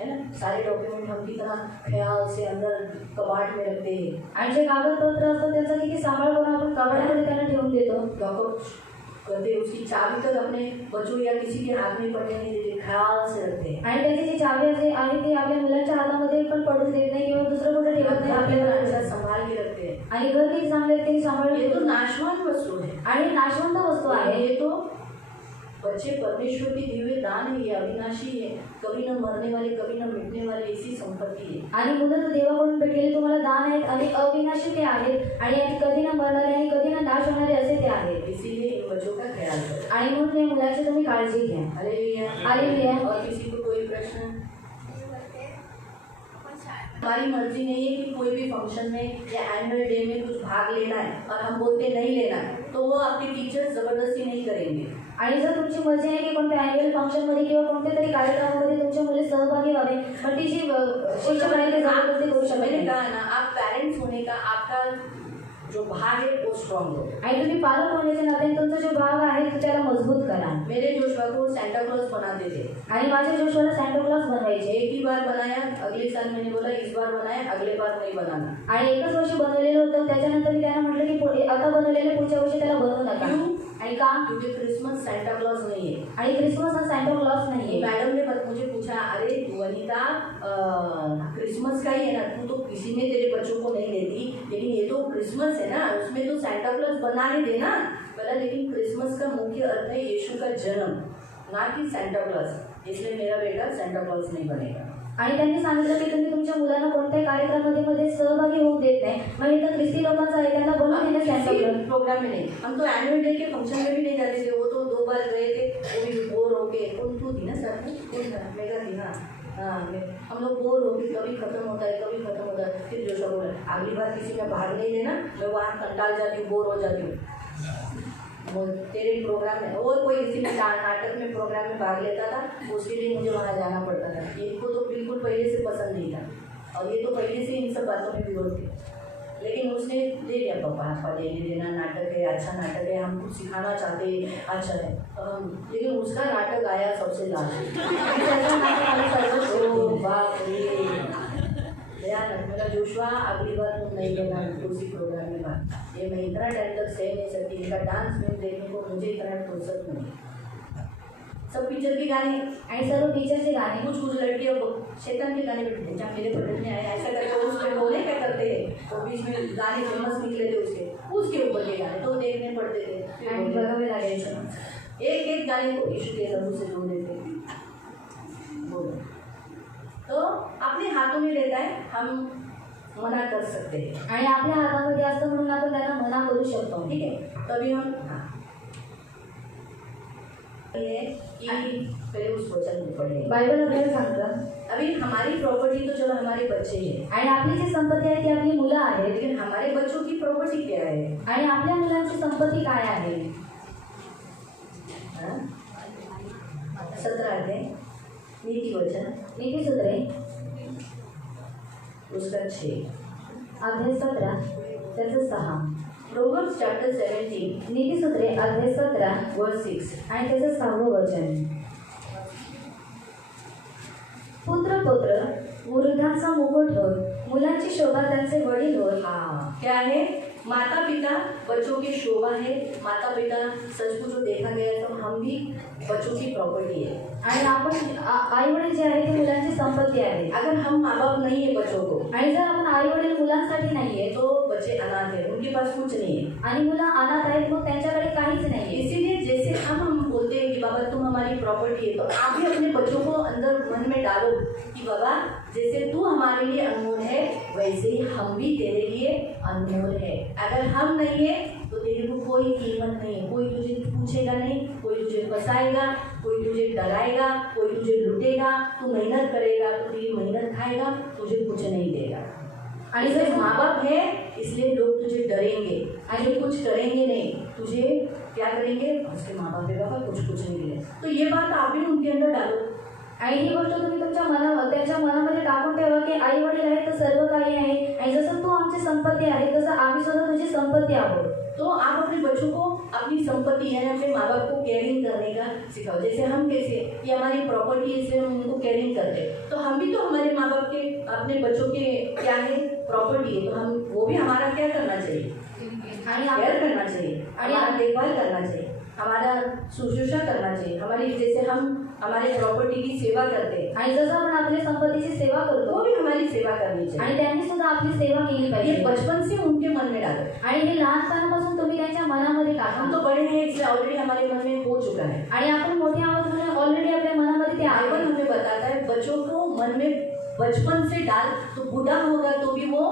है ना. सारे डॉक्यूमेंट हम कितना ख्याल से अंदर कबाड़ में रखते हैं. आणि जे कागदपत्र असतात त्यांचा किती सांभाळ करून आपण कबाडामध्ये त्यांना ठेवून देतो. लॉकअप करते, उसकी चाबी तक अपने बच्चों या किसी के हाथ में पड़ने नहीं देते, ख्याल से रखते हैं. आणि त्याची जी चावी आहे ती आपल्या मुलांच्या हातामध्ये पण पडून देत नाही किंवा दुसरं कुठे ठेवत नाही. अपने आपल्या अच्छा संभाल के रखते हैं. आणि घर किती चांगले आहेत ते सांभाळून ये तो ठेवतो. नाशवान वस्तु है. आणि नाशवंत वस्तू आहे. ये तो बच्चे परमेश्वर के दिए हुए दान है. ये अविनाशी है, कभी न मरने वाले, कभी न मिटने वाले, ऐसी संपत्ति है. आणि मुलं तर देवाकडून भेटलेले तुम्हाला दान आहेत आणि अविनाशी ते आहेत आणि यात कधी न मरणारे आणि कधी न नाश होणारे असे ते आहेत. इसीलिए इन बच्चों का ख्याल करें. आणि म्हणून या मुलाची तुम्ही काळजी घ्या. हालेलुया. हालेलुया. और किसी को कोई प्रश्न. हमारी मर्जी नहीं है कि कोई भी फंक्शन में या एनुअल डे में कुछ भाग लेना है और हम बोलते नहीं लेना है तो वो आपके टीचर जबरदस्ती नहीं करेंगे. आणि जर तुमची मर्जी आहे की कोणत्या अॅन्युअल फंक्शनमध्ये किंवा कोणत्या तरी कार्यक्रमामध्ये तुमच्या मुले सहभागी व्हावे पण ती जी शिक्षक आहे ते जबरदस्ती करू शकत मैंने नाही. कहा ना, आप पेरेंट्स होने का आपका जो भाग है वो स्ट्रांग हो. आणि तुम्ही पालक होण्याच्या नात्याने तुमचा जो भाग आहे तो त्याला मजबूत करा. मेरे जोशवा को सेंटा क्लॉज बनाते थे. आणि माझ्या जोशवाला सॅन्टा क्लॉज बनवायचे. एक ही बार बनाया, अगले साल मैंने बोला इस बार बनाया, अगले बार नहीं बनाना. आणि एकच वर्षी बनवलेलं होतं. त्याच्यानंतर मी त्यांना म्हटलं की आता बनवलेलं पुढच्या वर्षी त्याला बनवू नका. आणि का? क्योंकि क्रिसमस सेंटा क्लॉज नहीं है. आणि क्रिसमस हा सॅन्टा क्लॉज नाहीये. मैडम ने मुझे पूछा, अरे वनिता क्रिसमस का ही है ना, तू तो किसी ने तेरे बच्चों को नहीं देती, लेकिन ये तो क्रिसमस है ना, उसमें तो सेंटा क्लॉज बनाने देना. बोला लेकिन क्रिसमस का मुख्य अर्थ है यीशु का जन्म, ना कि सेंटा क्लॉज. इसलिए मेरा बेटा सेंटा क्लॉज नहीं बनेगा. आणि त्यांनी सांगितलं की तुम्ही तुमच्या मुलांना कोणत्याही कार्यक्रमामध्ये सहभागी होऊ देत नाही. मग इथं ख्रिस्ती लोकांचं आहे त्यांना बनवून देणं सॅन्टा क्लॉज. प्रोग्राम में नहीं. हम तो एनुअल डे के फंक्शन में भी नहीं जाते थे. वो तो 2 बार गए थे, वो भी बोर होके. कौन तू थी ना सर में, कौन था, मेगा थी. हाँ हम लोग बोर होके कभी खत्म होता है, कभी खत्म होता है. फिर जोशा बोला अगली बार किसी में भाग नहीं लेना, मैं वहाँ कंटाल जाती हूँ, बोर हो जाती हूँ. वो तेरे प्रोग्राम में और कोई किसी में नाटक में प्रोग्राम में भाग लेता था, उसके लिए मुझे वहाँ जाना पड़ता था. इनको तो बिल्कुल पहले से पसंद नहीं था और ये तो पहले से इन सब बातों में विरोध थे. लेकिन उसने दे दिया, पापा लेने देना, नाटक है, अच्छा नाटक है, हम कुछ सिखाना चाहते हैं, अच्छा है. लेकिन उसका नाटक आया सबसे लास्ट. बाप रे. मेरा जोशवा अगली बार तुम नहीं लेना उसी प्रोग्राम में भाग. ये मैं इतना टाइम तक सह नहीं सकती. इनका डांस में देखने को मुझे इतना फुर्सत नहीं. सब पिक्चर के गाने आणि सर्व टीचरचे गाणे. कुछ लड़कियों को शैतान के गाने पे जहाँ मेरे पढ़ने में आया ऐसा करके उसके बोले क्या करते हैं तो बीच में गाने फेमस निकले थे उसके ऊपर के गाने तो देखने पड़ते थे. आणि बघावे लागायचं. एक एक गाने को यीशु के लहू से जोड़े थे. बोलो तो अपने हाथों में रहता है, हम मना कर सकते हैं. आणि आपल्या हातामध्ये असतं म्हणून आपण त्यांना मना करू शकतो. ठीक है. तभी हम ये कि पहले उस वचन में पढ़े. बायबल आपल्याला सांगतं अभी हमारी प्रॉपर्टी तो चलो हमारे बच्चे हैं आणि आपली जी संपत्ती आहे ती आपली मुलं आहेत. लेकिन हमारे बच्चों की प्रॉपर्टी क्या है. आणि आपल्या मुलांची संपत्ती काय आहे. 17 है नीति वचन नीतिसूत्रे उसका 6, अध्याय 17 त्याचं 6, प्रोवर्ब्स चॅप्टर 17 नीतिसूत्रे अध्याय 17 वर्स 6. आणि त्याचं 6वं वचन. पुत्र वृद्धांचा मुकुट होत, मुलांची शोभा त्यांचे वडील होत. हाँ, क्या है? माता पिता बच्चों की शोभा है. माता पिता सच को जो देखा गया है तो हम भी बच्चों की प्रॉपर्टी है. आणि आपण आई वडील जे आहे ते मुलांची संपत्ती आहे. अगर हम माँ बाप नहीं है बच्चों को, आणि जर आपण आई वडील मुलांसाठी नाहीये तो बच्चे अनाथ है, उनके पास कुछ नहीं है. आणि मुलं अनाथ आहेत, मग त्यांच्याकडे काहीच नाहीये. इसीलिए जैसे हम बोलते हैं कि बाबा तुम हमारी प्रॉपर्टी है, तो आप भी अपने बच्चों को अंदर मन में डालो कि बाबा जैसे तू हमारे लिए अनमोल है, वैसे ही हम भी तेरे लिए अनमोल है. अगर हम नहीं है तो तेरे को कोई कीमत नहीं है. कोई तुझे पूछेगा नहीं, कोई तुझे फंसाएगा, कोई तुझे डराएगा, कोई तुझे लुटेगा. तू मेहनत करेगा तो तेरी मेहनत खाएगा, तुझे कुछ नहीं देगा. आणि जैसे जर माँ बाप है इसलिए लोग तुझे डरेंगे, आज कुछ करेंगे नहीं, तुझे क्या करेंगे? उसके माँ बाप है बाबा कुछ नहीं मिले. तो ये बात आप भी उनके अंदर डालो. आणि ही गोष्ट तुम्ही त्यांच्या मनामध्ये टाकून ठेवा की आई वडील आहेत तर सर्व काही आहे, आणि जसं तू आमची संपत्ती आहे तसं आम्ही सुद्धा तुझी संपत्ती आहोत. तो आप अपने बच्चों को अपनी संपत्ति यानी अपने माँ बाप को केयरिंग करने का सिखाओ. जैसे हम कैसे ये हमारी प्रॉपर्टी है इसलिए हम उनको केयरिंग करते हैं, तो हम भी तो हमारे माँ बाप के अपने बच्चों के क्या है प्रॉपर्टी है, तो हम वो भी हमारा क्या करना चाहिए? आणि केयर करना चाहिए, हमारा देखभाल करना चाहिए, हमारा शुश्रूषा करना चाहिए. हमारी जैसे हम हमारे प्रॉपर्टी की सेवा करते हैं, आणि जसं आपण आपल्या संपत्तीची सेवा वो करतो भी हमारी सेवा करनी चाहिए. आणि त्यांनी सुद्धा आपली सेवा केली ये पाहिजे. बचपन से उनके मन में डालो. आणि हे लहानपणापासून तुम्ही त्यांच्या मनामध्ये हम टाका. तो बड़े हैं इसलिए ऑलरेडी हमारे मन में हो चुका है. आणि आपण मोठे आहोत म्हणून ऑलरेडी आपल्या मनामध्ये ते बाइबल आहे. हमें बताता है बच्चों को मन में बचपन से डाल, तो बूढ़ा होगा तो भी वो.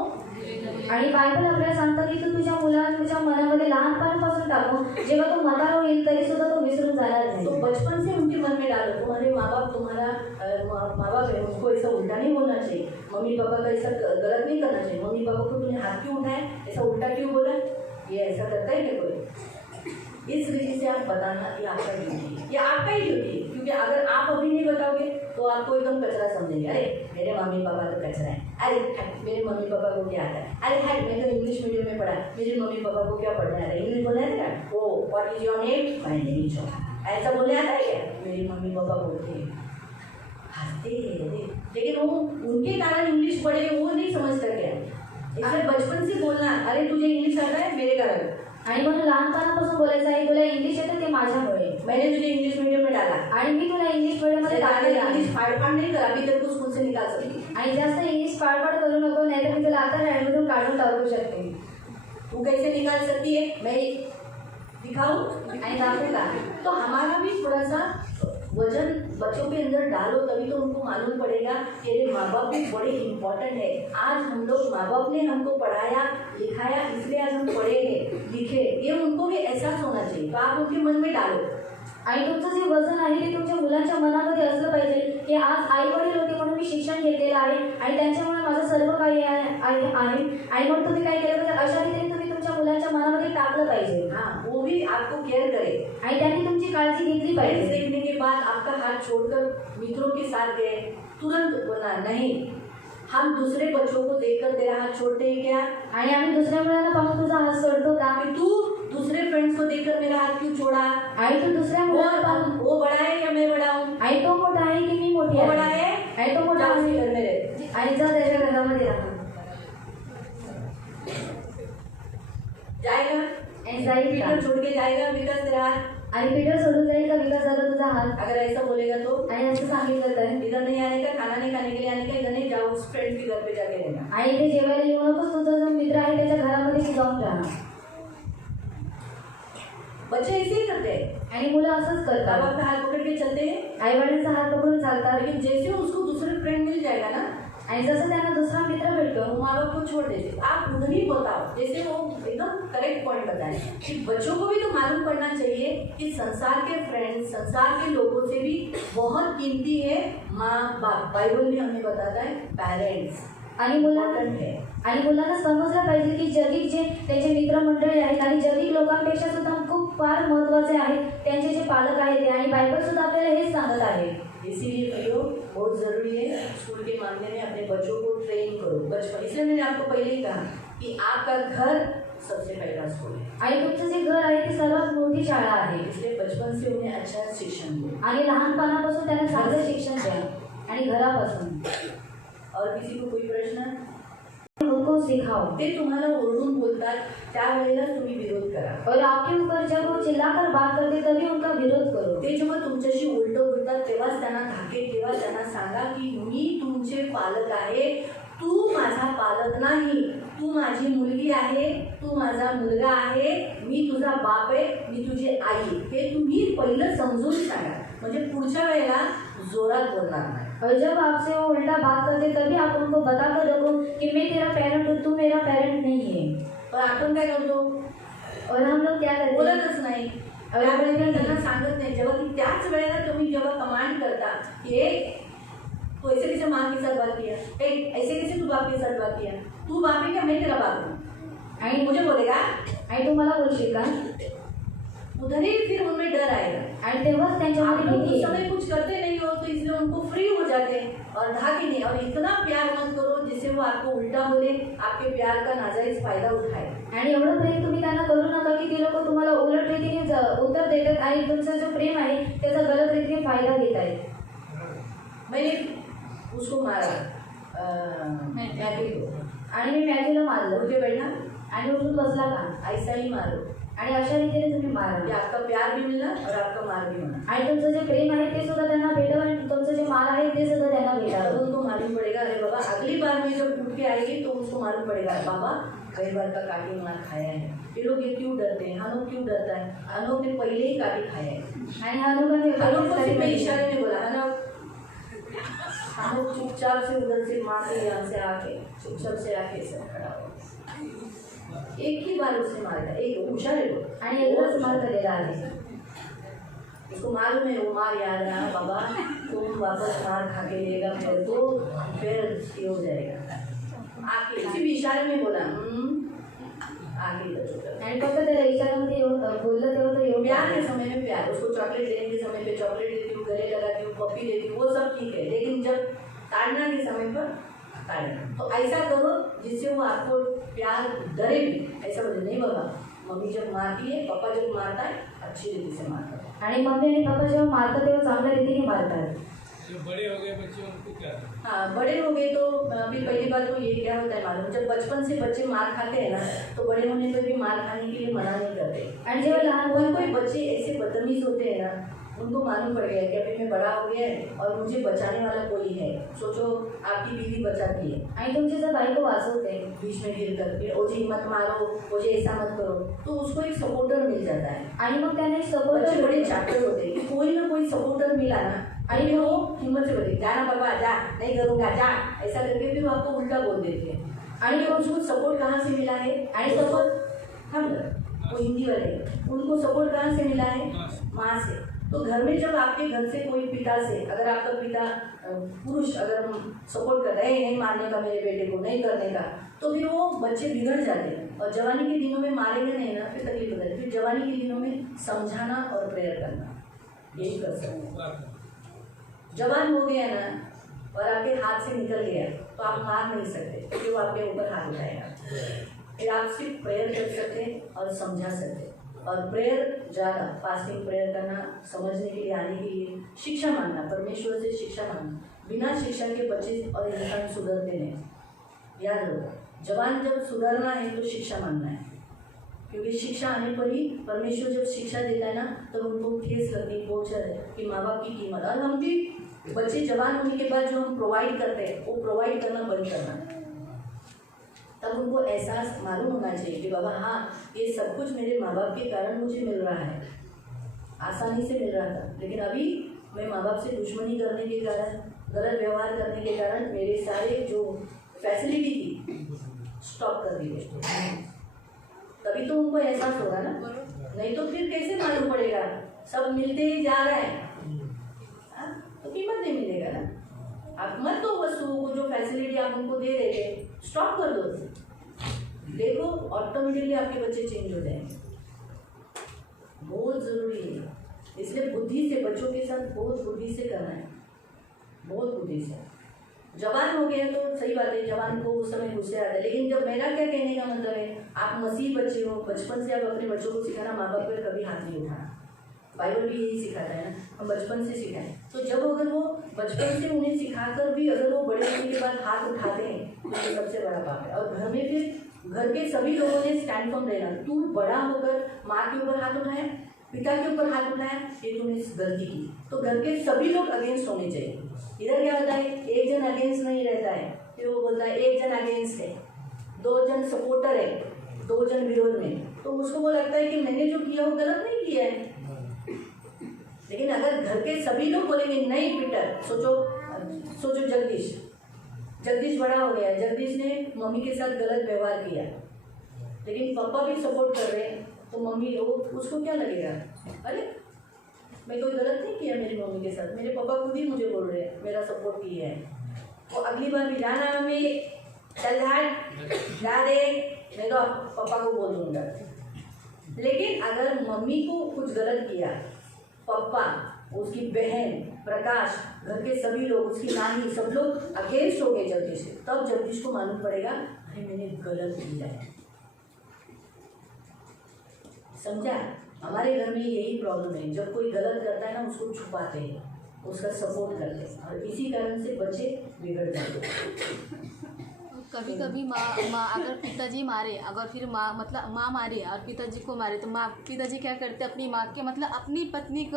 आणि बायबल आपल्याला सांगतं की तू तुझ्या मनामध्ये लहानपणापासून टाकू, जेव्हा तू म्हातारा होईल तरी सुद्धा तो विसरून जाणार तो नाही. बचपन से उनके मन में डालो. तुम्हारे माँ बाप तुम्हारा माँ बाप है, उनको ऐसा उल्टा नहीं बोलना चाहिए. मम्मी पापा का ऐसा गलत नहीं करना चाहिए. मम्मी पापा को तूने हाथ क्यों उठाया, ऐसा उल्टा क्यों बोला, ये ऐसा करता है क्या कोई? इस विधि से आप बताना ये आपका ड्यूटी है, ये आपका ही ड्यूटी है. क्योंकि अगर आप अभी नहीं बताओगे तो आपको एकदम कचरा समझेंगे. अरे मेरे मम्मी पापा तो कचरा है, अरे मेरे मम्मी पापा को क्या आता है, अरे हाय मैं तो इंग्लिश मीडियम में पढ़ा, मेरे मम्मी पापा को क्या पढ़ना आता है, इंग्लिश बोलना आता है क्या? Oh what is your name, my name is John. ऐसा बोलने आता है क्या? मेरी मम्मी पापा बोलते हैं, हंसते हैं. लेकिन वो उनके कारण इंग्लिश पढ़े वो नहीं समझता क्या. इसलिए बचपन से बोलना, अरे तुझे इंग्लिश आता है मेरे कारण. आणि म्हणून लहानपणापासून बोलायचं आहे तुला इंग्लिश येतं ते माझ्यामुळे, मैंने तुझे इंग्लिश मीडियम में डाला आणि मी तुला इंग्लिश मीडियममध्ये टाकलेलं आहे. इंग्लिश फाड़ नहीं कर, अभी तेरे को स्कूल से निकाल सकती. आणि जास्त इंग्लिश पाडपाड करू नको, नाहीतर मी तुला आता शाळेमधून काढून टाकू शकते. तू कैसे निकाल सकती है, मैं दिखाऊं आणि दाखवू का? तो हमारा भी थोड़ा सा वजन बच्चों के अंदर डालो, तभी तो उनको मालूम पड़ेगा कि अरे माँ बाप भी बड़े इम्पोर्टेंट है. आज हम लोग माँ बाप ने हमको पढ़ाया लिखाया इसलिए आज हम पढ़े हैं लिखे, ये उनको भी एहसास होना चाहिए. तो आप उनके मन में डालो. आणि तुमचं जे वजन आहे ते तुमच्या मुलांच्या मनामध्ये असलं पाहिजे की आज आई वडील होते म्हणून मी शिक्षण घेतलेलं आहे आणि त्यांच्यामुळे माझं सर्व काही आहे. आणि मग तुम्ही काय केलं पाहिजे, अशा रीतीने तुम्ही तुमच्या मुलांच्या मनामध्ये टाकलं पाहिजे. हाँ, वो भी आपको केयर करे. आणि त्यांनी तुमची काळजी घेतली पहले पाहिजे. सीखने के बाद आपका हाथ छोड़कर मित्रों के साथ गए, तुरंत बोला नहीं. हम दूसरे बच्चों को देखकर तेरा हाथ छोड़ते हैं क्या? आणि आम्ही दुसऱ्या मुलांना पाहून तुझा हात सोडतो का? कि तू दूसरे फ्रेंड्स को देखकर मेरा हाथ क्यों छोड़ा? आणि तू दुसऱ्या मुलांना पाहून, वो बड़ा है या मैं बड़ा हूँ? आणि तो मोठा आहे की मी मोठी वो बड़ा आहे? है आणि तो मोठा जाओ उसके आहे घर में रहे. आणि जा त्याच्या घरामध्ये राहा. जाएगा आणि जाईल का? पीटर छोड़ के जाएगा विकास तेरा हाथ. आणि पीटर सोडून जाईल का विकास दादा तुझा हात? अगर ऐसा बोलेगा तो आणि असं सांगितलं तर इधर नहीं आने का, खाना नहीं खाने के लिए आने का, इधर नहीं जाओ उस फ्रेंड के घर पे जाके रहना. आणि इथे जेवायला येऊ नकोस, तुझा जो मित्र आहे त्याच्या घरामध्ये तू जाऊन राहा. बच्चे ऐसे ही करते हैं. आणि मुलं असंच माँ करतात, बाप का हाथ पकड़ के चलते हैं, आई वडिलांचा हात पकडून चालतात. लेकिन जैसे उसको दूसरे फ्रेंड मिल जाएगा ना, आणि जसं त्यांना दुसरा मित्र भेटतो वो माँ बाप को छोड़ देते. आप उधर ही बताओ, जैसे वो एकदम करेक्ट पॉइंट बताए कि बच्चों को भी तो मालूम पड़ना चाहिए कि संसार के फ्रेंड्स, संसार के लोगों से भी बहुत कीमती है माँ बाप. बाइबल भी हमें बताता है पेरेंट्स आणि इम्पॉर्टंट है. आणि मुलांना समजलं पाहिजे की जगिक जे त्यांचे मित्रमंडळी आहेत आणि जगिक लोकांपेक्षा सुद्धा खूप फार महत्त्वाचे आहेत त्यांचे जे पालक आहेत ते. आणि बायबल सुद्धा आपल्याला हेच सांगत आहे. इसीलिए भाइयों बहुत ज़रूरी है स्कूल के मामले में अपने बच्चों को ट्रेन करो बचपन। इसलिए मैंने आपको पहले ही कहा कि आपका घर सबसे पहला स्कूल है आणि तुमचं जे घर आहे ती सर्वात मोठी शाळा आहे इसलिए बचपन से उन्हें अच्छा शिक्षण दो। आणि लहानपणापासून त्यांना चांगलं शिक्षण द्या आणि घरापासून। और किसी को कोई प्रश्न उनको सिखाओ। ते तुम्हाला ओरडून बोलतात त्यावेळेला तुम्ही विरोध करा। और आपके ऊपर जब वो चिल्लाकर बात करते तभी उनका विरोध करो। ते जेव्हा तुमच्याशी उलट बोलतात तेव्हाच त्यांना धाके ठेवा, त्यांना सांगा की मी तुमचे पालक आहे, तू माझा पालक नाही, तू माझी मुलगी आहे, तू माझा मुलगा आहे, मी तुझा बाप आहे, मी तुझी आई। हे तुम्ही पहिलं समजून सांगा म्हणजे पुढच्या वेळेला जोरात बोलणार नाही। और जब आपसे वो उल्टा बात करते तभी आप उनको बताकर रखो कि मैं तेरा पेरेंट हूँ, तू मेरा पेरेंट नहीं है। पण आपण काय करतो और हम लोग क्या करते हैं? बोलतच नाही। त्यावेळेला त्यांना सांगत नाही। जेव्हा की त्याच वेळेला तुम्ही जेव्हा कमांड करता की तो ऐसे कैसे माँ के साथ बात किया, ऐसे कैसे तू बाप के साथ बात किया, तू बाप है क्या मैं तेरा बाप हूँ, आणि मुझे बोलेगा आणि तुम्हाला बोलशील का? उधर ही फिर उनमें डर आएगा। आणि तेव्हाच आप त्यांच्यामध्ये लोग भीती उस आहे। समय कुछ करते नहीं हो तो इसलिए उनको फ्री हो जाते हैं और धागे नहीं। और इतना प्यार मत करो जिससे वो आपको उल्टा बोले, आपके प्यार का नाजायज फायदा उठाए। आणि एवढं प्रेम तुम्ही त्यांना करू नका की ती लोक तुम्हाला उलट रीतीने उत्तर देतात आणि तुमचं जो प्रेम आहे त्याचा गलत रीतीने फायदा घेत आहेत। मैंने उसको मारा मैगी को, आणि मी मॅगीला मारलं उठ के बैठा, आणि उठून बसला का? ऐसा ही मारो। आणि अशा रीतीने तुम्ही ये मारलं आपका प्यार भी मिलना और आपका मार भी मिलना। आणि तुमचं जे प्रेम आहे ते सुद्धा त्यांना भेटावं आणि तुमचं जे मार आहे ते सुद्धा त्यांना तब भेटावं। उनको मालूम पड़ेगा अरे बाबा अगली बार में जब उठ के आएगी तो उसको मालूम पड़ेगा बाबा कई बार का काटी मार खाया है। ये लोग ये क्यों डरते हैं, हम लोग क्यों डरता है, हम लोग ने पहले ही काटी खाया है। आणि हा लोकांनी हम लोग को सिर्फ मैं इशारे में बोला है ना, हम लोग चुपचाप से उधर से माँ के यहाँ से आके चुपचाप से आके सब खड़ा हो। एक ही बार उसने मारा, एक इशारे को, आणि एकदाच मार केलेला आहे। उसको मालूम है वो मार याद रहा बाबा, तुम वापस मार खा के लेगा मेरे को, फिर ये हो जाएगा। आके सिर्फ इशारे में बोला आगे बढ़ो। आणि फक्त त्याला इशाऱ्यामध्ये बोललं तेव्हा तो येऊन प्यार के समय में प्यार, उसको चॉकलेट देने के समय पे चॉकलेट देती हूँ, गले लगाती हूँ, पप्पी देती हूँ, वो सब ठीक है। लेकिन जब ताड़ना के समय पर ताड़ना, तो ऐसा करो जिससे वो आपको प्यार डरे भी। ऐसा बोले नहीं बाबा, मम्मी जब मारती है, पापा जब मारता है अच्छी रीति से मारता है। आणि मम्मी आणि पप्पा जेव्हा मारतात तेव्हा चांगल्या रीतीने मारतात। जो बड़े हो गए बच्चे उनको क्या? हाँ, बड़े हो गए तो अभी पहली बात तो ये क्या होता है मालूम, जब बचपन से बच्चे मार खाते हैं ना तो बड़े होने पर भी मार खाने के लिए मना नहीं करते। आणि जेव्हा लहान कोई बच्चे ऐसे बदतमीज होते हैं ना, उनको मालूम पड़ गया कि अभी मैं बड़ा हो गया है और मुझे बचाने वाला कोई है। सोचो आपकी बीवी बचाती है, आणि तुमचे जर बायको वाचवते बीच में गिर करके ओजी मत मारो, ओजी ऐसा मत करो, तो उसको एक सपोर्टर मिल जाता है। आणि मग त्याने बच्चे सपोर्ट बड़े चाकर होते हैं कि कोई ना कोई सपोर्टर मिला ना, अरे वो हिम्मत से बोले जाना बाबा जा, नहीं करूँगा जा, ऐसा करके फिर वो आपको उल्टा बोल देते हैं। आणि उसको सपोर्ट कहाँ से मिला है, आणि सपोर्ट हम वो हिंदी वाले, उनको सपोर्ट कहाँ से मिला है, माँ से। तो घर में जब आपके घर से कोई पिता से, अगर आपका पिता पुरुष अगर सपोर्ट कर रहे हैं नहीं मारने का मेरे बेटे को, नहीं करने का, तो फिर वो बच्चे बिगड़ जाते हैं। और जवानी के दिनों में मारेंगे नहीं ना, फिर तकलीफ होता है। फिर जवानी के दिनों में समझाना और प्रेयर करना, यही कर सकते हैं। जवान हो गया ना और आपके हाथ से निकल गया तो आप मार नहीं सकते, क्योंकि वो आपके ऊपर हाथ उठाएगा। फिर आप सिर्फ प्रेयर कर सकते और समझा सकते। और प्रेयर ज़्यादा फास्टिंग प्रेयर करना, समझने के लिए, आने के लिए, शिक्षा मांगना, परमेश्वर से शिक्षा मांगना। बिना शिक्षा के बच्चे और इंसान सुधरते नहीं, याद रखो। जवान जब सुधरना है तो शिक्षा मांगना है, क्योंकि शिक्षा आने पर ही परमेश्वर जब शिक्षा देता है ना तो उनको ठेस लगती पहुँचा है कि माँ बाप की कीमत। और हम भी बच्चे जवान होने के बाद जो हम प्रोवाइड करते हैं वो प्रोवाइड करना बंद करना, तब उनको एहसास मालूम होना चाहिए कि बाबा हाँ ये सब कुछ मेरे माँ बाप के कारण मुझे मिल रहा है, आसानी से मिल रहा था। लेकिन अभी मैं माँ बाप से दुश्मनी करने के कारण, गलत व्यवहार करने के कारण मेरे सारे जो फैसिलिटी थी स्टॉप कर दी है। तभी तो उनको एहसास होगा ना, नहीं तो फिर कैसे मालूम पड़ेगा। सब मिलते ही जा रहा है तो कीमत नहीं मिलेगा ना। आप मत दो वस्तुओं को, जो फैसिलिटी आप उनको दे रहे थे स्टॉप कर दो, देखो ऑटोमेटिकली आपके बच्चे चेंज हो जाएंगे। बहुत ज़रूरी है, इसलिए बुद्धि से, बच्चों के साथ बहुत बुद्धि से करना है, बहुत बुद्धि से। जवान हो गए तो सही बात है, जवान को उस समय गुस्से आता है, लेकिन जब मेरा क्या कहने का मतलब है, आप मसीह बच्चे हो, बचपन से आप अपने बच्चों को सिखाना माँ बाप पर कभी हाथ नहीं उठाना। बाइबल भी यही सिखाता है ना, हम बचपन से सिखाएं। तो जब अगर वो बचपन से उन्हें सिखाकर भी अगर वो बड़े होने के बाद हाथ उठाते हैं तो ये सबसे बड़ा पाप है। और घर में फिर घर के सभी लोगों ने स्टैंड फॉर्म लेना। तू बड़ा होकर माँ के ऊपर हाथ उठाया, पिता के ऊपर हाथ उठाया, ये तूने गलती की, तो घर के सभी लोग अगेंस्ट होने चाहिए। इधर क्या होता है, एक जन अगेंस्ट नहीं रहता है, फिर वो बोलता है एक जन अगेंस्ट है, 2 जन सपोर्टर है, 2 जन विरोध में, तो उसको वो लगता है कि मैंने जो किया वो गलत नहीं किया है। लेकिन अगर घर के सभी लोग बोलेंगे नहीं पीटर, सोचो जगदीश बड़ा हो गया, जगदीश ने मम्मी के साथ गलत व्यवहार किया, लेकिन पापा भी सपोर्ट कर रहे हैं, तो मम्मी वो उसको क्या लगेगा, अरे मैं कोई गलत नहीं किया मेरी मम्मी के साथ, मेरे पापा खुद ही मुझे बोल रहे हैं, मेरा सपोर्ट किया है। वो अगली बार भी जाना मम्मी चल जा दे, मैं तो पापा को बोल दूंगा। लेकिन अगर मम्मी को कुछ गलत किया, पापा, उसकी बहन, प्रकाश, घर के सभी लोग, उसकी नानी, सब लोग अगेंस्ट हो गए जगदीश से, तब जगदीश को मालूम पड़ेगा अरे मैंने गलत किया है। समझा? हमारे घर में यही प्रॉब्लम है, जब कोई गलत करता है ना उसको छुपाते हैं, उसका सपोर्ट करते हैं, और इसी कारण से बच्चे बिगड़ जाते हैं। कभी कभी माँ अगर पिताजी मारे, अगर फिर माँ मारे और पिताजी को मारे, तो पिताजी क्या करते, अपनी माँ के अपनी पत्नी को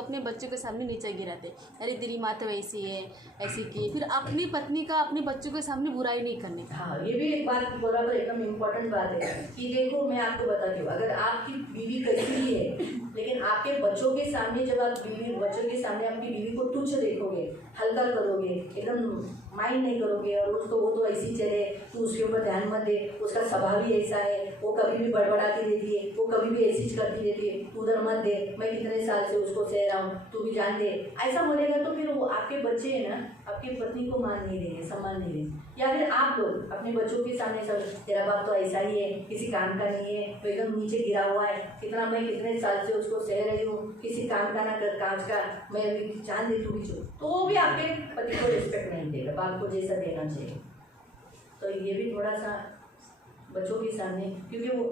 अपने बच्चों के सामने नीचे गिराते, अरे तेरी माँ तो ऐसी है, ऐसी की। फिर अपनी पत्नी का अपने बच्चों के सामने बुराई नहीं करने का। हाँ, ये भी एक बात बराबर एकदम इम्पोर्टेंट बात है कि देखो मैं आपको बताती हूँ, अगर आपकी बीवी कैसी भी है, लेकिन आपके बच्चों के सामने जब आप बच्चों के सामने अपनी बीवी को तुच्छ देखोगे, हल्का करोगे, एकदम माइंड नहीं करोगे, और उसको वो तो ऐसी चले, तू उसके ऊपर ध्यान मत दे, उसका स्वभाव ही ऐसा है, वो कभी भी बड़बड़ा के देती है, वो कभी भी ऐसी करती रहती है, तू उधर मत दे, मैं कितने साल से उसको सह रहा हूँ, तू भी जान दे, ऐसा बोलेगा तो फिर वो आपके बच्चे हैं ना, आपकी पत्नी को मान नहीं देंगे, सम्मान नहीं देंगे। या फिर आप लोग अपने बच्चों के सामने सब, तेरा बाप तो ऐसा ही है, किसी काम का नहीं है, वो एकदम नीचे गिरा हुआ है, मैं कितने साल से उसको सह रही हूँ, किसी काम का ना कर, काज का, मैं अभी जान दे तू भी जो, तो वो भी आपके पति को रिस्पेक्ट नहीं देगा, बाप को जैसा देना चाहिए। तो ये भी थोड़ा सा बच्चों के सामने, क्योंकि वो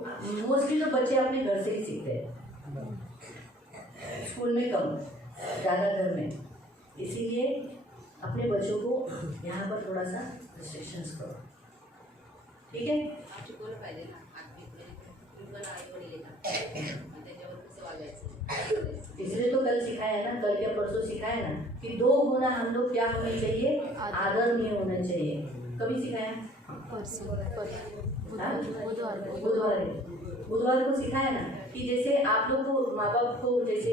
मोस्टली तो बच्चे अपने घर से ही सीखते हैं, स्कूल में कम, ज़्यादा घर में, इसीलिए अपने बच्चों को यहाँ पर थोड़ा सा रिस्ट्रिक्शंस करो, ठीक है? इसलिए तो कल सिखाया है ना, कल या परसों सिखाया है ना कि 2 गुना हम लोग क्या होने चाहिए, आदरणीय होना चाहिए। कभी सिखाया? बुधवार को सिखाया ना कि जैसे आप लोग को माँ बाप को, जैसे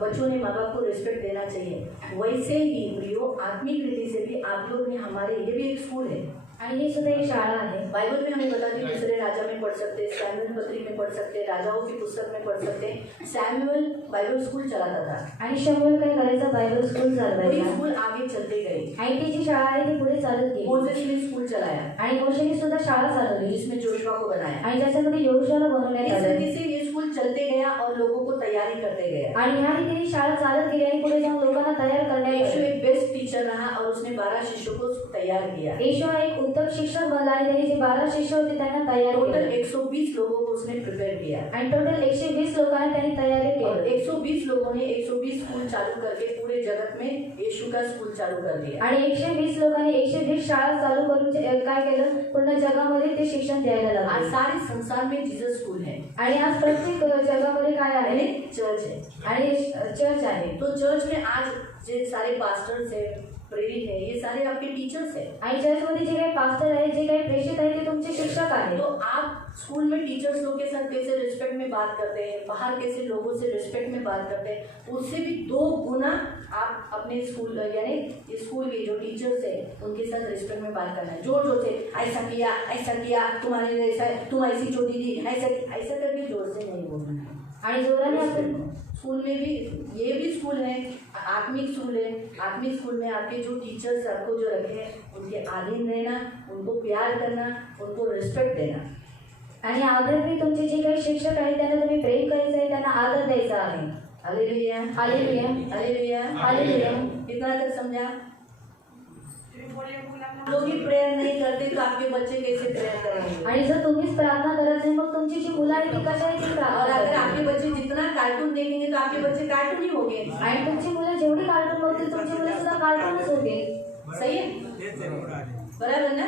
बच्चों ने माँ बाप को रिस्पेक्ट देना चाहिए, वैसे ही प्रियो आत्मिक रीति से भी आप लोग ने हमारे, ये भी एक स्कूल है आणि ही सुद्धा एक शाळा आहे। बाइबल में हमें बताते हैं, दूसरे राजा में पढ़ सकते हैं, सैमुअल पत्री में पढ़ सकते हैं, राजाओं की पुस्तक में पढ़ सकते हैं। सैमुअल बाइबल स्कूल चलाता था आणि शमूएल काय करायचा, बायबल स्कूल वही चालवायचा, स्कूल आगे चलते गए। आणि ती जी शाळा आहे ती पुढे चालत गेली, मोसेस ने स्कूल चलाया आणि मोशेने सुद्धा शाळा चालवली, जिसमें जोशुआ को बनाया। आणि ज्याच्यामध्ये योशुआला बनवण्यात इस आलं, रीति से ये स्कूल चलते गया और लोगों को तैयारी करते गया। आणि ह्या रीतीने शाळा चालत गेली आणि पुढे जाऊन लोकांना तयार करण्यात यीशु आले। एक बेस्ट टीचर रहा और उसने 12 शिष्यों को तैयार किया। येशू हा एक उत्तम शिक्षक बनला आणि त्याने जे 12 शिष्य होते त्यांना तयार टोटल केलं, 120 लोगों को उसने प्रिपेयर किया आणि टोटल 120 लोकांना त्यांनी तयारी और केली, 120 लोगों ने 120 स्कूल चालू करके पूरे जगत में यीशु का स्कूल चालू कर दिया। आणि 120 लोकांनी 120 शाळा चालू करून काय केलं, पूर्ण जगामध्ये ते शिक्षण द्यायला आज लागले। सारे संसार में जीसस स्कूल है, आणि आज प्रत्येक जगामध्ये काय आहे, यानी चर्च है। आणि चर्च आहे। तो चर्च में आज जे सारे पास्टर्स है, प्रेरित है, ये सारे आपके टीचर्स है। आणि चर्चमध्ये जे काही पास्टर आहेत, जे काही प्रेषित आहेत, ते तुमचे शिक्षक आहेत। तो आप स्कूल में टीचर्स लोग के साथ कैसे रिस्पेक्ट में बात करते हैं, बाहर कैसे लोगों से रिस्पेक्ट में बात करते हैं, उससे भी 2 गुना आप अपने स्कूल यानी स्कूल के जो टीचर्स है उनके साथ रिस्पेक्ट में बात करना है। जोर जोर से ऐसा किया तुम्हारे लिए ऐसा, तुम ऐसी छोटी थी, ऐसा करके जोर से नहीं बोलना है। आणि जोराने आपण स्कूल में भी, ये भी स्कूल है, आत्मिक स्कूल है। आत्मिक स्कूल में आपके जो टीचर्स आपको जो रखे हैं उनके अधीन रहना, उनको प्यार करना, उनको रिस्पेक्ट देना। आणि आदरणीय तुमचे जे काही शिक्षक आहेत त्यांना तुम्ही प्रेम करायचं आहे, त्यांना आदर द्यायचा आहे। Hallelujah, hallelujah, hallelujah, hallelujah. कितना तक समझा? लोग ही प्रेयर नहीं करते तो आपके बच्चे कैसे प्रेयर करेंगे? आणि जर तुम्हीच प्रार्थना करत नाही मग तुमची जी मुलं आहेत ती कशाची और प्रार्थना अगर करतील? आपके बच्चे जितना कार्टून देखेंगे तो आपके बच्चे कार्टून ही होंगे। आणि तुमची मुलं जेवढी कार्टून बघतील तुमची मुलं सुद्धा कार्टूनच होतील. सही है, बराबर ना?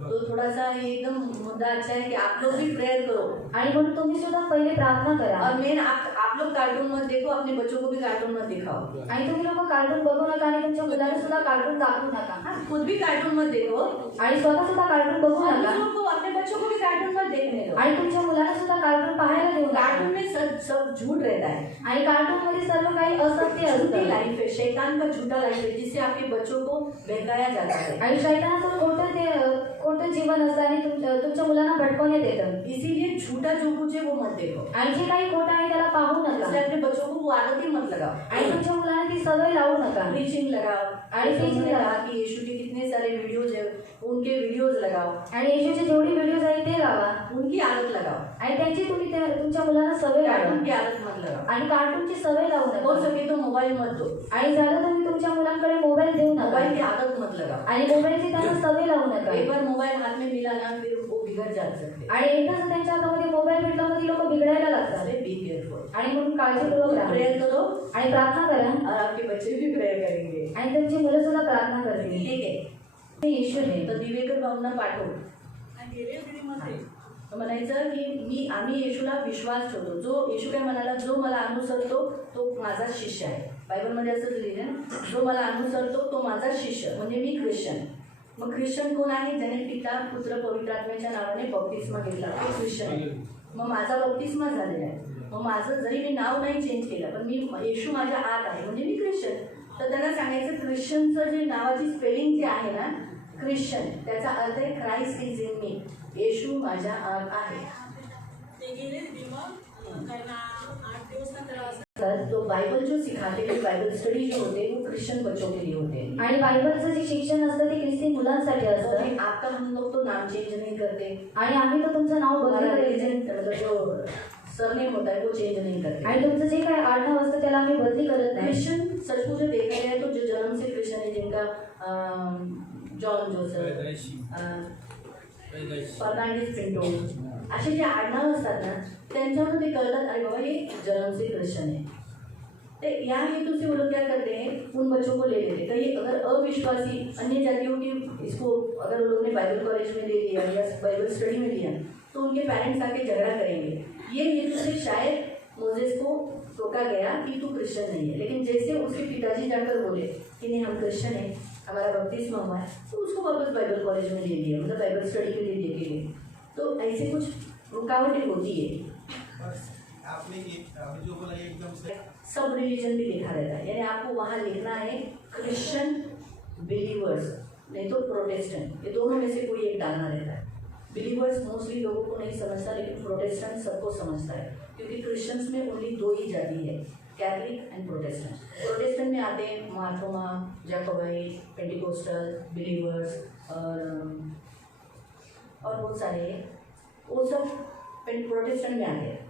तो थोड़ा सा ये एकदम मुद्दा अच्छा है कि आप लोग भी प्रेयर करो। आणि म्हणून तुम्ही सुद्धा पहिले प्रार्थना करा. और मेन आप लोग कार्टून मत देखो, अपने बच्चों को भी कार्टून मत दिखाओ। आणि तुम्ही लोक कार्टून बघू नका आणि तुमच्या मुलांना सुद्धा कार्टून दाखवू नका. हाँ, खुद भी कार्टून मत देखो आणि स्वतः सुद्धा कार्टून बघू और नका. दूसरों को, अपने बच्चों को भी कार्टून मत देखने दो। आणि तुमच्या मुलांना सुद्धा कार्टून पाहायला देऊ नका. कार्टून में सब झूठ रहता है, आणि कार्टून मध्ये सर्व काही असत्य झूठी असतं. लाइफ है, शैतान का झूठा लाइफ है जिससे आपके बच्चों को बहकाया जाता है। आणि शैतानाचं कोणतं जीवन असतं आणि तुमच्या मुलांना भटकवण्यात येतं. इसीलिए झूठा जो कुछ है वो मत देखो, आणि जे काही खोटं आहे त्याला पाहू नका. इसलिए अपने बच्चों को वो आदत ही मत लगाओ। आणि तुमच्या मुलांना ती सवय लावू नका. प्रीचिंग लगाओ, आणि preaching उन्होंने लगाओ. कहा कि यीशु के कितने सारे वीडियोज है, उनके वीडियोज लगाओ, आणि येशूचे जेवढी व्हिडिओज आहेत ते लावा. उनकी आदत लगाओ, आणि त्यांची तुम्ही तुमच्या मुलांना सवय लावा. कार्टून की आदत मत लगाओ। आणि कार्टूनची सवय लावू हो नका. सके तो मोबाइल मत दो, आणि झालं तुम्ही तुमच्या मुलांकडे मोबाईल देऊ नका. मोबाइल की आदत मत लगाओ। आणि मोबाईलची त्यांना सवय लावू नका. एक बार मोबाइल हाथ में मिला ना फिर वो बिगड़ जा सकते। आणि एकदाच त्यांच्या हातामध्ये मोबाईल भेटला मग ती लोक बिघडायला लागतात. अरे बी केयरफुल, आणि म्हणून काळजीपूर्वक राहा प्रेयर करो आणि प्रार्थना करा. और आपके बच्चे भी प्रेयर करेंगे, आणि त्यांची मुलं सुद्धा प्रार्थना करतील. ठीक है? ते येशू आहे. तर दिवेकर भावना पाठव म्हणायचं की आम्ही येशूला विश्वास ठेवतो, जो येशू काय म्हणाला, जो मला अनुसरतो तो माझा शिष्य आहे. बायबलमध्ये असंच लिहिलं ना, जो मला अनुसरतो तो माझा शिष्य, म्हणजे मी ख्रिश्चन. मग ख्रिश्चन कोण आहे? ज्याने पिता पुत्र पवित्र आत्म्याच्या नावाने बप्तिस्मा घेतला तो ख्रिश्चन आहे. मग माझा बप्तिस्मा झालेला आहे, मग माझं जरी मी नाव नाही चेंज केलं पण मी येशू माझ्या आत आहे म्हणजे मी ख्रिश्चन. तर त्यांना सांगायचं ख्रिश्चनचं जे नावाची स्पेलिंग जे आहे ना ख्रिश्चन, त्याचा अर्थ आहे क्राइस्ट इज इन मी, येशू माझ्या आत आहे. तर तो बाइबल जो सिखाते हैं, बाइबल स्टडी जो होते हैं वो क्रिश्चियन बच्चों के लिए होते हैं. आणि बायबलचं जे शिक्षण असतं ते ख्रिस्ती मुलांसाठी तो असतं. अभी आपका हम लोग तो नाम चेंज नहीं करते, आणि आम्ही तर तुमचं नाव हमारा बदलत रिलीजन मतलब जो सरनेम होता है वो चेंज नहीं करते. आणि तुमचं जे काही आडनाव असतं त्याला आम्ही बदली करत नाही. क्रिश्चियन सच मुझे देखा गया है तो जो जन्म से क्रिश्चियन है, जिनका जॉन जोसेफ, फर्नांडिस पिंटो, असे जे आडनाव असतात ना त्यांच्यावरून ते कळतात अरे बाबा ये जन्म से क्रिश्चियन है. तो या हेतु से वो लोग क्या करते हैं, उन बच्चों को ले लेते हैं. कहीं अगर अविश्वासी अन्य जातियों की इसको अगर वो लोग ने बाइबल कॉलेज में ले लिया या बाइबल स्टडी में लिया तो उनके पेरेंट्स आके झगड़ा करेंगे. ये हेतु से शायद मोजेस को रोका गया कि तू क्रिश्चियन नहीं है. लेकिन जैसे उसके पिताजी जाकर बोले कि नहीं हम क्रिश्चियन हैं, हमारा बपतिस्मा हुआ है, तो उसको वापस बाइबल कॉलेज में ले लिया, मतलब बाइबल स्टडी के लिए लेके गए. तो ऐसे कुछ रुकावटें होती है. आपने अभी जो बोला ये एकदम से सब रिलीजन भी लिखा रहता है, यानी आपको वहाँ लिखना है क्रिश्चियन बिलीवर्स नहीं तो प्रोटेस्टेंट, ये दोनों में से कोई एक डालना रहता है. बिलीवर्स मोस्टली लोगों को नहीं समझता, लेकिन प्रोटेस्टेंट सबको समझता है, क्योंकि क्रिश्चियंस में ओनली दो ही जाति है, कैथलिक एंड प्रोटेस्टेंट. प्रोटेस्टेंट में आते हैं मार्थोमा, जैकोबाइट, पेंटिकोस्टल, बिलीवर्स और बहुत सारे, वो सब प्रोटेस्टेंट में आते हैं.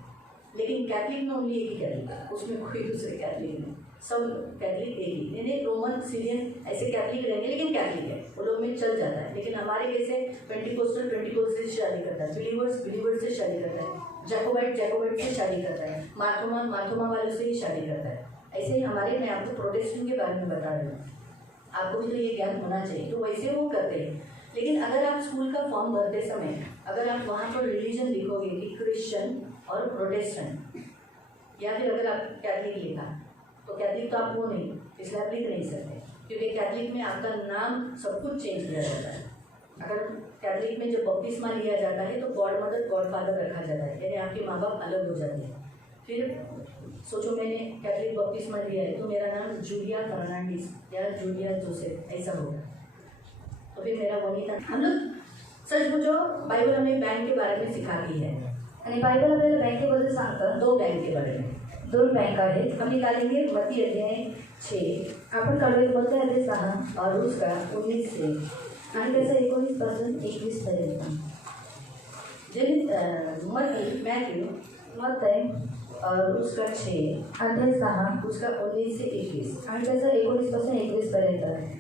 लेकिन कैथलिक में ओनली एक ही कैथलिक, उसमें कोई दूसरे कैथलिक नहीं, सब कैथलिक एक ही. यानी रोमन सीरियन ऐसे कैथलिक रहेंगे लेकिन कैथलिक है, वो लोग में चल जाता है. लेकिन हमारे कैसे पेंटिकोस्टल से शादी करता है, बिलीवर्स से शादी करता है, जैकोबाइट से शादी करता है, मार्थोमा वालों से ही शादी करता है. ऐसे ही हमारे, मैं आपको प्रोटेस्टेंट के बारे में बता रही हूँ, आपको भी तो ये ज्ञान होना चाहिए. तो वैसे वो करते हैं. लेकिन अगर आप स्कूल का फॉर्म भरते समय अगर आप वहाँ पर रिलीजन लिखोगे कि क्रिश्चियन और प्रोटेस्टेंट, या फिर अगर आप कैथलिक लिखा तो कैथलिक तो आप वो नहीं, इसलिए आप लिख नहीं सकते, क्योंकि कैथलिक में आपका नाम सब कुछ चेंज किया जाता है. अगर कैथलिक में जब बपतिस्मा लिया जाता है तो गॉड मदर गॉड फादर रखा जाता है, यानी आपके माँ बाप अलग हो जाते हैं. फिर सोचो मैंने कैथलिक बपतिस्मा लिया है तो मेरा नाम जूलिया फर्नांडिस या जूलिया जोसेफ ऐसा होगा, तो फिर मेरा वो नहीं था. हम लोग सच पूछो, बाइबल हमें बैंक के बारे में सिखाती है. आणि बायबल आपल्याला बँकेबद्दल सांगतं. 2 बैंक के बारे में 2 बँक आहेत. हम निकालेंगे मत्ती अध्याय 6 आपण काढूया मत्ती अध्याय 6 और उसका 19 से आणि त्याचं 19 पासून 21 पर्यंत. मैथ्यू मत्ती और उसका 6 अध्याय 6 उसका 19 से 21. आणि त्याचं 19 पासून 21 पर्यंत आहे.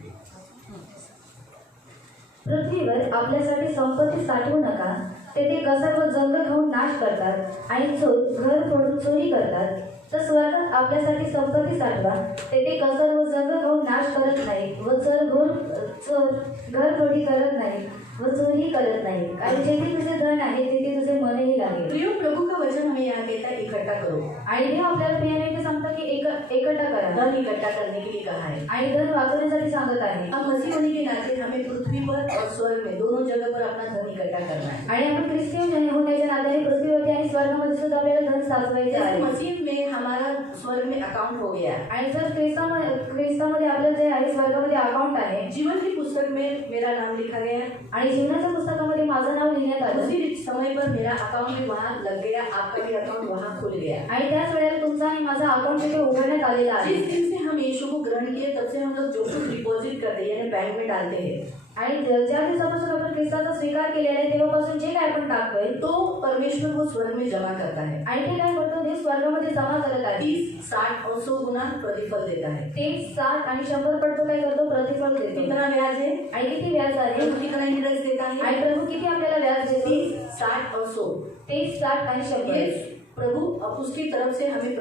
पृथ्वीवर आपल्यासाठी संपत्ती साठवू नका. तेथे कसर व जंगल खाऊन नाश करतात आणि चोर घर फोडून चोरी करतात. तर स्वर्गात आपल्यासाठी संपत्ती साठवा. तेथे कसर व जंगल खाऊन नाश करत नाही व चोर घरफोडी करत नाही व चोरी करत नाही. आणि जेथे तुझे धन आहे तेथे तुझे मनही लागेल. प्रियो, प्रभु का वचन हमें यहाँ कहता है इकट्ठा करो. आणि देव आपल्याला प्रियाने इथे सांगतात की एकट्ठा करा. धन इकट्ठा करने के लिए कहा है. आणि धन वाचवण्यासाठी सांगत आहे. हम मसीह होने के नाते हमें पृथ्वी पर और स्वर्ग में दोनों जगह पर अपना धन इकट्ठा करना है. आणि आपण ख्रिस्ती होण्याच्या नात्याने पृथ्वीवरती आणि स्वर्गामध्ये सुद्धा आपल्याला धन साचवायचे जैसे आहे. मसीह में हमारा स्वर्ग में अकाउंट हो गया. आणि जर ख्रिस्तामध्ये आपलं जे आहे स्वर्गामध्ये अकाउंट आहे. जीवन की पुस्तक में मेरा नाम लिखा गया आणि जीवनाच्या पुस्तकामध्ये माझं नाव लिहिण्यात आलं. उसी समय पर मेरा अकाउंट भी वहाँ लग गया, आपका भी अकाउंट वहाँ खुल गया. आणि त्याच वेळेला तुमचा आणि माझा अकाउंट तिथे उघडण्यात आलेला आहे. जिस दिन से हम यीशु को ग्रहण किए तब से हम लोग जो कुछ डिपॉजिट करते हैं यानी बैंक में डालते हैं, आणि ज्या दिवसापासून आपण ख्रिस्ताचा स्वीकार केलेला आहे तेव्हापासून जे काय आपण टाकतोय तो परमेश्वर वो स्वर्ग में जमा करता है. आणि ते काय करतो ते स्वर्गामध्ये जमा करत आहे. 30, 60 और 100 गुना प्रतिफल देता है. ते 60 आणि 100 पट तो काय करतो प्रतिफल देतो. कितना ब्याज है? आणि किती व्याज आहे. प्रभु कितना इंटरेस्ट देता है? आणि प्रभू किती आपल्याला व्याज देतो. 30, 60 और 100. 30, 60 आणि 100. ये प्रभु अब उसकी तरफ से हमें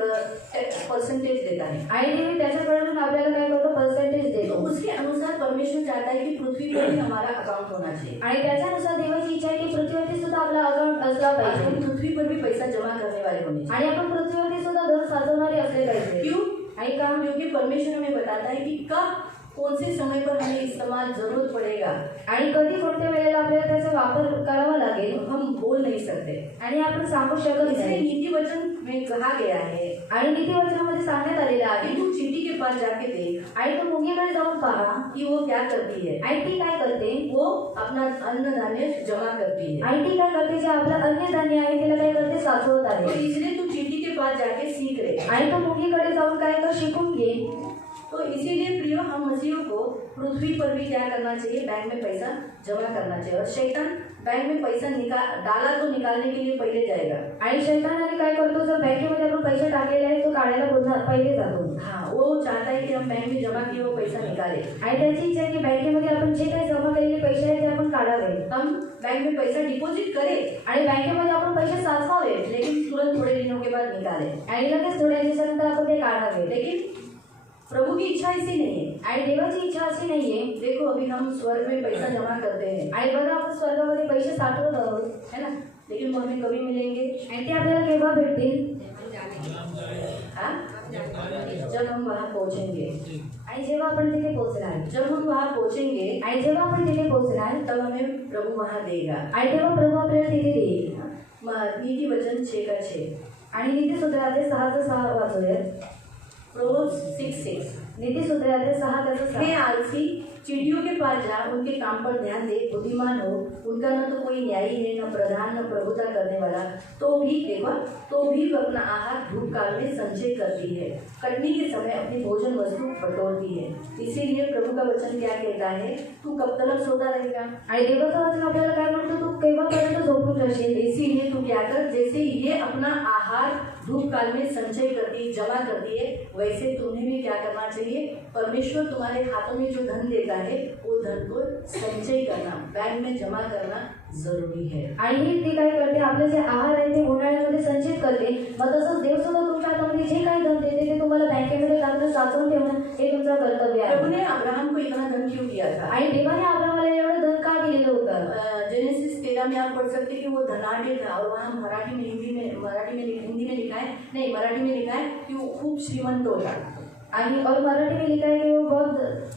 परसेंटेज देता है. आणि देव त्याच्याकडून आपल्याला काय करतो पर्सेंटेज तो देतो. उसके अनुसार परमेश्वर चाहता है कि पृथ्वी पर भी हमारा अकाउंट होना चाहिए. आणि त्याच्यानुसार देवाची इच्छा आहे की पृथ्वीवरती सुद्धा आपला अकाउंट असला और पाहिजे. हम पृथ्वी पर भी पैसा जमा करने वाले होने चाहिए. आणि आपण पृथ्वीवरती सुद्धा धन साचवणारे असले पाहिजे. क्यों? आणि का क्योंकि परमेश्वर हमें बताता है कि कब कौन से समय पर हमें इस्तेमाल जरूरत पड़ेगा आणि कधी कोणत्या वेळेला आपल्याला त्याचा वापर करावा लागेल हम बोल नहीं सकते. आणि आपण सांगू शकत इसलिए नाही. नीति वचन में कहा गया है आणि नीतिवचनामध्ये सांगण्यात आलेलं आहे कि तू चींटी के पास जाके देख आणि तू मुंगीकडे जाऊन पहा कि वो क्या करती है. आणि ती काय करते. वो अपना अन्न धान्य जमा करती है. आणि ती काय करते जे आपलं अन्य धान्य आहे तिला काय करते साचवत तो आहे. इसलिए तू चींटी के पास जाके सीख रहे. आणि तू मुंगीकडे जाऊन काय कर शिकून घे. तो इसीलिए प्रियो हम मसीहों को पृथ्वी पर भी क्या करना चाहिए, बैंक में पैसा जमा करना चाहिए. और शैतान बैंक में पैसा डाला तो निकालने के लिए पहले जाएगा. आणि शैतानाने काय करतो जर बँकेमध्ये आपण पैसे टाकलेले आहेत तो काढायला पुन्हा पहिले जातो. हाँ, वो चाहता है कि हम बैंक में जमा किए वो पैसा निकाले. आणि त्याची इच्छा आहे की बँकेमध्ये आपण जे काही जमा केलेले पैसे आहेत ते आपण काढावे. हम बैंक में पैसा डिपॉजिट करें आणि बँकेमध्ये आपण पैसे साचवावे. लेकिन तुरंत थोड़े दिनों के बाद निकाले. आणि लगेच थोड्या दिवसानंतर आपण ते काढावे. लेकिन प्रभु की इच्छा ऐसी नहीं है. आणि देवाची इच्छा अशी नाहीये. देखो अभी हम स्वर्ग में पैसा जमा करते हैं, आणि बघा आपण स्वर्गामध्ये पैसे साठवत आहोत है ना. लेकिन वो हमें कभी मिलेंगे? आणि ते आपल्याला केव्हा भेटतील. हाँ, जब हम वहाँ पहुँचेंगे. आणि जेव्हा आपण तिथे पोहोचणार. जब हम वहाँ पहुँचेंगे आणि जेव्हा आपण तिथे पोहोचणार तब हमें प्रभु वहाँ देगा. आणि तेव्हा प्रभू आपल्याला तिथे देईल. नीति वचन 6:6. आणि नीतिसूत्राचे 6:6 वाचूया. प्रोवर्ब्स 6:6. नीतिसूत्राचे 6:6. हे आलसी, चिड़ियों के पास जा, उनके काम पर ध्यान दे. बुद्धिमान हो, उनका न तो कोई न्यायी है, न प्रधान, न प्रभुता करने वाला. तो भी वह अपना आहार धूप काल में संचय करती है, कटनी के समय अपनी भोजन वस्तु बटोरती है. इसीलिए प्रभु का वचन क्या कहता है, तू कब तक सोता रहेगा. आणि देवाचं वचन आपल्याला काय म्हणतो तू केव्हापर्यंत झोपून राहशील. इसीलिए तू क्या कर, जैसे ये अपना आहार धूप काल में संचय करती जमा करती है, वैसे तुम्हें भी क्या करना चाहिए. परमेश्वर तुम्हारे हाथों में जो धन देता है वो धन को संचय करना, बैंक में जमा करना जरूरी है. आणि ती काय करते आपले जे आहार आहे ते उन्हाळ्यामध्ये संचित करते. मग तसंच देव सुद्धा तुमच्या हातामध्ये जे काही धन देते ते तुम्हाला बँकेमध्ये टाकून साचवून ठेवणं हे तुमचं कर्तव्य आहे. प्रभु ने अब्राहम को इतना धन क्यों दिया था. आणि देवाने अब्राहमाला एवढं धन का दिलेलं होतं. जेनेसिस 13 में आप पढ़ सकते हैं कि वो धनाढ्य था. और वहाँ मराठी में हिंदी में लिखा है, नहीं मराठी में लिखा है कि वो खूब श्रीमंत होता. आणि और मराठी में लिखा है कि वो बहुत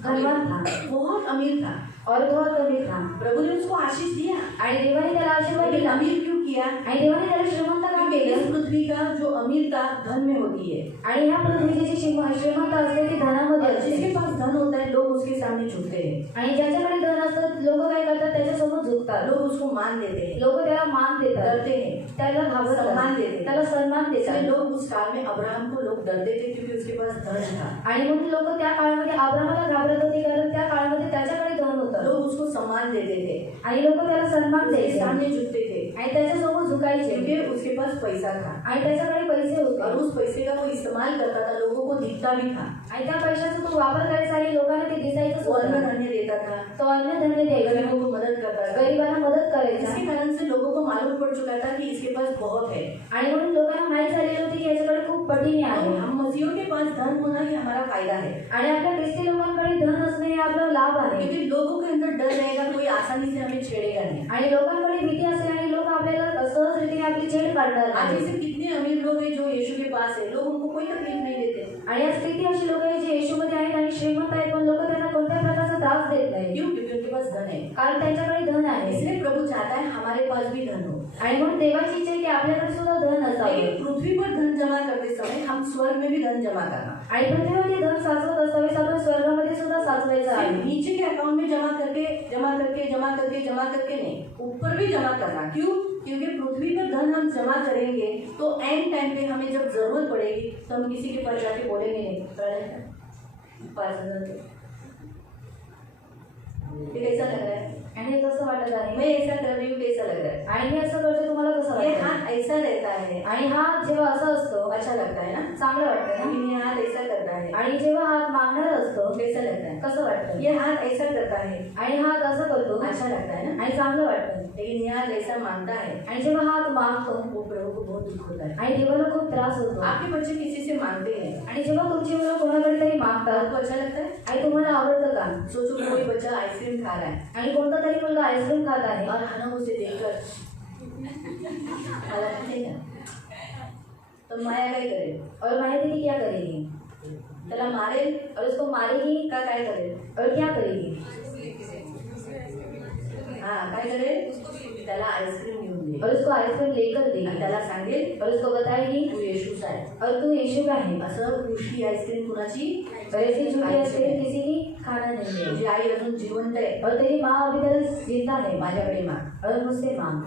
धनवान था, बहुत अमीर था. और बहुत अमीर था. प्रभु ने उसको आशीष दिया. आणि देवाने त्याला आशीर्वाद लेकिन दिला. अमीर क्यों किया. आणि देवाने त्याला श्रीमंत का क्योंकि इस केलं. पृथ्वी का जो अमीरता धन में होती है. आणि ह्या पृथ्वीची जी श्रीमंत असते ती धनामध्ये और जिसके असते. पास धन होता है लोग उसके सामने झुकते हैं. आणि ज्याच्याकडे धन असतात लोक काय करतात त्याच्यासमोर झुकतात. लोग उसको मान देते हैं, लोक त्याला मान देतात, डरते हैं, त्याला घाबरतात, सम्मान देते, त्याला सन्मान इसलिए देतात. लोग उस काल में अब्राहम को लोग डरते थे क्योंकि उसके पास धन था. आणि म्हणून लोक त्या काळामध्ये अब्राहमाला घाबरत होते कारण त्या काळामध्ये त्याच्याकडे धन होतं. लोग उसको सम्मान देते थे, आणि लोक त्याला सन्मान उसके द्यायचे सामने झुकते थे. आणि त्याच्यासमोर झुकायचे क्योंकि उसके पास पैसा था आणि त्याच्याकडे पैसे और होते उस पैसे का वो इस्तेमाल करता था, लोगों को दिखता भी था। आणि त्या पैशाचा तो वापर करायचा आणि लोकांना ते दिसायचं वो अन्न होतं. धान्य देता था, तो अन्य धन्य द्यायचा, गरीबों को मदद करता था। गरिबांना मदत करायचा इसके कारण से लोगों को मालूम पड़ चुका था कि इसके पास बहुत है। आणि म्हणून लोकांना माहित झालेलं होती की याच्याकडे खूप पटीने तो आहे. हम मसीहों के पास धन होना ही हमारा फायदा है, आणि आपल्या ख्रिस्ती लोकांकडे धन असणे हे आपला लाभ आहे. क्योंकि लोगों के अंदर डर रहेगा, कोई आसानी से हमें छेड़ेगा नहीं। आणि लोकांकडे भीती असेल आणि लोक आपल्याला सहज रीतीने आपली छेड काढणार आज नाही. ऐसे कितने अमीर लोग हैं जो यीशु के पास है, लोग उनको कोई तकलीफ नहीं देते। आणि आज किती अशी लोक आहेत जे येशूमध्ये आहेत आणि श्रीमंत आहेत पण लोक त्यांना कोणत्याही प्रकारचा त्रास देत नाही, क्यों? क्योंकि उनके पास धन है। कारण त्यांच्याकडे धन आहे. इसलिए प्रभु चाहता है हमारे पास भी धन हो। आणि म्हणून देवाची इच्छा आहे की आपल्याकडे सुद्धा धन असावे. लेकिन पृथ्वी पर धन जमा करते समय हम स्वर्ग में भी धन जमा करना, आणि पृथ्वीवर ते धन साचवत असावे आपण स्वर्गामध्ये सुद्धा साचवायचं सिर्फ आहे. नीचे के अकाउंट में जमा करके नहीं, ऊपर भी जमा करना। क्यों? क्योंकि पृथ्वी पर धन हम जमा करेंगे तो एंड टाइम पे हमें जब जरूरत पड़ेगी तो हम किसी के पास जाके बोलेंगे नहीं 5,000 ये कैसा लग रहा है? आणि हे कसं वाटत आहे? मैं ऐसा कर रही हूँ, कैसा लग रहा है? आणि मी असं करतो तुम्हाला कसं ये वाटतं? हाथ ऐसा रहता है, आणि हा जेव्हा असं असतो अच्छा लगता है ना? चांगलं वाटतं ना. लेकिन ये हाथ ऐसा करता है, आणि जेव्हा हात मागणार असतो कैसा लगता है? कसं वाटतं? ये हाथ ऐसा करता है, आणि हात असं करतो अच्छा लगता है ना? आणि चांगलं वाटतं. लेकिन ये हाथ ऐसा मांगता है, आणि जेव्हा हात मागतो वो प्रभु को बहुत दुख होता है। आणि देवाला खूप त्रास होतो. आपके बच्चे किसी से मांगते हैं, आणि जेव्हा तुमची मुलं कोणाकडे तरी मागतात आपको अच्छा लगता है? आणि तुम्हाला आवडतं का? सोचो कोई बच्चा आइसक्रीम खा रहा है आणि कोणता तरी मुलगा आईस्क्रीम खात आहे और हनम उसे देखकर हालात देगा, तो माया काय करेल? और माया दीदी क्या करेगी? त्याला मारेल और उसको मारेगी का काय करेल? और क्या करेगी? हाँ काय करेल? त्याला आईस्क्रीम घेऊन देईल और उसको आईस्क्रीम लेकर आणि देगी त्याला सांगेल और उसको बताएगी तू येशूच आहे। और तू यीशु का है. असं कृषी आईस्क्रीम कुणाची? और ऐसी झूठी आईस्क्रीम किसी की खाना नहीं है. तुझी आई अजून जिवंत आहे, और तेरी माँ अभी तक जिंदा है माझ्याकडे माग, और मुझसे मांग.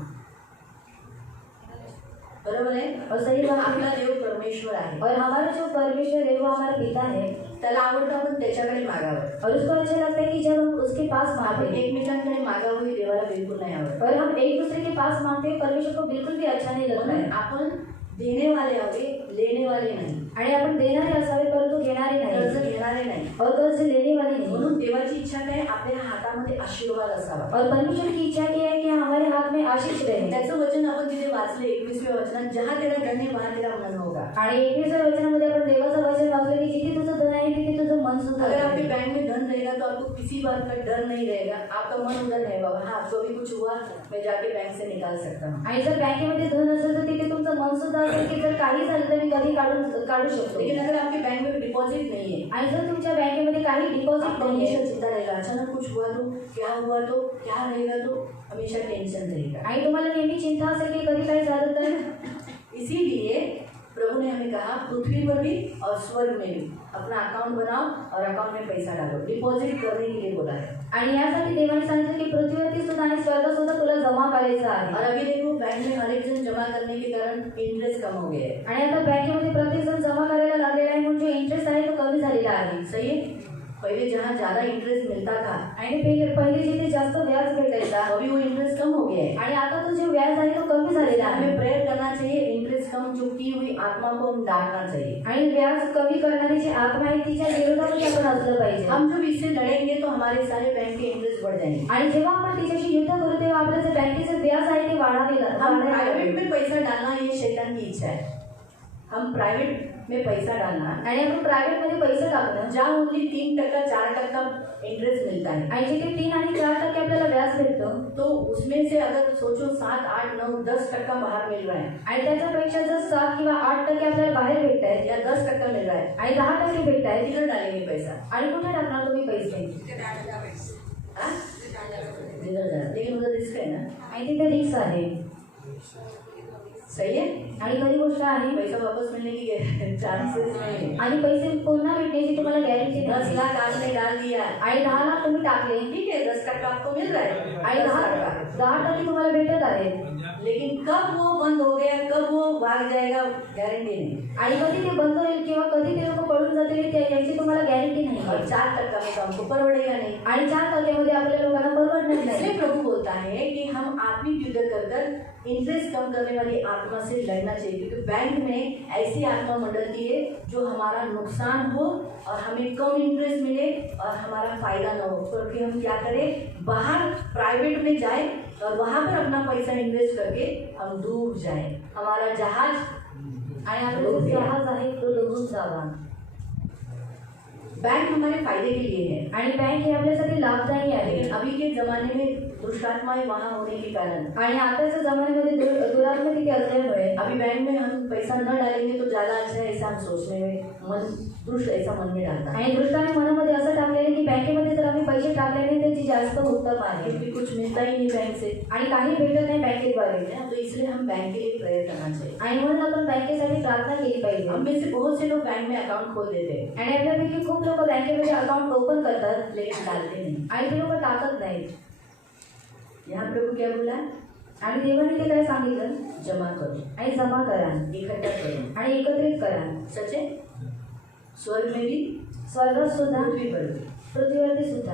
बरोबर आहे? और सही बात आपला है. देव परमेश्वर आहे, और हमारा जो परमेश्वर है वो हमारा पिता है त्याला आवडतं आपण त्याच्याकडे मागावं। और उसको अच्छा लगता है कि जब हम उसके पास आपण मांगते हैं एकमेकांकडे मागावं हे देवाला बिलकुल नाही आवडत। और हम एक दूसरे के पास मांगते हैं परमेश्वर को बिल्कुल भी अच्छा नहीं लगता म्हणून है. आपण देणे वाले हवे, लेणे वाले नाही, आणि आपण देणारे असावे परंतु घेणारे कर्ज नाही घेणारे नाही। और कर्ज लेने वाले नहीं. म्हणून देवाची इच्छा काय? आपल्या हातामध्ये आशीर्वाद असावा। और परमेश्वर की इच्छा क्या है कि हमारे हाथ में आशीष रहे. त्याचं वचन आपण तिथे वाचले 21व्या वचनात, जहा तेरा धन है वहाँ तेरा मन होगा। आणि 21व्या वचनामध्ये आपण देवाचं वचन वाचलं की जिथे तुझं धन आहे तिथे तुझं मन सुद्धा अगर आपके आहे. बैंक में धन रहेगा तो आपको किसी बात का डर नहीं रहेगा, आपका मन उधर नहीं बाबा हाँ कभी कुछ हुआ मैं जाके बैंक से निकाल सकता हूँ। आणि जर बँकेमध्ये धन असेल तर तिथे तुमचं मन सुद्धा असेल की जर काही झालं तर मी कधी काढू शकतो. लेकिन अगर आपके बैंक में डिपॉजिट नहीं है, आणि जर तुमच्या बँकेमध्ये काही डिपॉझिट आपको नाही हमेशा आहे चिंता रहेगा, अचानक कुछ हुआ तो क्या हुआ, तो क्या रहेगा, तो हमेशा टेंशन रहेगा। आणि तुम्हाला नेहमी चिंता असेल की कधी काही झालं तर इसीलिए प्रभु ने हमें कहा पृथ्वी पर भी और स्वर्ग में भी अपना अकाउंट बनाओ और अकाउंट में पैसा डालो, डिपॉजिट करने के लिए बोला है। आणि यासाठी देवाने सांगितलं की पृथ्वीवरती सुद्धा आणि स्वर्गात सुद्धा तुला जमा करायचं आहे. और अभी देखो बैंक में हर एक जन जमा करने के कारण इंटरेस्ट कम हो गया है। आणि आता बँकेमध्ये प्रत्येक जण जमा करायला लागलेला आहे म्हणून जो इंटरेस्ट आहे तो कमी झालेला आहे. सही है? पहले जहाँ ज्यादा इंटरेस्ट मिलता था आणि पहिले जिथे जास्त व्याज भेटायचा अभी वो इंटरेस्ट कम हो गया है। आणि आता तो जो व्याज आहे तो कमी झालेला आहे. हमें प्रेयर करना चाहिए, इंटरेस्ट कम जो की हुई आत्मा को हम डांटना चाहिए। आणि व्याज कमी करणारी जी आत्मा आहे तिच्या विरोधामध्ये आपण असलं पाहिजे. हम जब इससे लड़ेंगे तो हमारे सारे बैंक के इंटरेस्ट बढ़ जाएंगे। आणि जेव्हा आपण तिच्याशी युद्ध करू तेव्हा आपलं जे बँकेचे व्याज आहे ते हम प्राइवेट वाढावे. में पैसा डालना ये शैतान की इच्छा है। हम प्राइवेट में पैसा डालना आणि आपण प्रायव्हेट मध्ये पैसे टाकणं जहाँ ओनली 3% 4% इंटरेस्ट मिलता है, आणि जिथे 3 आणि 4% आपल्याला व्याज भेटतो तो उसमें से अगर सोचो 7, 8, 9, 10% बाहर मिल रहा है आणि त्याच्यापेक्षा जर 7 किंवा 8% आपल्याला बाहेर भेटत आहेत या 10% मिल रहा है, आणि 10% भेटत आहेत किधर डालेंगे पैसा? आणि कुठे टाकणार तुम्ही पैसे? हाँ? जिधर जाना, लेकिन उधर रिस्क है ना। आणि तिथे रिक्स आहे. सही है? आणि खरी गोष्ट आहे पैसा वापस मिलने की चांसेस नहीं है। आणि पैसे पुन्हा भेटण्याची तुम्हाला गॅरंटी 10 नाही. लाख आपने डाल दिया, आणि 10 लाख तुम्ही टाकले ठीक है 10% आपको मिल रहा है आणि 10% तुम्हाला भेटत आहेत. लेकिन कब वो बंद हो गया, कब वो भाग जाएगा, गारंटी नहीं। आणि कधी ते बंद होईल किंवा कधी ते लोक पळून जातील याची तुम्हाला गॅरंटी नाही और आहे. 4% में तो हमको परवड़ेगा नहीं। आणि 4% मध्ये आपल्या लोकांना परवडणार इसलिए नाही. प्रभु बोलता है कि हम आप भी युद्ध कर इंटरेस्ट कम करने वाली आत्मा से लड़ना चाहिए, क्योंकि बैंक में ऐसी आत्मा मंडलती है जो हमारा नुकसान हो और हमें कम इंटरेस्ट मिले और हमारा फायदा ना हो, क्योंकि हम क्या करें, बाहर प्राइवेट में जाए और वहाँ पर अपना पैसा इन्वेस्ट करके हम डूब जाए, हमारा जहाज आणि आपलं जे जहाज आहे तो डुबून जावा. बैंक हमारे फायदे के लिए है, आणि बँक हे आपल्यासाठी लाभदायी आहे. लेकिन अभी के ज़माने में दुष्टात्माएं वहाँ होने के कारण आणि आताच्या जमान्यामध्ये दुरात्मा तिथे असल्यामुळे अभी बैंक में हम पैसा न डालेंगे तो ज़्यादा अच्छा है, ऐसा हम सोचने में मन दुष्ट ऐसा मन में डालता है, आणि दृष्टाने मनामध्ये असं टाकलेलं की बँकेमध्ये जर आम्ही पैसे टाकले नाही तर ती जास्त उत्तम आहे क्योंकि कुछ मिलता ही नहीं बैंक से, आणि काही भेटत नाही बँकेद्वारे. तो इसलिए हम बैंक के लिए प्रेयर करना चाहिए. आणि म्हणून आपण बँकेसाठी प्रार्थना केली पाहिजे. हम में से बहुत से लोग बैंक में अकाउंट खोल देते हैं आणि आपल्यापैकी खूप लोक बँकेमध्ये अकाउंट ओपन करतात लेकिन डालते नहीं. आणि ते लोक टाकत नाहीत. यहाँ प्रभु क्या बोला? आणि देवाने ते काय सांगितलं, जमा करो, आणि जमा करा इकट्ठा करो. आणि एकत्रित करा. सच है, स्वर्ग में भी स्वर्गात सुद्धा पृथ्वी पर भी पृथ्वीवरती सुद्धा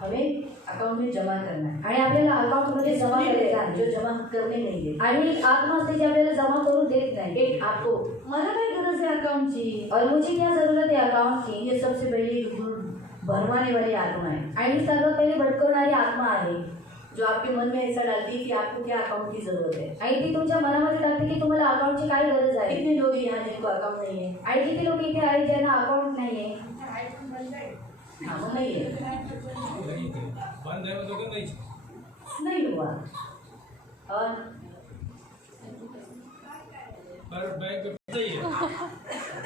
हमें अकाउंट में जमा करना है. आणि आपल्याला अकाउंटमध्ये जमा करायचं आहे. जो जमा करने नहीं देते. आणि एक आत्मा असते जी आपल्याला जमा करून देत नाही. एक आपको मला काय गरज है अकाउंट की, और मुझे क्या जरूरत है अकाउंट की. ये सबसे पहले भरवाने वाली आत्मा है, आणि सर्वात पहिले भटकवणारी आत्मा आहे, जो आपके मन में ऐसा डालती है कि आपको क्या अकाउंट की जरूरत है. आणि ती तुमच्या मनामध्ये टाकते की तुम्हाला अकाउंटची काय गरज आहे. कितने लोग यहाँ जिनको अकाउंट नहीं है? आणि किती लोक इथे आहेत ज्यांना अकाउंट नाहीये. हाँ, नहीं है, बंद है तो नहीं. नहीं हुआ. और पर बैंक सही है.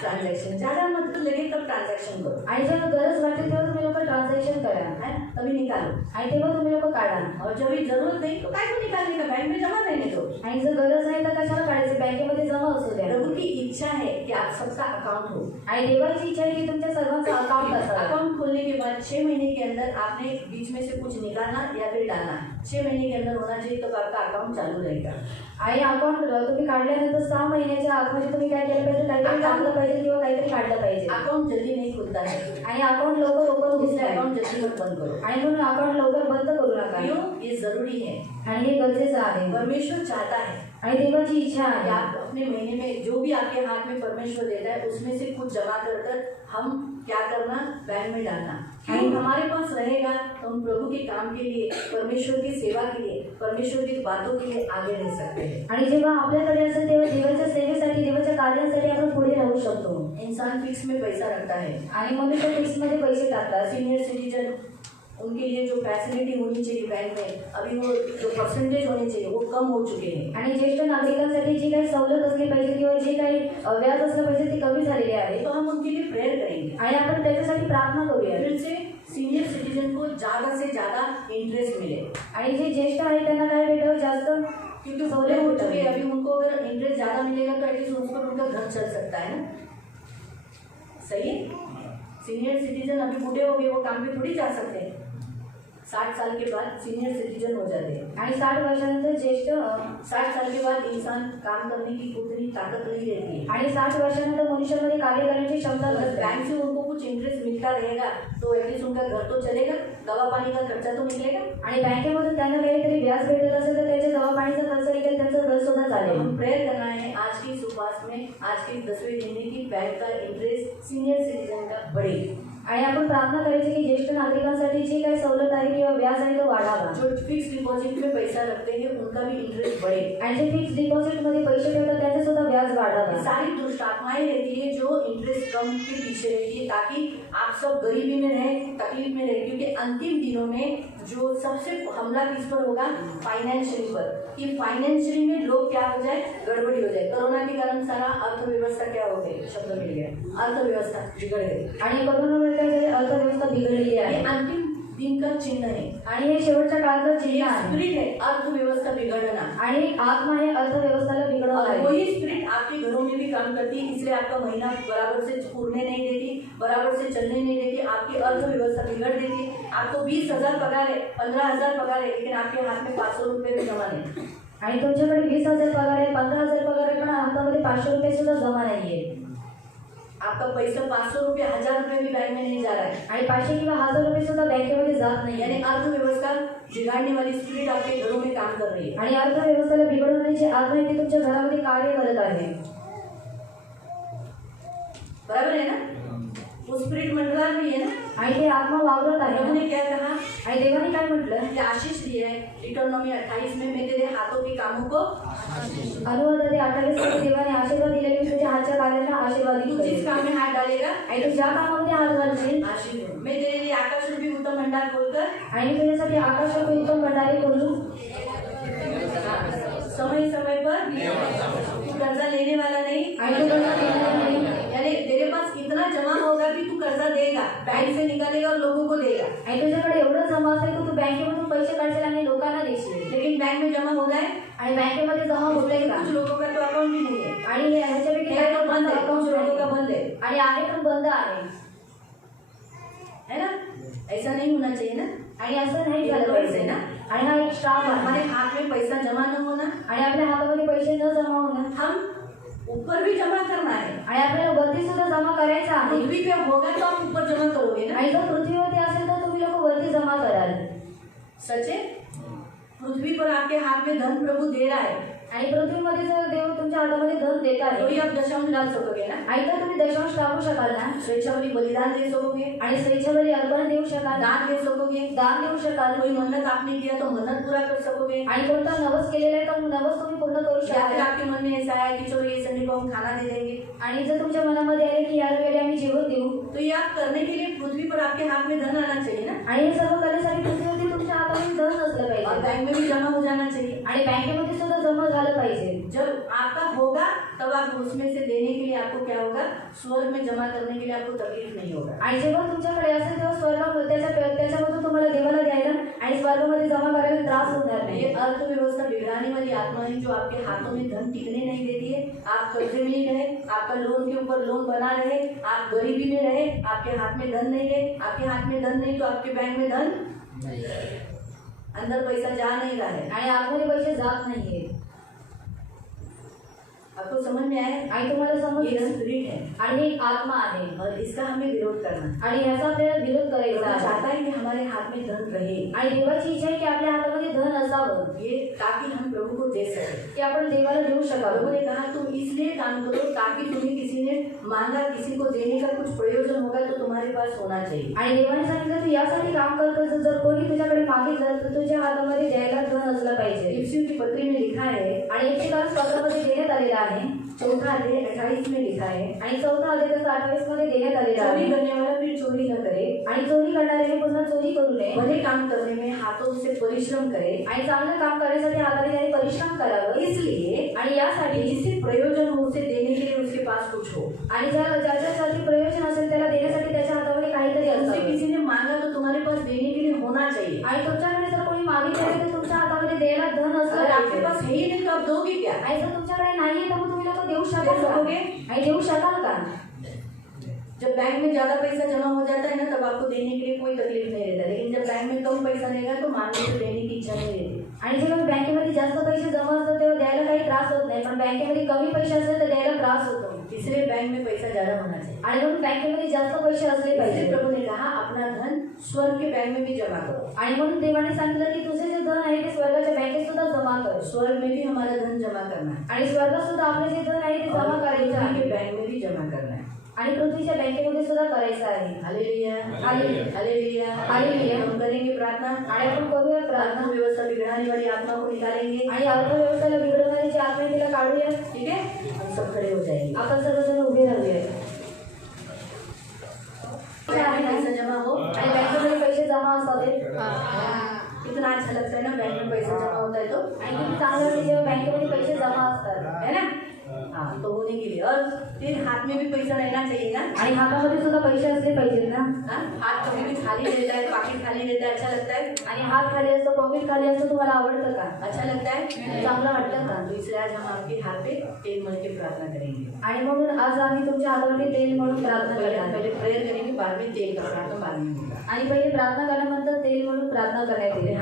ट्रांजैक्शन ज़्यादा मतलब लगे तब ट्रांजैक्शन करो, आणि जेव्हा गरज वाटते तेव्हा तुम्ही लोक ट्रान्झॅक्शन करा है तभी निकालो. आणि तेव्हा तुम्ही लोक काढा. और जब भी जरूरत नहीं तो काय को निकालने का, बैंक में जमा रहने दो. आणि जर गरज नाही तर कशाला काढायचे, बँकेमध्ये जमा असू द्या. प्रभु की इच्छा है कि आप सबका अकाउंट हो. आणि देवाची इच्छा आहे की तुमच्या सर्वांचा अकाउंट असावा. अकाउंट खोलने के बाद 6 महीने के अंदर आपने बीच में से कुछ निकालना या फिर डालना. 6 महीने के अंदर होना चाहिए, तब आपका अकाउंट चालू रहेगा. आणि अकाउंट तुम्ही काढल्यानंतर 6 महिन्याच्या आतमध्ये तुम्ही काय केलं पाहिजे, काहीतरी टाकलं पाहिजे किंवा काहीतरी काढलं पाहिजे. अकाउंट जल्दी नहीं खुलता है, आणि अकाउंट लवकर ओपन होत इसलिए नाही. अकाउंट जल्दी मत बंद करो. आणि म्हणून अकाउंट लवकर बंद करू नका. क्यों? ये जरूरी है. आणि हे गरजेचं आहे. परमेश्वर चाहता है आणि देवाची इच्छा कि आहे आप अपने महीने में जो भी आपके हाथ में परमेश्वर देता है उसमें से कुछ जमा कर हम क्या करना, बैंक में डालना. क्यों? हमारे पास रहेगा तो हम प्रभु के काम के लिए, परमेश्वर की सेवा के लिए, परमेश्वर की बातों के लिए आगे रह सकते हैं. आणि जेव्हा आपल्याकडे असेल तेव्हा देवाच्या सेवेसाठी, देवाच्या कार्यासाठी आपण पुढे राहू शकतो. इंसान फिक्स में पैसा रखता है. आणि मनुष्य फिक्समध्ये पैसे टाकतात. सीनियर सिटीजन, उनके लिए जो फैसिलिटी होनी चाहिए बैंक में, अभी वो जो परसेंटेज होने चाहिए वो कम हो चुके हैं. आणि ज्येष्ठ नागरिकांसाठी जी काही सवलत असली पाहिजे किंवा जे काही व्याज असलं पाहिजे ते कमी झालेले आहे. तो हम उनके लिए प्रेयर करेंगे आणि आपण त्याच्यासाठी प्रार्थना करूया. फिर से सीनियर सिटीजन को ज़्यादा से ज़्यादा इंटरेस्ट मिले. आणि जे ज्येष्ठ आहे त्यांना काय भेटावं, जास्त क्योंकि बड़े हो चुके हैं, अभी उनको अगर इंटरेस्ट ज़्यादा मिलेगा तो एटलीस्ट उस पर उनका घर चल सकता है ना. सही है. सीनियर सिटीजन अभी बूढ़े हो गए, वो काम पे थोड़ी जा सकते हैं. 60 साल के बाद सीनियर सिटीजन हो जाते हैं. आणि 60 वर्षानंतर ज्येष्ठ 60 साल के बाद इंसान काम करने की उतनी ताकत नहीं रहती है. आणि 60 वर्षानंतर मनुष्यामध्ये कार्य करण्याची क्षमता अगर नसते. बैंक से उनको कुछ इंटरेस्ट मिलता रहेगा तो एटलीस्ट उनका घर तो चलेगा, दवा पानी का खर्चा तो निकलेगा. आणि बँकेमधून त्यांना काहीतरी व्याज भेटत असेल तर त्याच्या दवा पाणीचा खर्च निघेल, त्यांचं घर सुद्धा चालेल. हम प्रेयर करना है आज की इस उपवास में, आज के 10वें दिन में कि बैंक का इंटरेस्ट सीनियर सिटीजन का बढ़े. आणि आपण प्रार्थना करायची की ज्येष्ठ नागरिकांसाठी जी काही सवलत आहे किंवा व्याज आहे तो वाढावा. जो फिक्स डिपॉजिट में पैसा रखते हैं उनका भी इंटरेस्ट बढ़े. आणि जे फिक्स डिपॉझिटमध्ये पैसे ठेवतात त्याचे सुद्धा व्याज वाढावा. सारी दुष्ट आत्माएं रहती है जो इंटरेस्ट कम के पीछे रहती है, ताकि आप सब गरीबी में रहें, तकलीफ में रहें. क्योंकि अंतिम दिनों में जो सबसे हमला किस पर होगा, फाइनेंशियली पर, कि फाइनेंशियली में लोग क्या हो जाए, गड़बड़ी हो जाए. कोरोना के कारण सारा अर्थव्यवस्था क्या हो गई, शब्द मिल गया, अर्थव्यवस्था बिगड़ गई. आणि कोरोनामुळे काय झाले, अर्थव्यवस्था बिघडलेली आहे. ये अंतिम दिन का चिन्ह है. आणि हे शेवटच्या काळाचं चिन्ह ये आहे. स्पिरिट है अर्थव्यवस्था बिगड़ना. आणि आत्मा हे अर्थव्यवस्थेला बिघडवत और आहे. वही स्पिरिट आपके घरों में भी काम करती है, इसलिए आपका महीना बराबर से पूरने नहीं देती, बराबर से चलने नहीं देती, आपकी अर्थव्यवस्था बिगड़ देती है. आपको 20,000 पगार है, 15,000 पगार है, लेकिन आपके हाथ में 500 रुपये भी जमा नहीं. आणि तुमच्याकडे 20,000 पगार आहे, 15,000 पगार आहे, पण हातामध्ये 500 रुपये सुद्धा जमा नाहीये. आपका पैसा 500 रुपये 1000 रुपये भी बैंक में नहीं जा रहा है। आणि 500 किंवा 1000 रुपये सुद्धा बँकेमध्ये जात नाही यानी अर्थव्यवस्था बिगाड़ने वाली स्पिरिट आपके घरों में काम कर रही है। आणि अर्थव्यवस्थेला बिघडवण्याची आत्मा ती तुमच्या घरामध्ये कार्य करत आहे। बराबर है ना? वो स्पिरिट मंडला भी है ना। आणि ते आत्मा वावरत आहे प्रभु ने क्या कहा? आणि देवाने काय म्हटलं? ये आशीष दिया है। इकोनॉमी 28 में मैं तेरे हाथों के कामों को अनुवाद 28 मध्ये देवाने आशीर्वाद दिलेले मी तुझ्या हातच्या कार्याला आशीर्वादित तू करेन। जिस काम में हाथ डालेगा आणि तू ज्या कामामध्ये हात घालशील आशीष हो। मैं तेरे लिए आकाश रूपी उत्तम भंडार खोलकर आणि तुझ्यासाठी आकाशात उत्तम भंडारे खोलू समय समय पर तू कर्जा लेने वाला नहीं आणि तू कर्ज देणार नाही यानी तेरे पास इतना जमा होगा कि तू कर्जा देगा, बैंक से निकालेगा और लोगों को देगा। आणि तुझ्याकडे एवढं जमा असेल की तू बँकेमधून पैसे काढशील आणि लोकांना देशील। लेकिन बैंक में जमा हो रहा है आणि बँकेमध्ये जमा होतंय का? कुछ लोगों का तो अकाउंट भी नहीं है, आणि ह्याच्यापैकी है तो बंद है, अकाउंट कुछ लोगों का बंद है, आणि आहे पण बंद आहे है ना? ऐसा नहीं होना चाहिए ना। आणि असं नाही झालं ये पाहिजे पैसे ना। ना आणि हा एक श्राप आहे हमारे हाथ में पैसा जमा न होना, आणि आपल्या हातामध्ये पैसे न जमा होणं हम ऊपर भी जमा करना है। आणि आपल्याला वरती सुद्धा जमा करायचा आहे। पृथ्वी पे होगा तो आप ऊपर जमा करोगे ना। आणि जर पृथ्वीवरती असेल तर तुम्ही लोक वरती जमा कराल। सच है? पृथ्वी पर आपके हाथ में धन प्रभु दे रहा है, आणि पृथ्वीमध्ये जर देव तुमच्या हातामध्ये धन देत तो आहे ही आप दशांश डाल सकोगे ना। आणि तर तुम्ही दशांश टाकू शकाल ना स्वेच्छावली बलिदान दे सकोगे, आणि स्वेच्छेवरी अर्पण देऊ शकाल दान दे सकोगे, दान देऊ शकाल कोई मन्नत आपने किया तो मन्नत पूरा कर सकोगे। आणि कोणता नवस केलेला आहे तर नवस तुम्ही पूर्ण करू या फिर शकाल। आपके मन में ऐसा है कि चलो ये संडे को हम खाना दे देंगे, आणि जर तुमच्या मनामध्ये आले की यावेळी आम्ही जेवण देऊ तो ये आप करने के लिए पृथ्वी पर आपके हाथ में धन आना चाहिए ना, आणि हे सर्व करण्यासाठी पृथ्वीवरती तुमच्या हातामध्ये धन असलं और पाहिजे बैंक में भी जमा हो जाना चाहिए। आणि बँकेमध्ये सुद्धा जमा झालं पाहिजे। जब आपका होगा तब आप उसमें से देने के लिए आपको क्या होगा? स्वर्ग में जमा करने के लिए आपको तकलीफ नहीं होगा। आणि जेव्हा तुमच्याकडे असेल तेव्हा स्वर्गामध्ये त्याच्यामधून तुम्हाला देवाला द्यायला आणि स्वर्गामध्ये जमा करायला त्रास होणार नाही। ये अर्थव्यवस्था बिगड़ाने वाली आत्मा है जो आपके हाथों में धन टिकने नहीं देती है। आप कर्जे में ही रहे, आपका लोन के ऊपर लोन बना रहे, आप गरीबी में रहे, आपके हाथ में धन नहीं है, आपके हाथ में धन नहीं तो आपके बैंक में धन अंदर पैसा जा नहीं रहा है। आणि आतमध्ये पैसे जात नाहीये। आपको समझ में आया? आणि तुम्हाला ये समजलं स्पिरिट है आणि ही एक आत्मा आहे और इसका हमें विरोध करना है। आणि ह्याचा आपल्याला विरोध करायचा प्रभु आहे। चाहता है कि हमारे हाथ में धन रहे, आणि देवाची इच्छा आहे की आपल्या हातामध्ये धन असावं ये ताकि हम प्रभु को दे सके। की आपण देवाला देऊ प्रभु शकावं। ने कहा तुम इसलिए काम करो ताकि तुम्हें किसी ने मांगा, किसी को देने का कुछ प्रयोजन होगा तो तुम्हारे पास होना चाहिए। आणि देवाने सांगितलं तू यासाठी काम करतो जर कोणी तुझ्याकडे मागितलं तर तुझ्या हातामध्ये द्यायला धन असलं पाहिजे। इफिसियों की पत्री में लिखा है, आणि एफएससी पत्रामध्ये देण्यात आलेला आहे। चौथा अध्याय 28 में लिखा है, आणि चौथा अध्याय त्याचा 28 मध्ये देण्यात आलेला चोरी आहे। करने वाला फिर चोरी न करे, आणि चोरी करणाऱ्याने पुन्हा चोरी करू नये भले काम करने में हाथों से परिश्रम करे, आणि चांगलं काम करण्यासाठी हाताने त्याने परिश्रम करावं। इसलिए आणि यासाठी जिससे प्रयोजन हो उसे देने के लिए उसके पास कुछ हो। आणि ज्याच्यासाठी प्रयोजन असेल त्याला देण्यासाठी त्याच्या हातामध्ये काहीतरी तुमसे असावं। किसी ने मांगा तो तुम्हारे पास देने के लिए होना चाहिए। आणि तुमच्याकडे जर कोणी मागितलं तर तुमच्या हातामध्ये द्यायला धन असलं अगर आपके पाहिजे। पास है ही नहीं तो आप दोगे क्या? आणि जर तुमच्याकडे नाहीये तर मग तुम्ही लोक देऊ दे शकाल का? सकोगे? आणि देऊ शकाल का? जब बैंक में ज्यादा पैसा जमा हो जाता है ना तब आपको देने के लिए कोई तकलीफ नहीं रहता, लेकिन जब बैंक में कम पैसा रहेगा तो मांगने को देने की इच्छा नहीं रहती। आणि जेव्हा बँकेमध्ये जास्त पैसे जमा असतात तेव्हा द्यायला काही त्रास होत नाही, पण बँकेमध्ये कमी पैसे असले तर द्यायला त्रास होतो। इसलिए बैंक में पैसा ज्यादा होना चाहिए। आणि म्हणून बँकेमध्ये जास्त पैसे असले इसलिए पाहिजे। प्रभु ने कहा अपना धन स्वर्ग के बैंक में भी जमा करो। आणि म्हणून देवाने सांगितलं की तुझे जे धन आहे ते स्वर्गाच्या बँकेत सुद्धा जमा कर। स्वर्ग में भी हमारा धन जमा करना है आणि स्वर्गात सुद्धा आपले जे धन आहे ते जमा करायचं पृथ्वी के आहे बैंक में भी जमा करना है। आणि पृथ्वीच्या बँकेमध्ये सुद्धा करायचं आहे। Hallelujah, hallelujah, hallelujah, hallelujah. हम करेंगे प्रार्थना आणि आपण करूया प्रार्थना अर्थव्यवस्था बिगड़ाने वाली आत्मा को निकालेंगे। आणि अर्थव्यवस्थेला बिघडवणारी आत्मा तिला काढूया। ठीक है, हम सब खड़े हो जाएंगे। आपण सर्वजण उभे राहूया। बैंक में पैसा जमा हो, आणि बँकेमध्ये पैसे जमा असावे। कितना अच्छा लगता है ना बैंक में पैसा जमा होता है तो, आणि किती चांगलं वाटतं जेव्हा बँकेमध्ये पैसे जमा असतात, है ना? हाँ, तो होने के लिए और फिर हाथ में भी पैसा रहना चाहिए ना। आणि हातामध्ये सुद्धा पैसे असले पाहिजेत ना। हाँ, हाथ कभी भी खाली रहता है, पॉकेट खाली रहता है, अच्छा लगता है? आणि हात खाली असतो, पॉकेट खाली असतो, तुम्हाला आवडतं का? अच्छा लगता है? चांगलं वाटतं का? तो इसलिए आज हम आपके हाथ पे तेल मल के प्रार्थना करेंगे। आणि म्हणून आज आम्ही तुमच्या हातामध्ये तेल म्हणून प्रार्थना करणार। पहले प्रेयर करेंगे, बाद में तेल का प्रार्थना बाद में होगा। आणि पहिले प्रार्थना करण्यानंतर तेल म्हणून प्रार्थना करण्यात येईल।